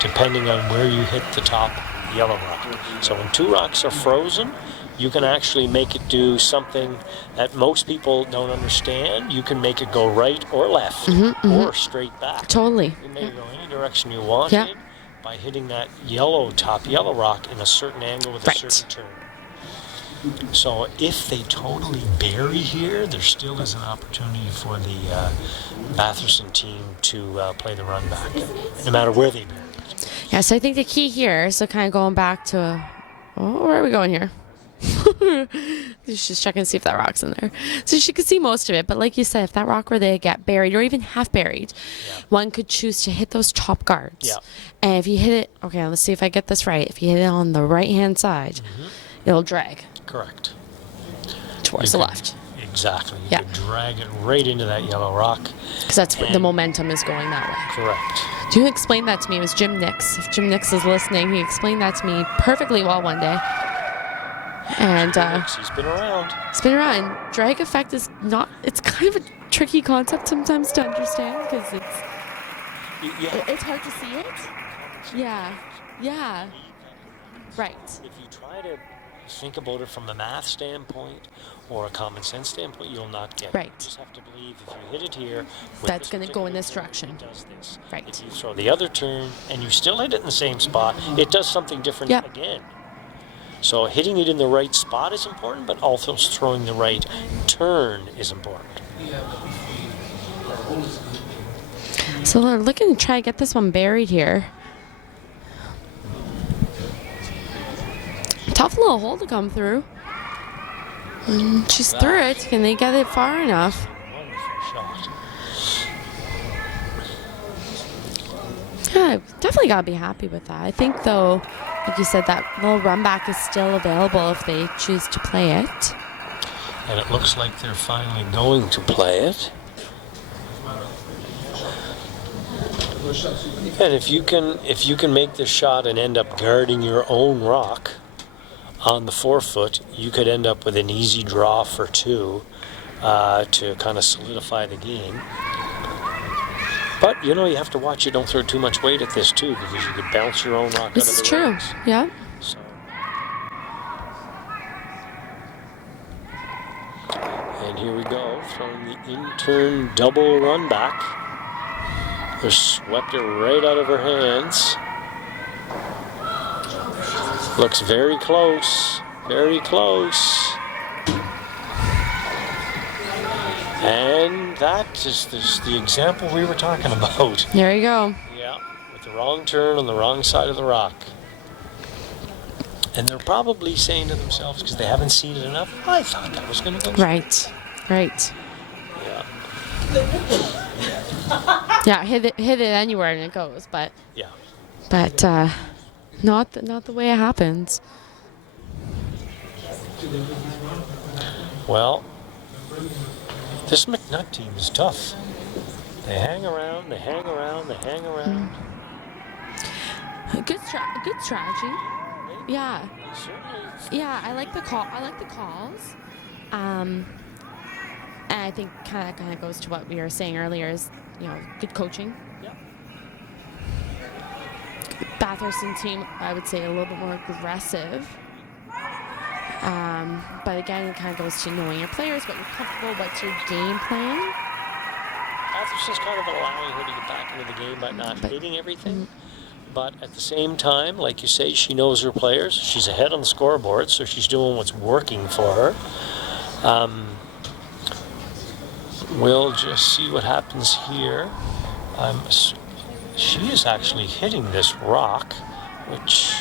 depending on where you hit the top yellow rock. So when two rocks are frozen, you can actually make it do something that most people don't understand. You can make it go right or left or straight back. Totally. You make it go any direction you want Yeah. it by hitting that top yellow rock in a certain angle with a certain turn. So if they totally bury here, there still is an opportunity for the Batherson team to play the run back, no matter where they bury it. Yeah, so I think the key here, so kind of going back to, where are we going here? Just checking to see if that rock's in there. So she could see most of it, but like you said, if that rock were to get buried or even half buried, one could choose to hit those top guards. Yeah. And if you hit it, okay, let's see if I get this right. If you hit it on the right-hand side, it'll drag. Correct. Towards the left. Exactly. You Yeah. could drag it right into that yellow rock. Because that's the momentum is going that way. Correct. Do you explain that to me? It was Jim Nix. If Jim Nix is listening, he explained that to me perfectly well one day. And He's been around. spin around. Drag effect is not, it's kind of a tricky concept sometimes to understand because it's hard to see it. Yeah. Right. If you try to think about it from a math standpoint or a common sense standpoint, you'll not get it. Right. You just have to believe if you hit it here, with That's this going to go in particular this turn, direction. It does this. Right. If you throw the other turn and you still hit it in the same spot, it does something different Yep. again. So hitting it in the right spot is important, but also throwing the right turn is important. So they're looking to try to get this one buried here. Tough little hole to come through. She's through it. Can they get it far enough? Wonderful shot. Yeah, definitely gotta be happy with that. I think though, like you said, that little run back is still available if they choose to play it. And it looks like they're finally going to play it. And if you can make this shot and end up guarding your own rock on the 4-foot, you could end up with an easy draw for two to kind of solidify the game. But you know, you have to watch you don't throw too much weight at this too, because you could bounce your own rock This out is of the true. rings. Yeah. So. And here we go, throwing the in-turn double run back. Just swept it right out of her hands. Looks very close, very close. And that is the example we were talking about. There you go. Yeah, with the wrong turn on the wrong side of the rock. And they're probably saying to themselves, because they haven't seen it enough, I thought that was going to go. Right. Yeah. Yeah, hit it anywhere and it goes, but Yeah. not the way it happens. Well, this MacNutt team is tough. They hang around, they hang around, they hang around. Good strategy. Yeah. Certainly. Yeah, I like the calls. And I think kind of goes to what we were saying earlier is, good coaching. Yeah. Batherson team, I would say, a little bit more aggressive. But again, it kind of goes to knowing your players, what you're comfortable, what's your game plan. Batherson's kind of allowing her to get back into the game by not hitting everything. But at the same time, like you say, she knows her players. She's ahead on the scoreboard, so she's doing what's working for her. We'll just see what happens here. She is actually hitting this rock, which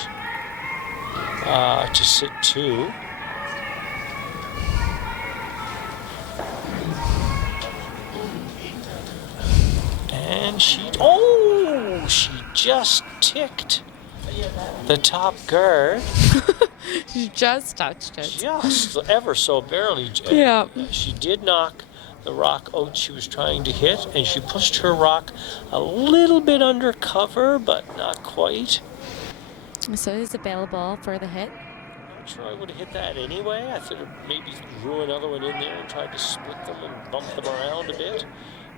to sit 2. And she just ticked the top guard. She just touched it. Just ever so barely. Yeah. She did knock the rock out she was trying to hit, and she pushed her rock a little bit under cover, but not quite. So it is available for the hit. I'm not sure I would have hit that anyway. I thought maybe threw another one in there and tried to split them and bump them around a bit.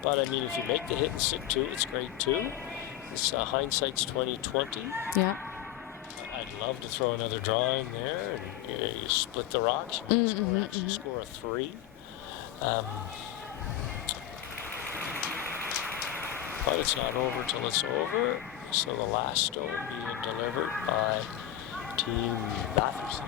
But I mean, if you make the hit and sit 2, it's great too. It's hindsight's 20/20. Yeah. I'd love to throw another draw in there, and you split the rocks. You can score a 3. But it's not over till it's over. So the last stone being delivered by Team Batherson.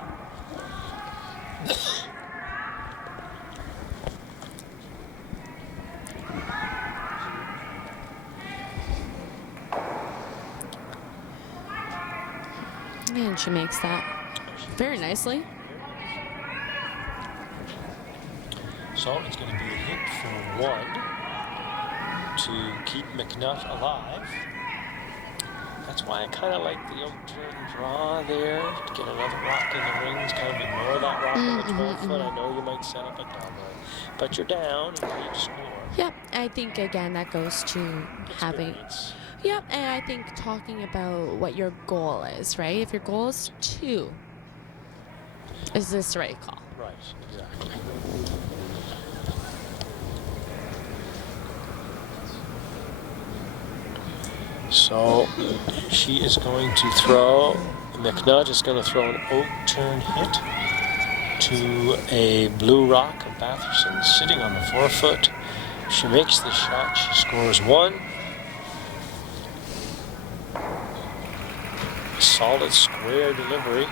And she makes that very nicely. So it's going to be a hit for 1 to keep MacNutt alive. That's why I kind of like the turn draw there, to get another rock in the rings, kind of ignore that rock on the 12 foot. I know you might set up a double, but you're down and you need to score. Yep, I think again that goes to having. Yep, and I think talking about what your goal is, right? If your goal is 2, is this the right call? Right, exactly. So she is going to throw, MacNutt is going to throw an out turn hit to a blue rock of Batherson sitting on the 4 foot. She makes the shot, she scores 1. Solid square delivery,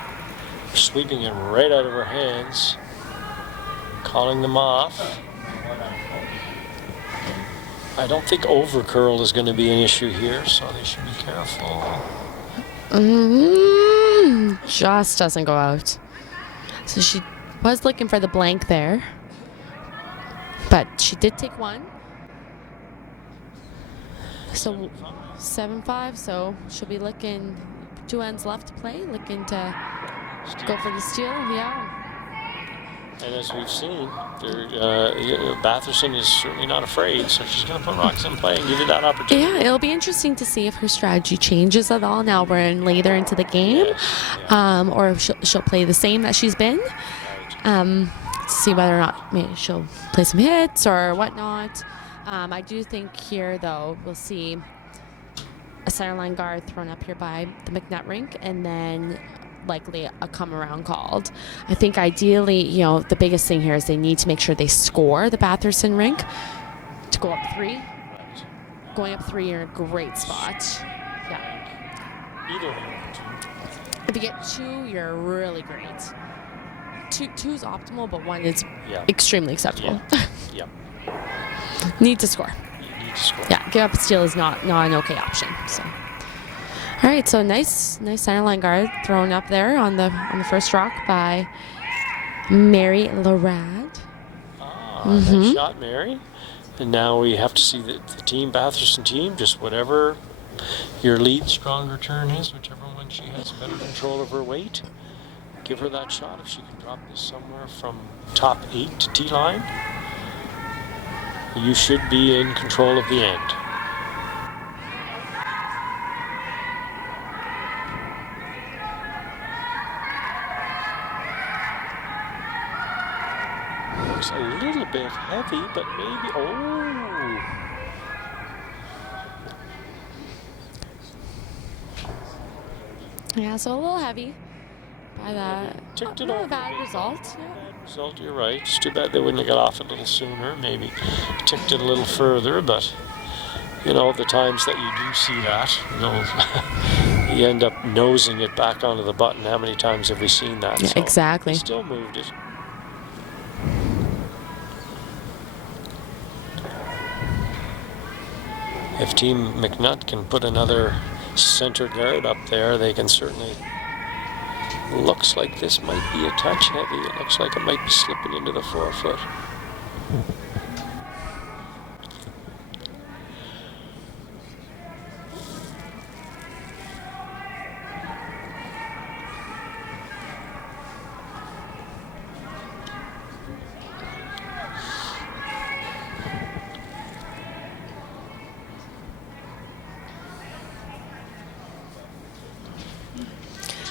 sweeping it right out of her hands, calling them off. I don't think over curl is going to be an issue here, so they should be careful. Just doesn't go out. So she was looking for the blank there, but she did take 1. So 7-5, so she'll be looking, 2 ends left to play, looking to go for the steal, yeah. And as we've seen, Batherson is certainly not afraid, so she's going to put rocks in play and give you that opportunity. Yeah, it'll be interesting to see if her strategy changes at all now we're in later into the game, or if she'll play the same that she's been. To see whether or not maybe she'll play some hits or whatnot. I do think here, though, we'll see a center line guard thrown up here by the MacNutt rink, and then likely a come around called. I think ideally, the biggest thing here is they need to make sure they score the Batherson rink to go up 3. Right. Going up 3, you're in a great spot. Yeah. Either one. If you get 2, you're really great. 2 is optimal, but 1 is Yeah. extremely acceptable. Yep. Need to score. You need to score. Yeah, give up a steal is not an okay option. So, all right, so nice center line guard thrown up there on the first rock by Mary Larad. Nice shot, Mary. And now we have to see the team, Batherson team, just whatever your lead stronger turn is, whichever one she has better control of her weight. Give her that shot if she can drop this somewhere from top 8 to T-line. You should be in control of the end. Looks a little bit heavy heavy, but maybe. Oh. Yeah, so a little heavy by that. Ticked it Not over a bad bit, though. result. Yeah. Bad result, you're right. It's too bad they wouldn't have got off a little sooner. Maybe ticked it a little further, but you know, the times that you do see that, you end up nosing it back onto the button. How many times have we seen that? Yeah, So exactly. He still moved it. If Team MacNutt can put another center guard up there, they can certainly. Looks like this might be a touch heavy. It looks like it might be slipping into the forefoot.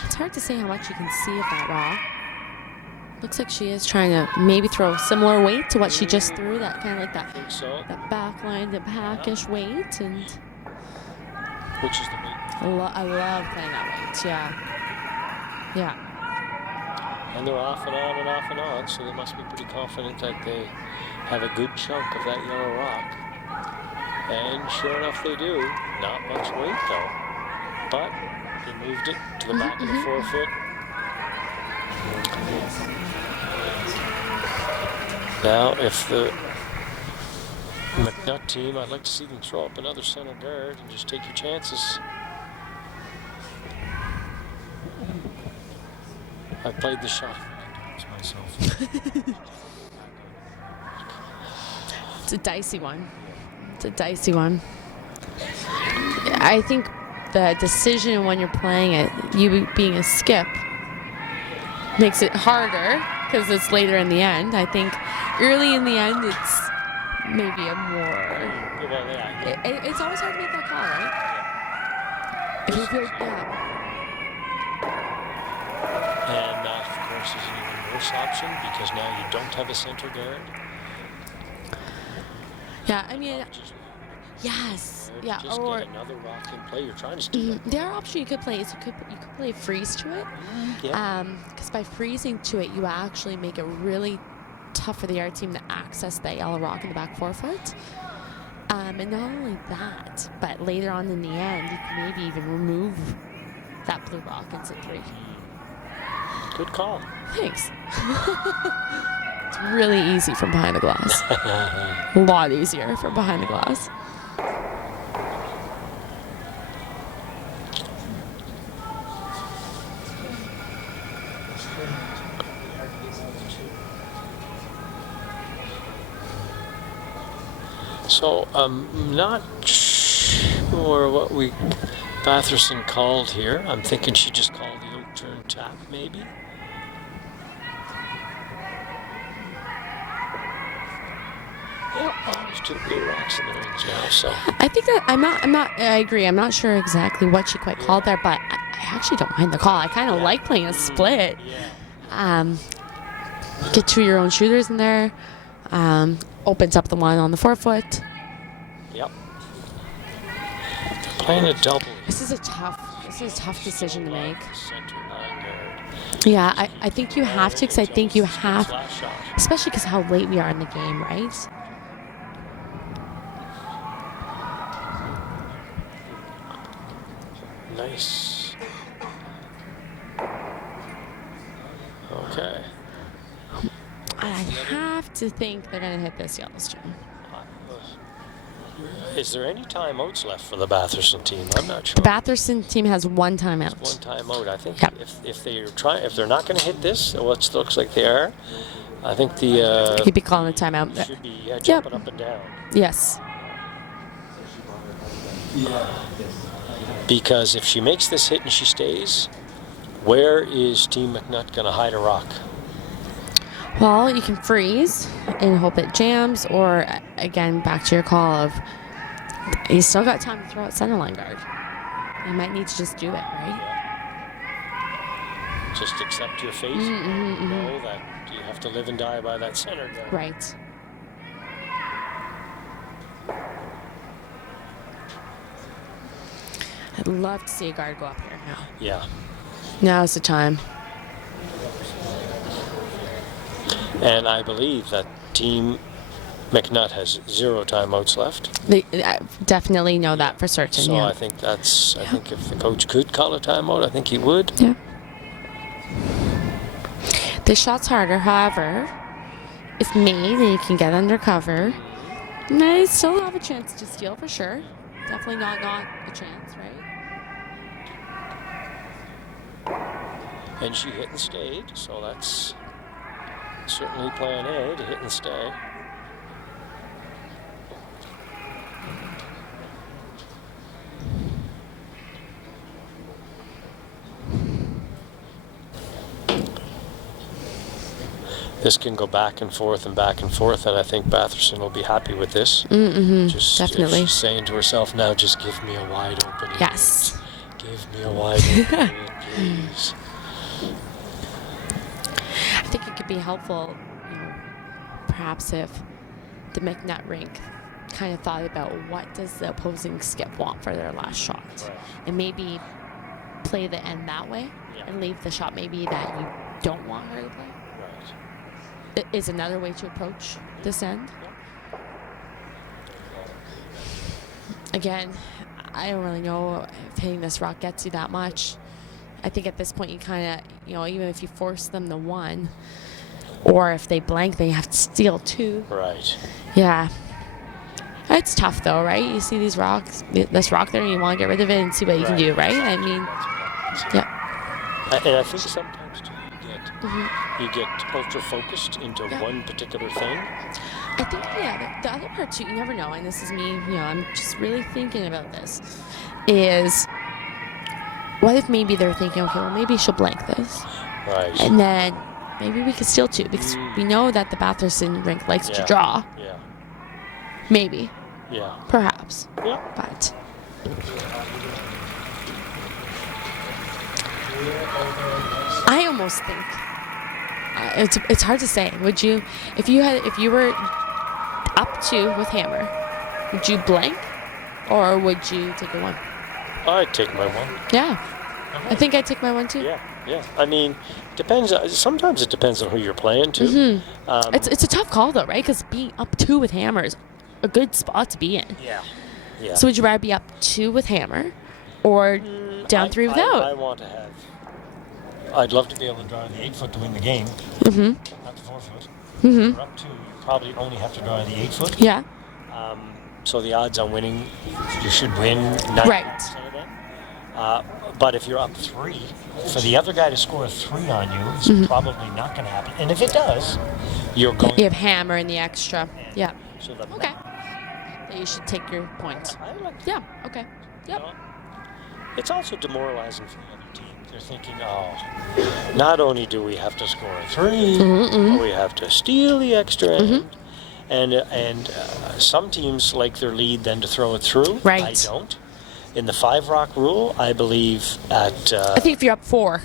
It's hard to say how much you can see of that rock. Looks like she is trying to maybe throw similar weight to what she just threw. That kind of like I think so. that back line, the backish weight, and Which is the weight. I love playing that weight. Yeah, yeah. And they're off and on and off and on, so they must be pretty confident that they have a good chunk of that yellow rock. And sure enough, they do. Not much weight, though. But they moved it to the back of the forefoot. Now, if the MacNutt team, I'd like to see them throw up another center guard and just take your chances. I played the shot times myself. It's a dicey one. It's a dicey one. I think the decision when you're playing it, you being a skip, makes it harder because it's later in the end. I think early in the end, it's maybe a more. Well, yeah. It's always hard to make that call, right? If you feel, yeah. And that, of course, is an even worse option because now you don't have a center guard. Yeah, I mean, Just, yes, yeah, just or get another rock in play. You're trying to steal it. the other option you could play is you could play freeze to it. Yeah. Because by freezing to it, you actually make it really tough for the other team to access that yellow rock in the back forefoot. And not only that, but later on in the end, you can maybe even remove that blue rock in set 3. Good call. Thanks. It's really easy from behind the glass. A lot easier from behind the glass. So I'm not sure what Batherson called here. I'm thinking she just called the out turn tap, maybe. There's 2 blue rocks in the rings now, so. I think that I agree. I'm not sure exactly what she quite called there, but I actually don't mind the call. I kind of like playing a split. Yeah. Get 2 of your own shooters in there. Opens up the line on the forefoot. Yep. They're playing a double. This is a tough decision to make. Center line guard. Yeah, I think you have to, because I think you have, Flash shot. especially because how late we are in the game, right? Nice. Okay. I have to think they're going to hit this Yellowstone. Is there any timeouts left for the Batherson team? I'm not sure. The Batherson team has 1 timeout. One timeout. I think Yep. if they're not going to hit this, which looks like they are, I think the He'd be calling a timeout. should be jumping up and down. Yes. Because if she makes this hit and she stays, where is Team MacNutt going to hide a rock? Well, you can freeze and hope it jams, or again, back to your call of you still got time to throw out center line guard. You might need to just do it, right? Just accept your fate. Know that you have to live and die by that center guard. Right. I'd love to see a guard go up here now. Yeah. Now's the time. And I believe that Team MacNutt has 0 timeouts left. I definitely know that for certain. So yeah. I think I think if the coach could call a timeout, I think he would. Yeah. This shot's harder, however, if made and you can get under cover, they still have a chance to steal for sure. Definitely not a chance, right? And she hit and stayed, so that's certainly plan A, to hit and stay. This can go back and forth, and I think Batherson will be happy with this. Just Definitely. She's saying to herself now, just give me a wide open. Yes. Give me a wide open, please. I think it could be helpful, perhaps if the MacNutt rink kind of thought about what does the opposing skip want for their last shot, Right. and maybe play the end that way, and leave the shot maybe that you don't want her to play. Is another way to approach this end. Again, I don't really know if hitting this rock gets you that much. I think at this point you kind of, even if you force them to 1, or if they blank, then you have to steal 2. Right. Yeah. It's tough though, right? You see these rocks, this rock there, and you want to get rid of it and see what you can do, right? I mean, yeah. And I think sometimes too, you get ultra focused into one particular thing. I think, the other part too, you never know, and this is me, I'm just really thinking about this, is what if maybe they're thinking, okay, well, maybe she'll blank this. Right. And then maybe we could steal 2, because we know that the Batherson rink likes to draw. Yeah. Maybe. Yeah. Perhaps. Yeah. But I almost think it's hard to say. Would you, if you were up 2 with hammer, would you blank, or would you take a 1? I'd take my 1. Yeah, I think I'd take my 1 too. Yeah. I mean, depends. Sometimes it depends on who you're playing to. It's a tough call though, right? Because being up 2 with hammer is a good spot to be in. Yeah. So would you rather be up 2 with hammer, or down 3 without? I want to have. I'd love to be able to draw the 8-foot to win the game. Not the 4-foot. If you're up 2, you probably only have to draw the 8-foot. Yeah. So the odds on winning, you should win 90% of them. But if you're up 3, for the other guy to score a 3 on you, it's probably not going to happen. And if it does, you're going. You have hammer in the extra. Yeah. So the Okay. That you should take your point. I like. Yeah. Okay. Yep. It's also demoralizing for the other team. They're thinking, not only do we have to score a 3, but we have to steal the extra end. And some teams like their lead then to throw it through. Right. I don't. In the 5-rock rule, I believe at... I think if you're up 4.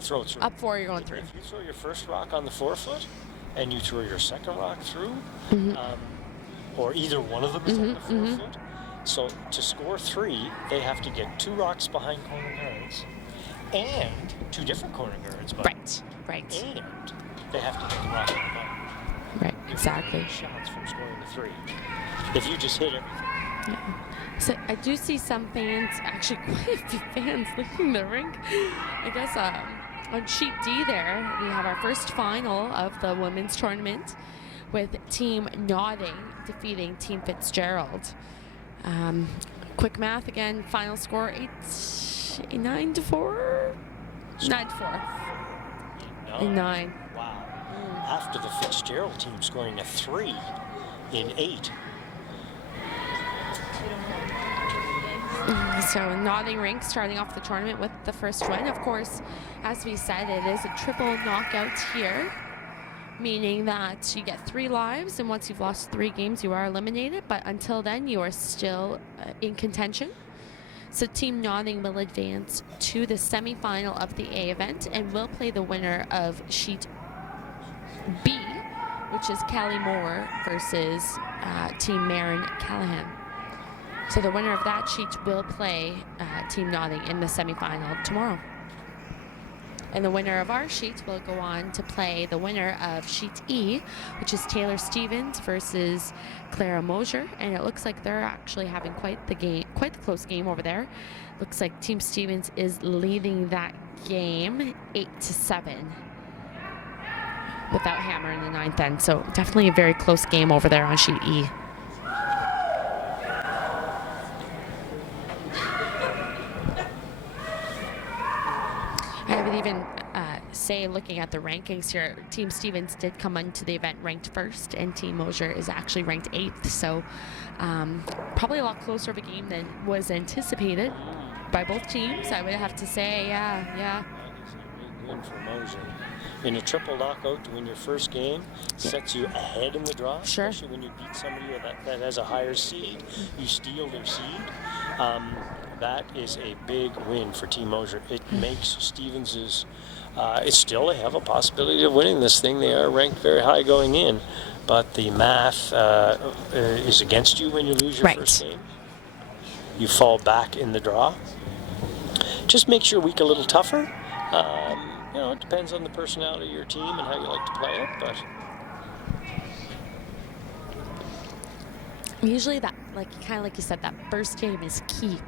Throw it through. Up 4, you're going through. If you throw your first rock on the 4-foot, and you throw your second rock through, or either one of them is on the 4-foot, so to score 3, they have to get 2 rocks behind corner guards, and 2 different corner guards. Right. And they have to hit the rock on the bottom. Right. Exactly. Shots from scoring the 3. If you just hit everything. Yeah. So I do see some fans, actually quite a few fans, leaving the rink. I guess on sheet D there, we have our first final of the women's tournament with Team Nodding defeating Team Fitzgerald. Quick math again, final score 9-4? 9-4. 9. Wow. After the Fitzgerald team scoring a 3 in 8. So Nodding Rink starting off the tournament with the first win. Of course, as we said, it is a triple knockout here, meaning that you get 3 lives, and once you've lost 3 games, you are eliminated. But until then, you are still in contention. So Team Nodding will advance to the semifinal of the A event and will play the winner of Sheet B, which is Callie Moore versus Team Marin Callahan. So the winner of that sheet will play Team Notting in the semifinal tomorrow. And the winner of our sheet will go on to play the winner of Sheet E, which is Taylor Stevens versus Clara Mosier. And it looks like they're actually having quite the close game over there. Looks like Team Stevens is leading that game 8-7 without hammer in the ninth end. So definitely a very close game over there on Sheet E. I would even say, looking at the rankings here, Team Stevens did come into the event ranked first, and Team Mosier is actually ranked 8th. So probably a lot closer of a game than was anticipated by both teams. I would have to say, yeah. That is a big win for Mosier. In a triple knockout to win your first game sets you ahead in the draw, Sure. especially when you beat somebody that has a higher seed. You steal their seed. That is a big win for Team Mosier. It makes Stevens's. It's still, they have a possibility of winning this thing. They are ranked very high going in, but the math is against you when you lose your first game. You fall back in the draw. Just makes your week a little tougher. It depends on the personality of your team and how you like to play it, but usually that, kind of like you said, that first game is key.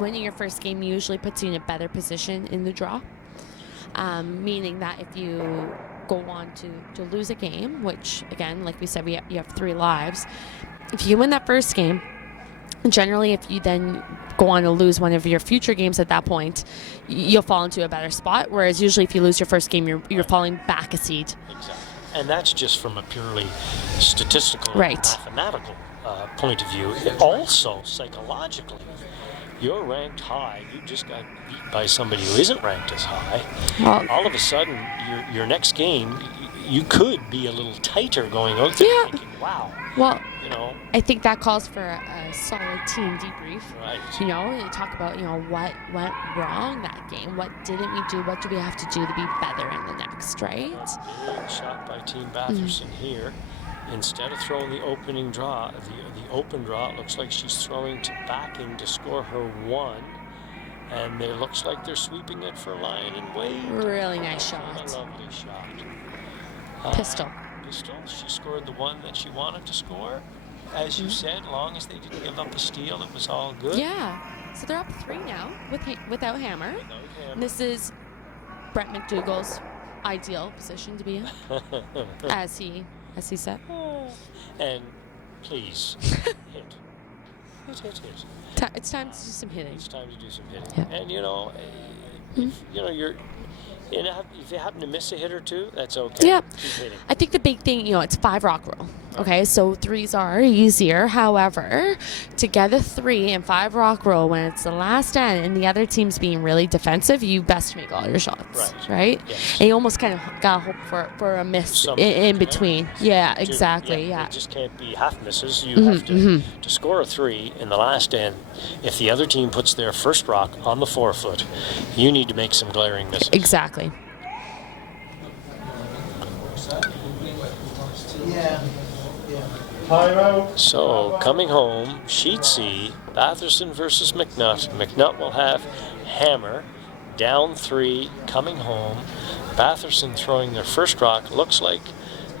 Winning your first game usually puts you in a better position in the draw, meaning that if you go on to lose a game, which again, like we said, you have 3 lives. If you win that first game, generally if you then go on to lose one of your future games at that point, you'll fall into a better spot, whereas usually if you lose your first game, you're falling back a seed. Exactly. And that's just from a purely statistical, mathematical point of view. Also, psychologically, you're ranked high. You just got beat by somebody who isn't ranked as high. Well, all of a sudden, your next game, you could be a little tighter going out there thinking, wow. Well, I think that calls for a solid team debrief. Right. And talk about, what went wrong that game. What didn't we do? What do we have to do to be better in the next, right? A big shot by Team Batherson here. Instead of throwing the opening draw, the open draw, it looks like she's throwing to backing to score her 1. And it looks like they're sweeping it for line and wave. Really nice shot. A lovely shot. Pistol. She scored the 1 that she wanted to score. As you said, long as they didn't give up a steal, it was all good. Yeah. So they're up 3 now without hammer. And this is Brent McDougall's ideal position to be in, as he said. And please, hit. Hit. It's time to do some hitting. It's time to do some hitting. Yeah. And if you happen to miss a hit or 2, that's okay. Yeah. Keep hitting. I think the big thing, it's 5 rock roll. Okay, so 3s are easier. However, to get a 3 and 5 rock roll when it's the last end and the other team's being really defensive, you best make all your shots, right? Yes. And you almost kind of gotta hope for a miss in between. Yeah, exactly. Yeah. It just can't be half misses. You have to score a 3 in the last end. If the other team puts their first rock on the 4-foot, you need to make some glaring misses. Exactly. So, coming home, Sheet C, Batherson versus MacNutt. MacNutt will have hammer, down 3, coming home. Batherson throwing their first rock. Looks like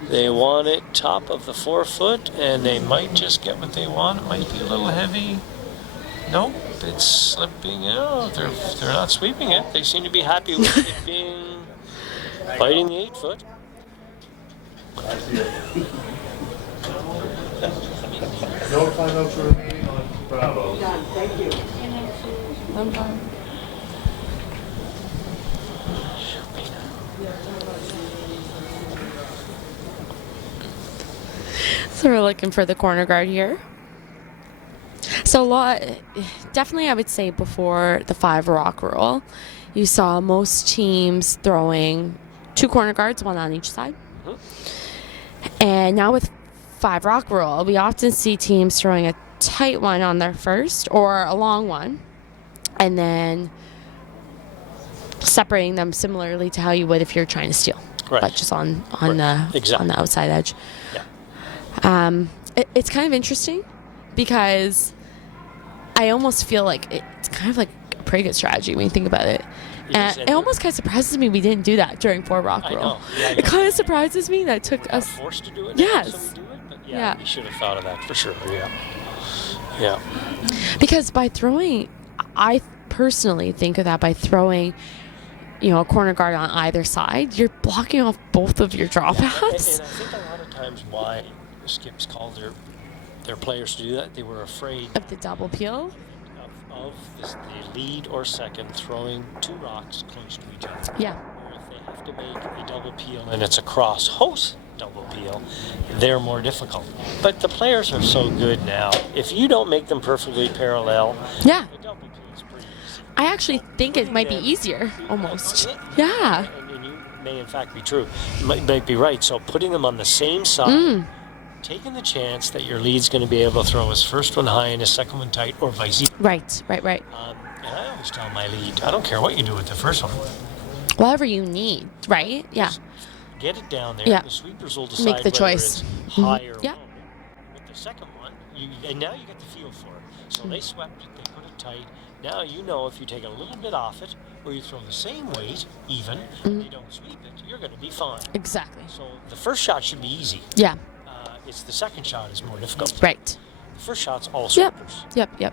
they want it top of the 4-foot, and they might just get what they want. It might be a little heavy. Nope, it's slipping. They're not sweeping it. They seem to be happy with it being biting the 8-foot. No timeouts remaining on Bravo. Thank you. So we're looking for the corner guard here. So definitely I would say before the 5 rock rule, you saw most teams throwing 2 corner guards, 1 on each side. And now with 5 rock rule, we often see teams throwing a tight one on their first or a long one, and then separating them similarly to how you would if you're trying to steal, but just on the outside edge. Yeah. It's kind of interesting because I almost feel like it's kind of like a pretty good strategy when you think about it. And it almost kind of surprises me we didn't do that during 4 rock I roll. know. Yeah, It kind of surprises me that it took We're us. forced to do it. Yes. Now, so we do it. But Yeah. we should have thought of that for sure. Yeah. Yeah. Because by throwing, I personally think of that by throwing, a corner guard on either side, you're blocking off both of your draw And paths. I think a lot of times why skips called their players to do that, they were afraid Of the double peel. of the lead or second throwing 2 rocks close to each other. Yeah. Or if they have to make a double peel and it's a cross host double peel, they're more difficult. But the players are so good now. If you don't make them perfectly parallel, Yeah. the double peel is pretty easy. I actually think it might be easier, almost. Yeah. And you may in fact be true. You might be right. So putting them on the same side, taking the chance that your lead's going to be able to throw his first one high and his second one tight, or vice versa. Right. And I always tell my lead, I don't care what you do with the first one. Whatever you need, right? Yeah. Get it down there. Yeah. The sweepers will decide Make the whether choice. it's high or Yeah. low. With the second one, and now you get the feel for it. So they swept it, they put it tight. Now you know if you take a little bit off it, or you throw the same weight, even, and they don't sweep it, you're going to be fine. Exactly. So the first shot should be easy. Yeah. It's the second shot is more difficult. Right. The first shot's all Yep. sweepers. Yep.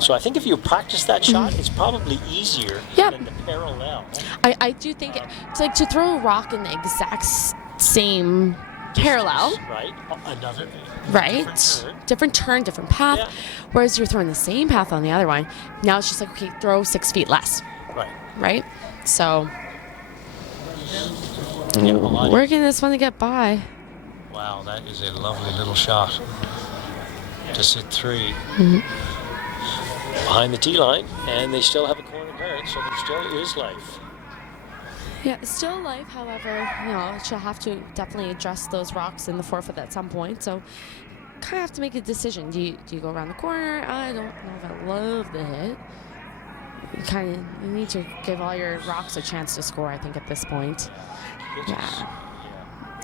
So I think if you practice that shot, it's probably easier Yep. than the parallel. I do think it's like to throw a rock in the exact same parallel, Right? Another. right? Different turn. Different path. Yeah. Whereas you're throwing the same path on the other one. Now it's just like, okay, throw 6 feet less, Right. right? So Yeah, well, working this one to get by. Wow, that is a lovely little shot. To sit 3 behind the tee line, and they still have a corner guard, so there still is life. Yeah, still life. However, she'll have to definitely address those rocks in the 4-foot at some point. So, kind of have to make a decision. Do you go around the corner? I don't know if I love the hit. You need to give all your rocks a chance to score. I think at this point. Hitting,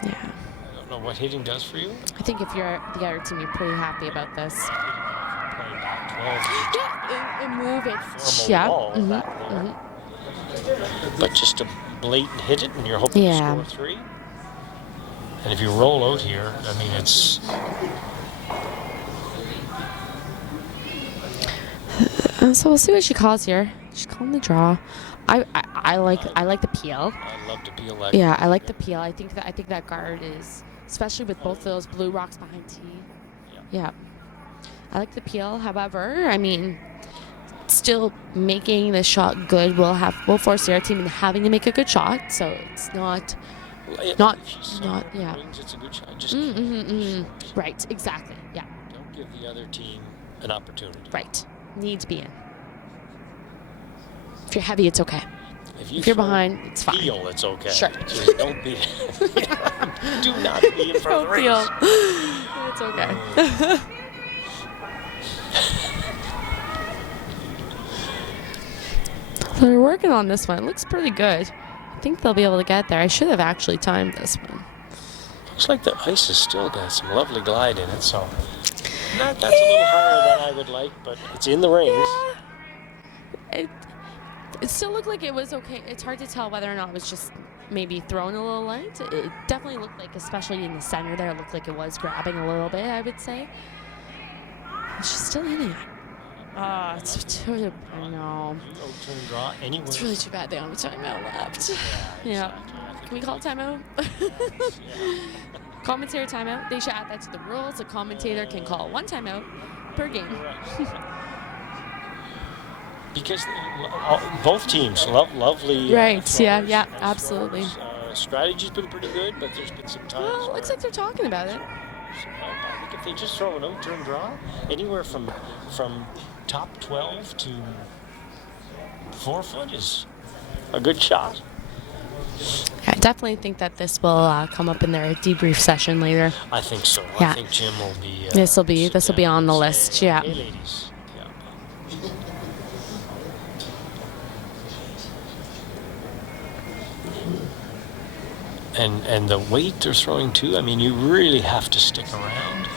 Yeah. I don't know what hitting does for you. I think if you're the other team, you're pretty happy about this. Play back 12. Yeah, and move it. Formal Yeah. wall back there. But just to blatant hit it, and you're hoping to score 3. And if you roll out here, I mean, it's. So we'll see what she calls here. She's calling the draw. I like the peel. I love to peel that. Yeah, I like the peel. I think that guard is, especially with both of those blue rocks behind tee. Yeah. I like the peel. However, I mean, still making the shot good will force the other team into having to make a good shot. So it's not yeah. Rings, it's a good shot. Just Right. Exactly. Yeah. don't give the other team an opportunity. Right. Need to be in. If you're heavy, it's okay. If If you're behind, it's fine. Feel it's okay. Sure. Just don't be. Do not be in front of the rings. It's okay. So they're working on this one. It looks pretty good. I think they'll be able to get there. I should have actually timed this one. Looks like the ice has still got some lovely glide in it, so that's a little higher than I would like, but it's in the rings. It still looked like it was okay. It's hard to tell whether or not it was just maybe thrown a little light. It definitely looked like, especially in the center there, it looked like it was grabbing a little bit, I would say. She's still hitting it. It's too, I know. Turn draw anywhere. It's really too bad they don't have a timeout left. Yeah. Can we call timeout? Commentator timeout. They should add that to the rules. A commentator can call 1 timeout per game. Because both teams lovely. Right. throwers, Yeah. throwers. Absolutely. Strategy's been pretty good, but there's been some times. Well, it looks like they're talking about it. I think if they just throw an out-turn draw, anywhere from top 12 to 4 foot is a good shot. I definitely think that this will come up in their debrief session later. I think so. Yeah. I think Jim will be. This will be on the list. Yeah. Hey, ladies. And the weight they're throwing too. I mean, you really have to stick around.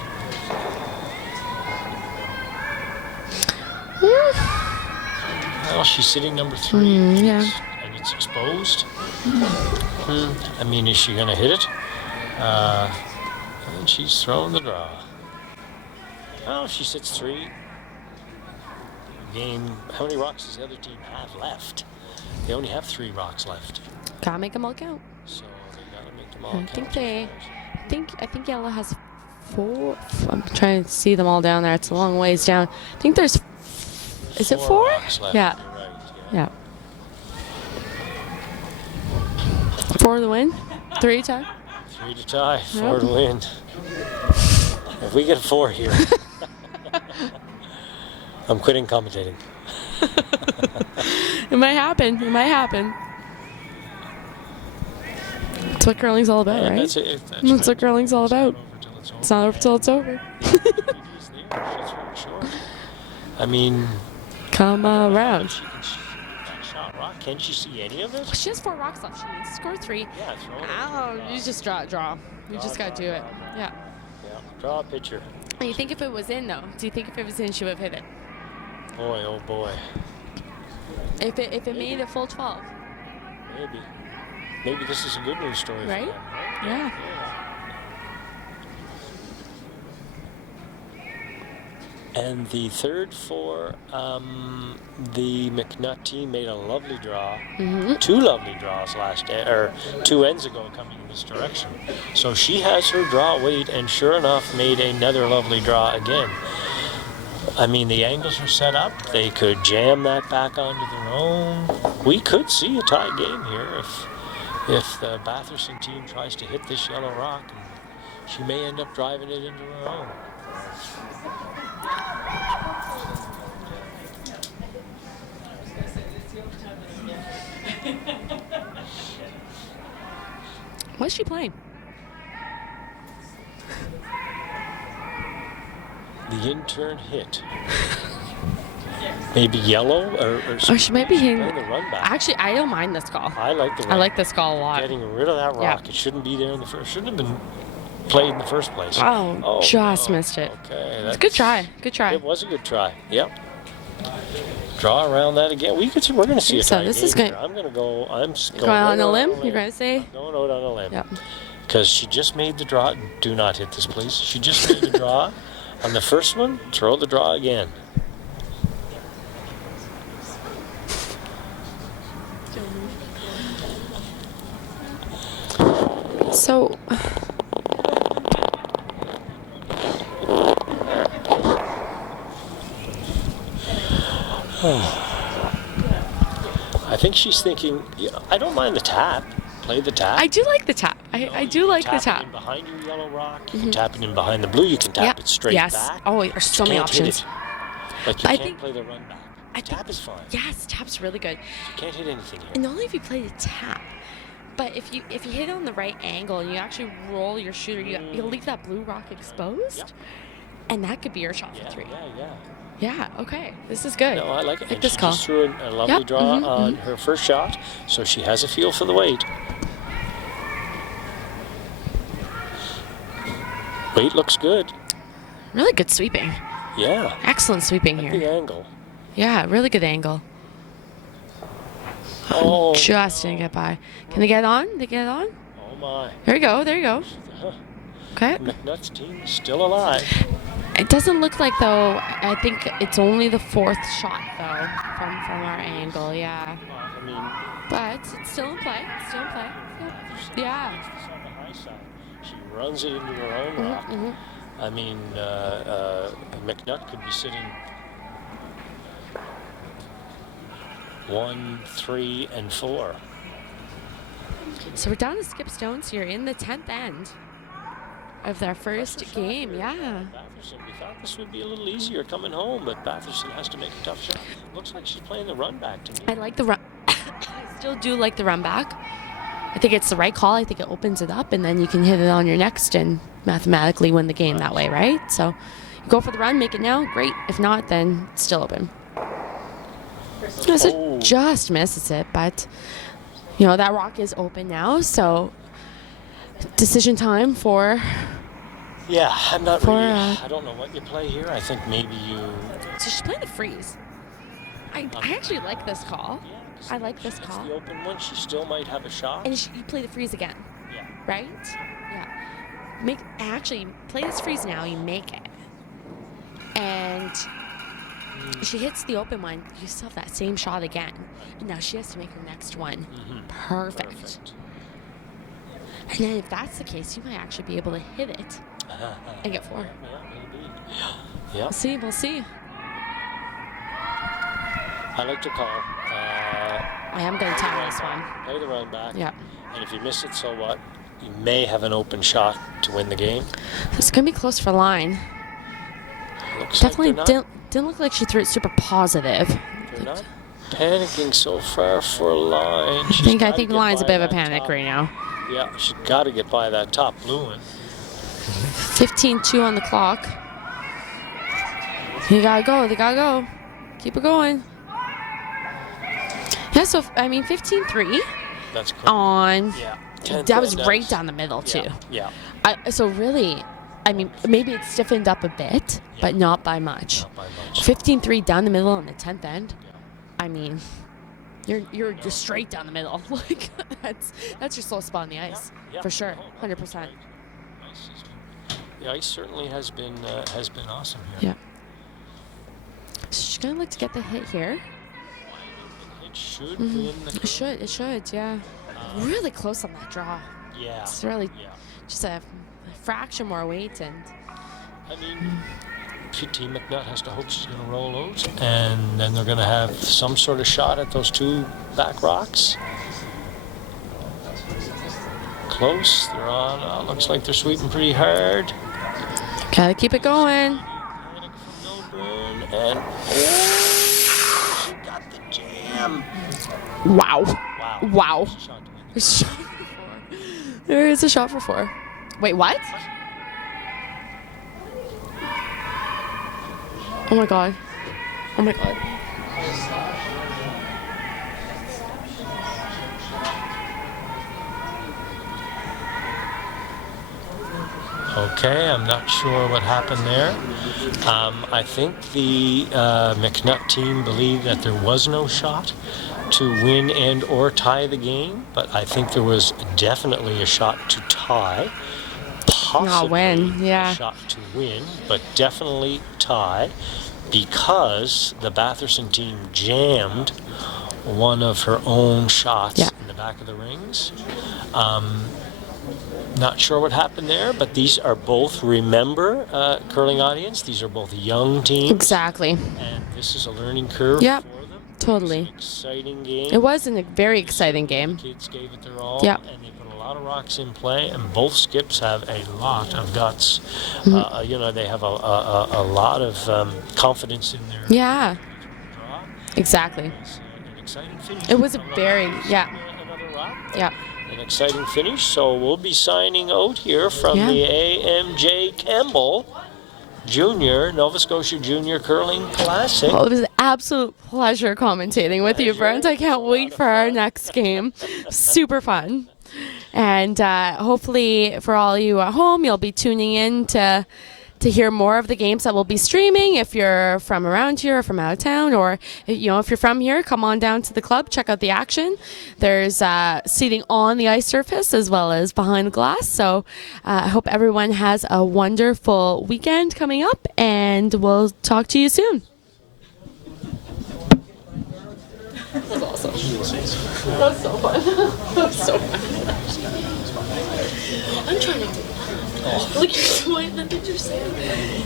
Well, she's sitting number 3. Yeah. And it's exposed. I mean, is she going to hit it? And she's throwing the draw. Oh, she sits 3. Game. How many rocks does the other team have left? They only have 3 rocks left. Gotta make them all count. So they gotta make them all I count. think yellow has 4. I'm trying to see them all down there. It's a long ways down. I think there's. Is it 4? Rocks left. Yeah. You're right, Yeah. 4 to win. 3 to tie. 3 to tie, 4 to win. If we get a 4 here, I'm quitting commentating. It might happen. It might hapen. That's what curling's all about, Yeah, right? That's it. That's what curling's all about. It's not over till it's over. I mean, Come around. she can shoot that shot rock. Can she see any of it? She has 4 rocks left. She needs to score 3. Yeah, throw it. Oh, you just draw. You just gotta do it. Yeah. Yeah, draw a picture. And you think if it was in, though? Do you think if it was in, she would have hit it? Boy, oh boy. If it made a full 12, Maybe this is a good news story. Right? For them, right? Yeah. And the third for the MacNutt team made a lovely draw. 2 lovely draws last day, or 2 ends ago coming in this direction. So she has her draw weight, and sure enough, made another lovely draw again. I mean, the angles are set up. They could jam that back onto their own. We could see a tie game here if the Batherson team tries to hit this yellow rock, and she may end up driving it into her own. what's she playing? The intern hit. Maybe yellow or She might be hitting. playing the run back. Actually, I don't mind this call. I like the run. I like this call a lot. Getting rid of that rock. Yeah. It shouldn't be there in the first. Shouldn't have been played in the first place. Oh, just missed it. Okay, It's a good try. Good try. It was a good try. Yep. Draw around that again. We're going to see a So tie this game is good. here. I'm going to go. I'm Going on a limb? You're gonna say? Going out on a limb. Yep. Because she just made the draw. Do not hit this, please. She just made the draw. On the first one, throw the draw again. So. I think she's thinking, yeah, I don't mind the tap. Play the tap. I do like the tap. I do like the Tap tap. it in behind your yellow rock. You can tap it in behind the blue. You can tap it straight yes. back. Oh, there's so You many can't hit options. it. Like you I can't think- play the run back. Tap is fine. Yes, tap's really good. You can't hit anything here. And only if you play the tap. But if you hit it on the right angle and you actually roll your shooter, you'll leave that blue rock exposed. Yep. And that could be your shot for Yeah, 3. yeah. Yeah, okay. This is good. No, I like it. Like And this she call. just threw a lovely Yep, draw on her first shot, so she has a feel for the weight. Weight looks good. Really good sweeping. Yeah. Excellent sweeping At here. the angle. Yeah, really good angle. Oh. Just didn't get by. Can they get on? They get on? Oh my. There you go. There you go. Okay. MacNutt's team is still alive. It doesn't look like though. I think it's only the 4th shot though from our angle. Yeah. I mean, But it's still in play. It's still in play. Yep. Yeah. it's on the high side. She runs it into her own rock. I mean, MacNutt could be sitting 1, 3, and 4. So we're down to skip stones here in the 10th end of their first game. Yeah. Batherson, we thought this would be a little easier coming home, but Batherson has to make a tough shot. Looks like she's playing the run back to me. I like the run. I still do like the run back. I think it's the right call. I think it opens it up, and then you can hit it on your next and mathematically win the game that way, right? So you go for the run, make it now, great. If not, then it's still open. So Oh. just misses it, but you know that rock is open now. So decision time for Yeah, I'm not For, really. I don't know what you play here. I think maybe you. So she's playing the freeze. I actually like this call. Yeah, 'cause I like this if call. the open one, she still might have a shot. And you play the freeze again, Yeah. right? Yeah. Actually play this freeze now. You make it, and she hits the open one. You still have that same shot again, and now she has to make her next one. Perfect. And then if that's the case, you might actually be able to hit it and get 4. Yeah, maybe. Yeah. We'll see. We'll see. I like to call. I am going to tie this one. Play the run back. Yeah. And if you miss it, so what? You may have an open shot to win the game. It's going to be close for line. Looks Definitely like they're didn't look like she threw it super positive. they're not panicking so far for line. I think line's a bit of a panic right now. Yeah, she's got to get by that top blue one. 15-2 on the clock. You gotta go. They gotta go. Keep it going. Yeah, so, 15-3 That's correct. on... Yeah. That was right down the middle, too. Yeah. So really, maybe it stiffened up a bit, but not by much. Not by much. 15-3 down the middle on the 10th end. Yeah. You're just straight down the middle. Like that's your slow spot on the ice, Yeah. for sure, No, 100%. that's right. The ice certainly has been awesome here. Yeah. She's gonna look to get the hit here. It should win the. It should, yeah. Really close on that draw. Yeah. It's really Yeah. just a fraction more weight, and Team MacNutt has to hope she's going to roll those, and then they're going to have some sort of shot at those 2 back rocks. Close. They're on. Looks like they're sweeping pretty hard. gotta keep it going. Panic from Milburn, and she got the jam. Wow. Wow. Shot to win. There's a shot for 4. There is a shot for 4. Wait, what? Oh my god. Oh my god. Okay, I'm not sure what happened there. I think the MacNutt team believed that there was no shot to win and or tie the game, but I think there was definitely a shot to tie, possibly Not win, yeah. a shot to win, but definitely tie, because the Batherson team jammed one of her own shots in the back of the rings. Not sure what happened there, but these are both, remember, curling audience, these are both young teams. Exactly. And this is a learning curve Yep. for them. Totally. It's an exciting game. It was a very exciting game. The kids gave it their all, Yep. and they put a lot of rocks in play, and both skips have a lot of guts. They have a lot of confidence in their Yeah. draw. Exactly. It's an exciting finish. It was a very, Another rock. yeah. An exciting finish, so we'll be signing out here from the AMJ Campbell Junior, Nova Scotia Junior Curling Classic. Well, it was an absolute pleasure commentating with you, Brent. I can't wait for our next game. Super fun. And hopefully for all you at home, you'll be tuning in to hear more of the games that we'll be streaming. If you're from around here or from out of town, or if you're from here, come on down to the club, check out the action. There's seating on the ice surface as well as behind the glass. So I hope everyone has a wonderful weekend coming up, and we'll talk to you soon. That was awesome. That was so fun. That was so fun. I'm trying not to laugh. Look at the way that you're saying.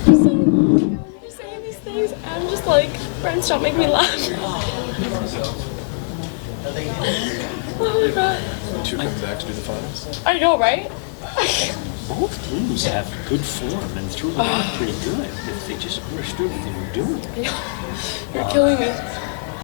You're saying these things, and I'm just like, friends, don't make me laugh. Oh my god. Two coming back to do the finals. I know, right? Both teams have good form and threw them out pretty good if they just understood what they were doing. You're killing me.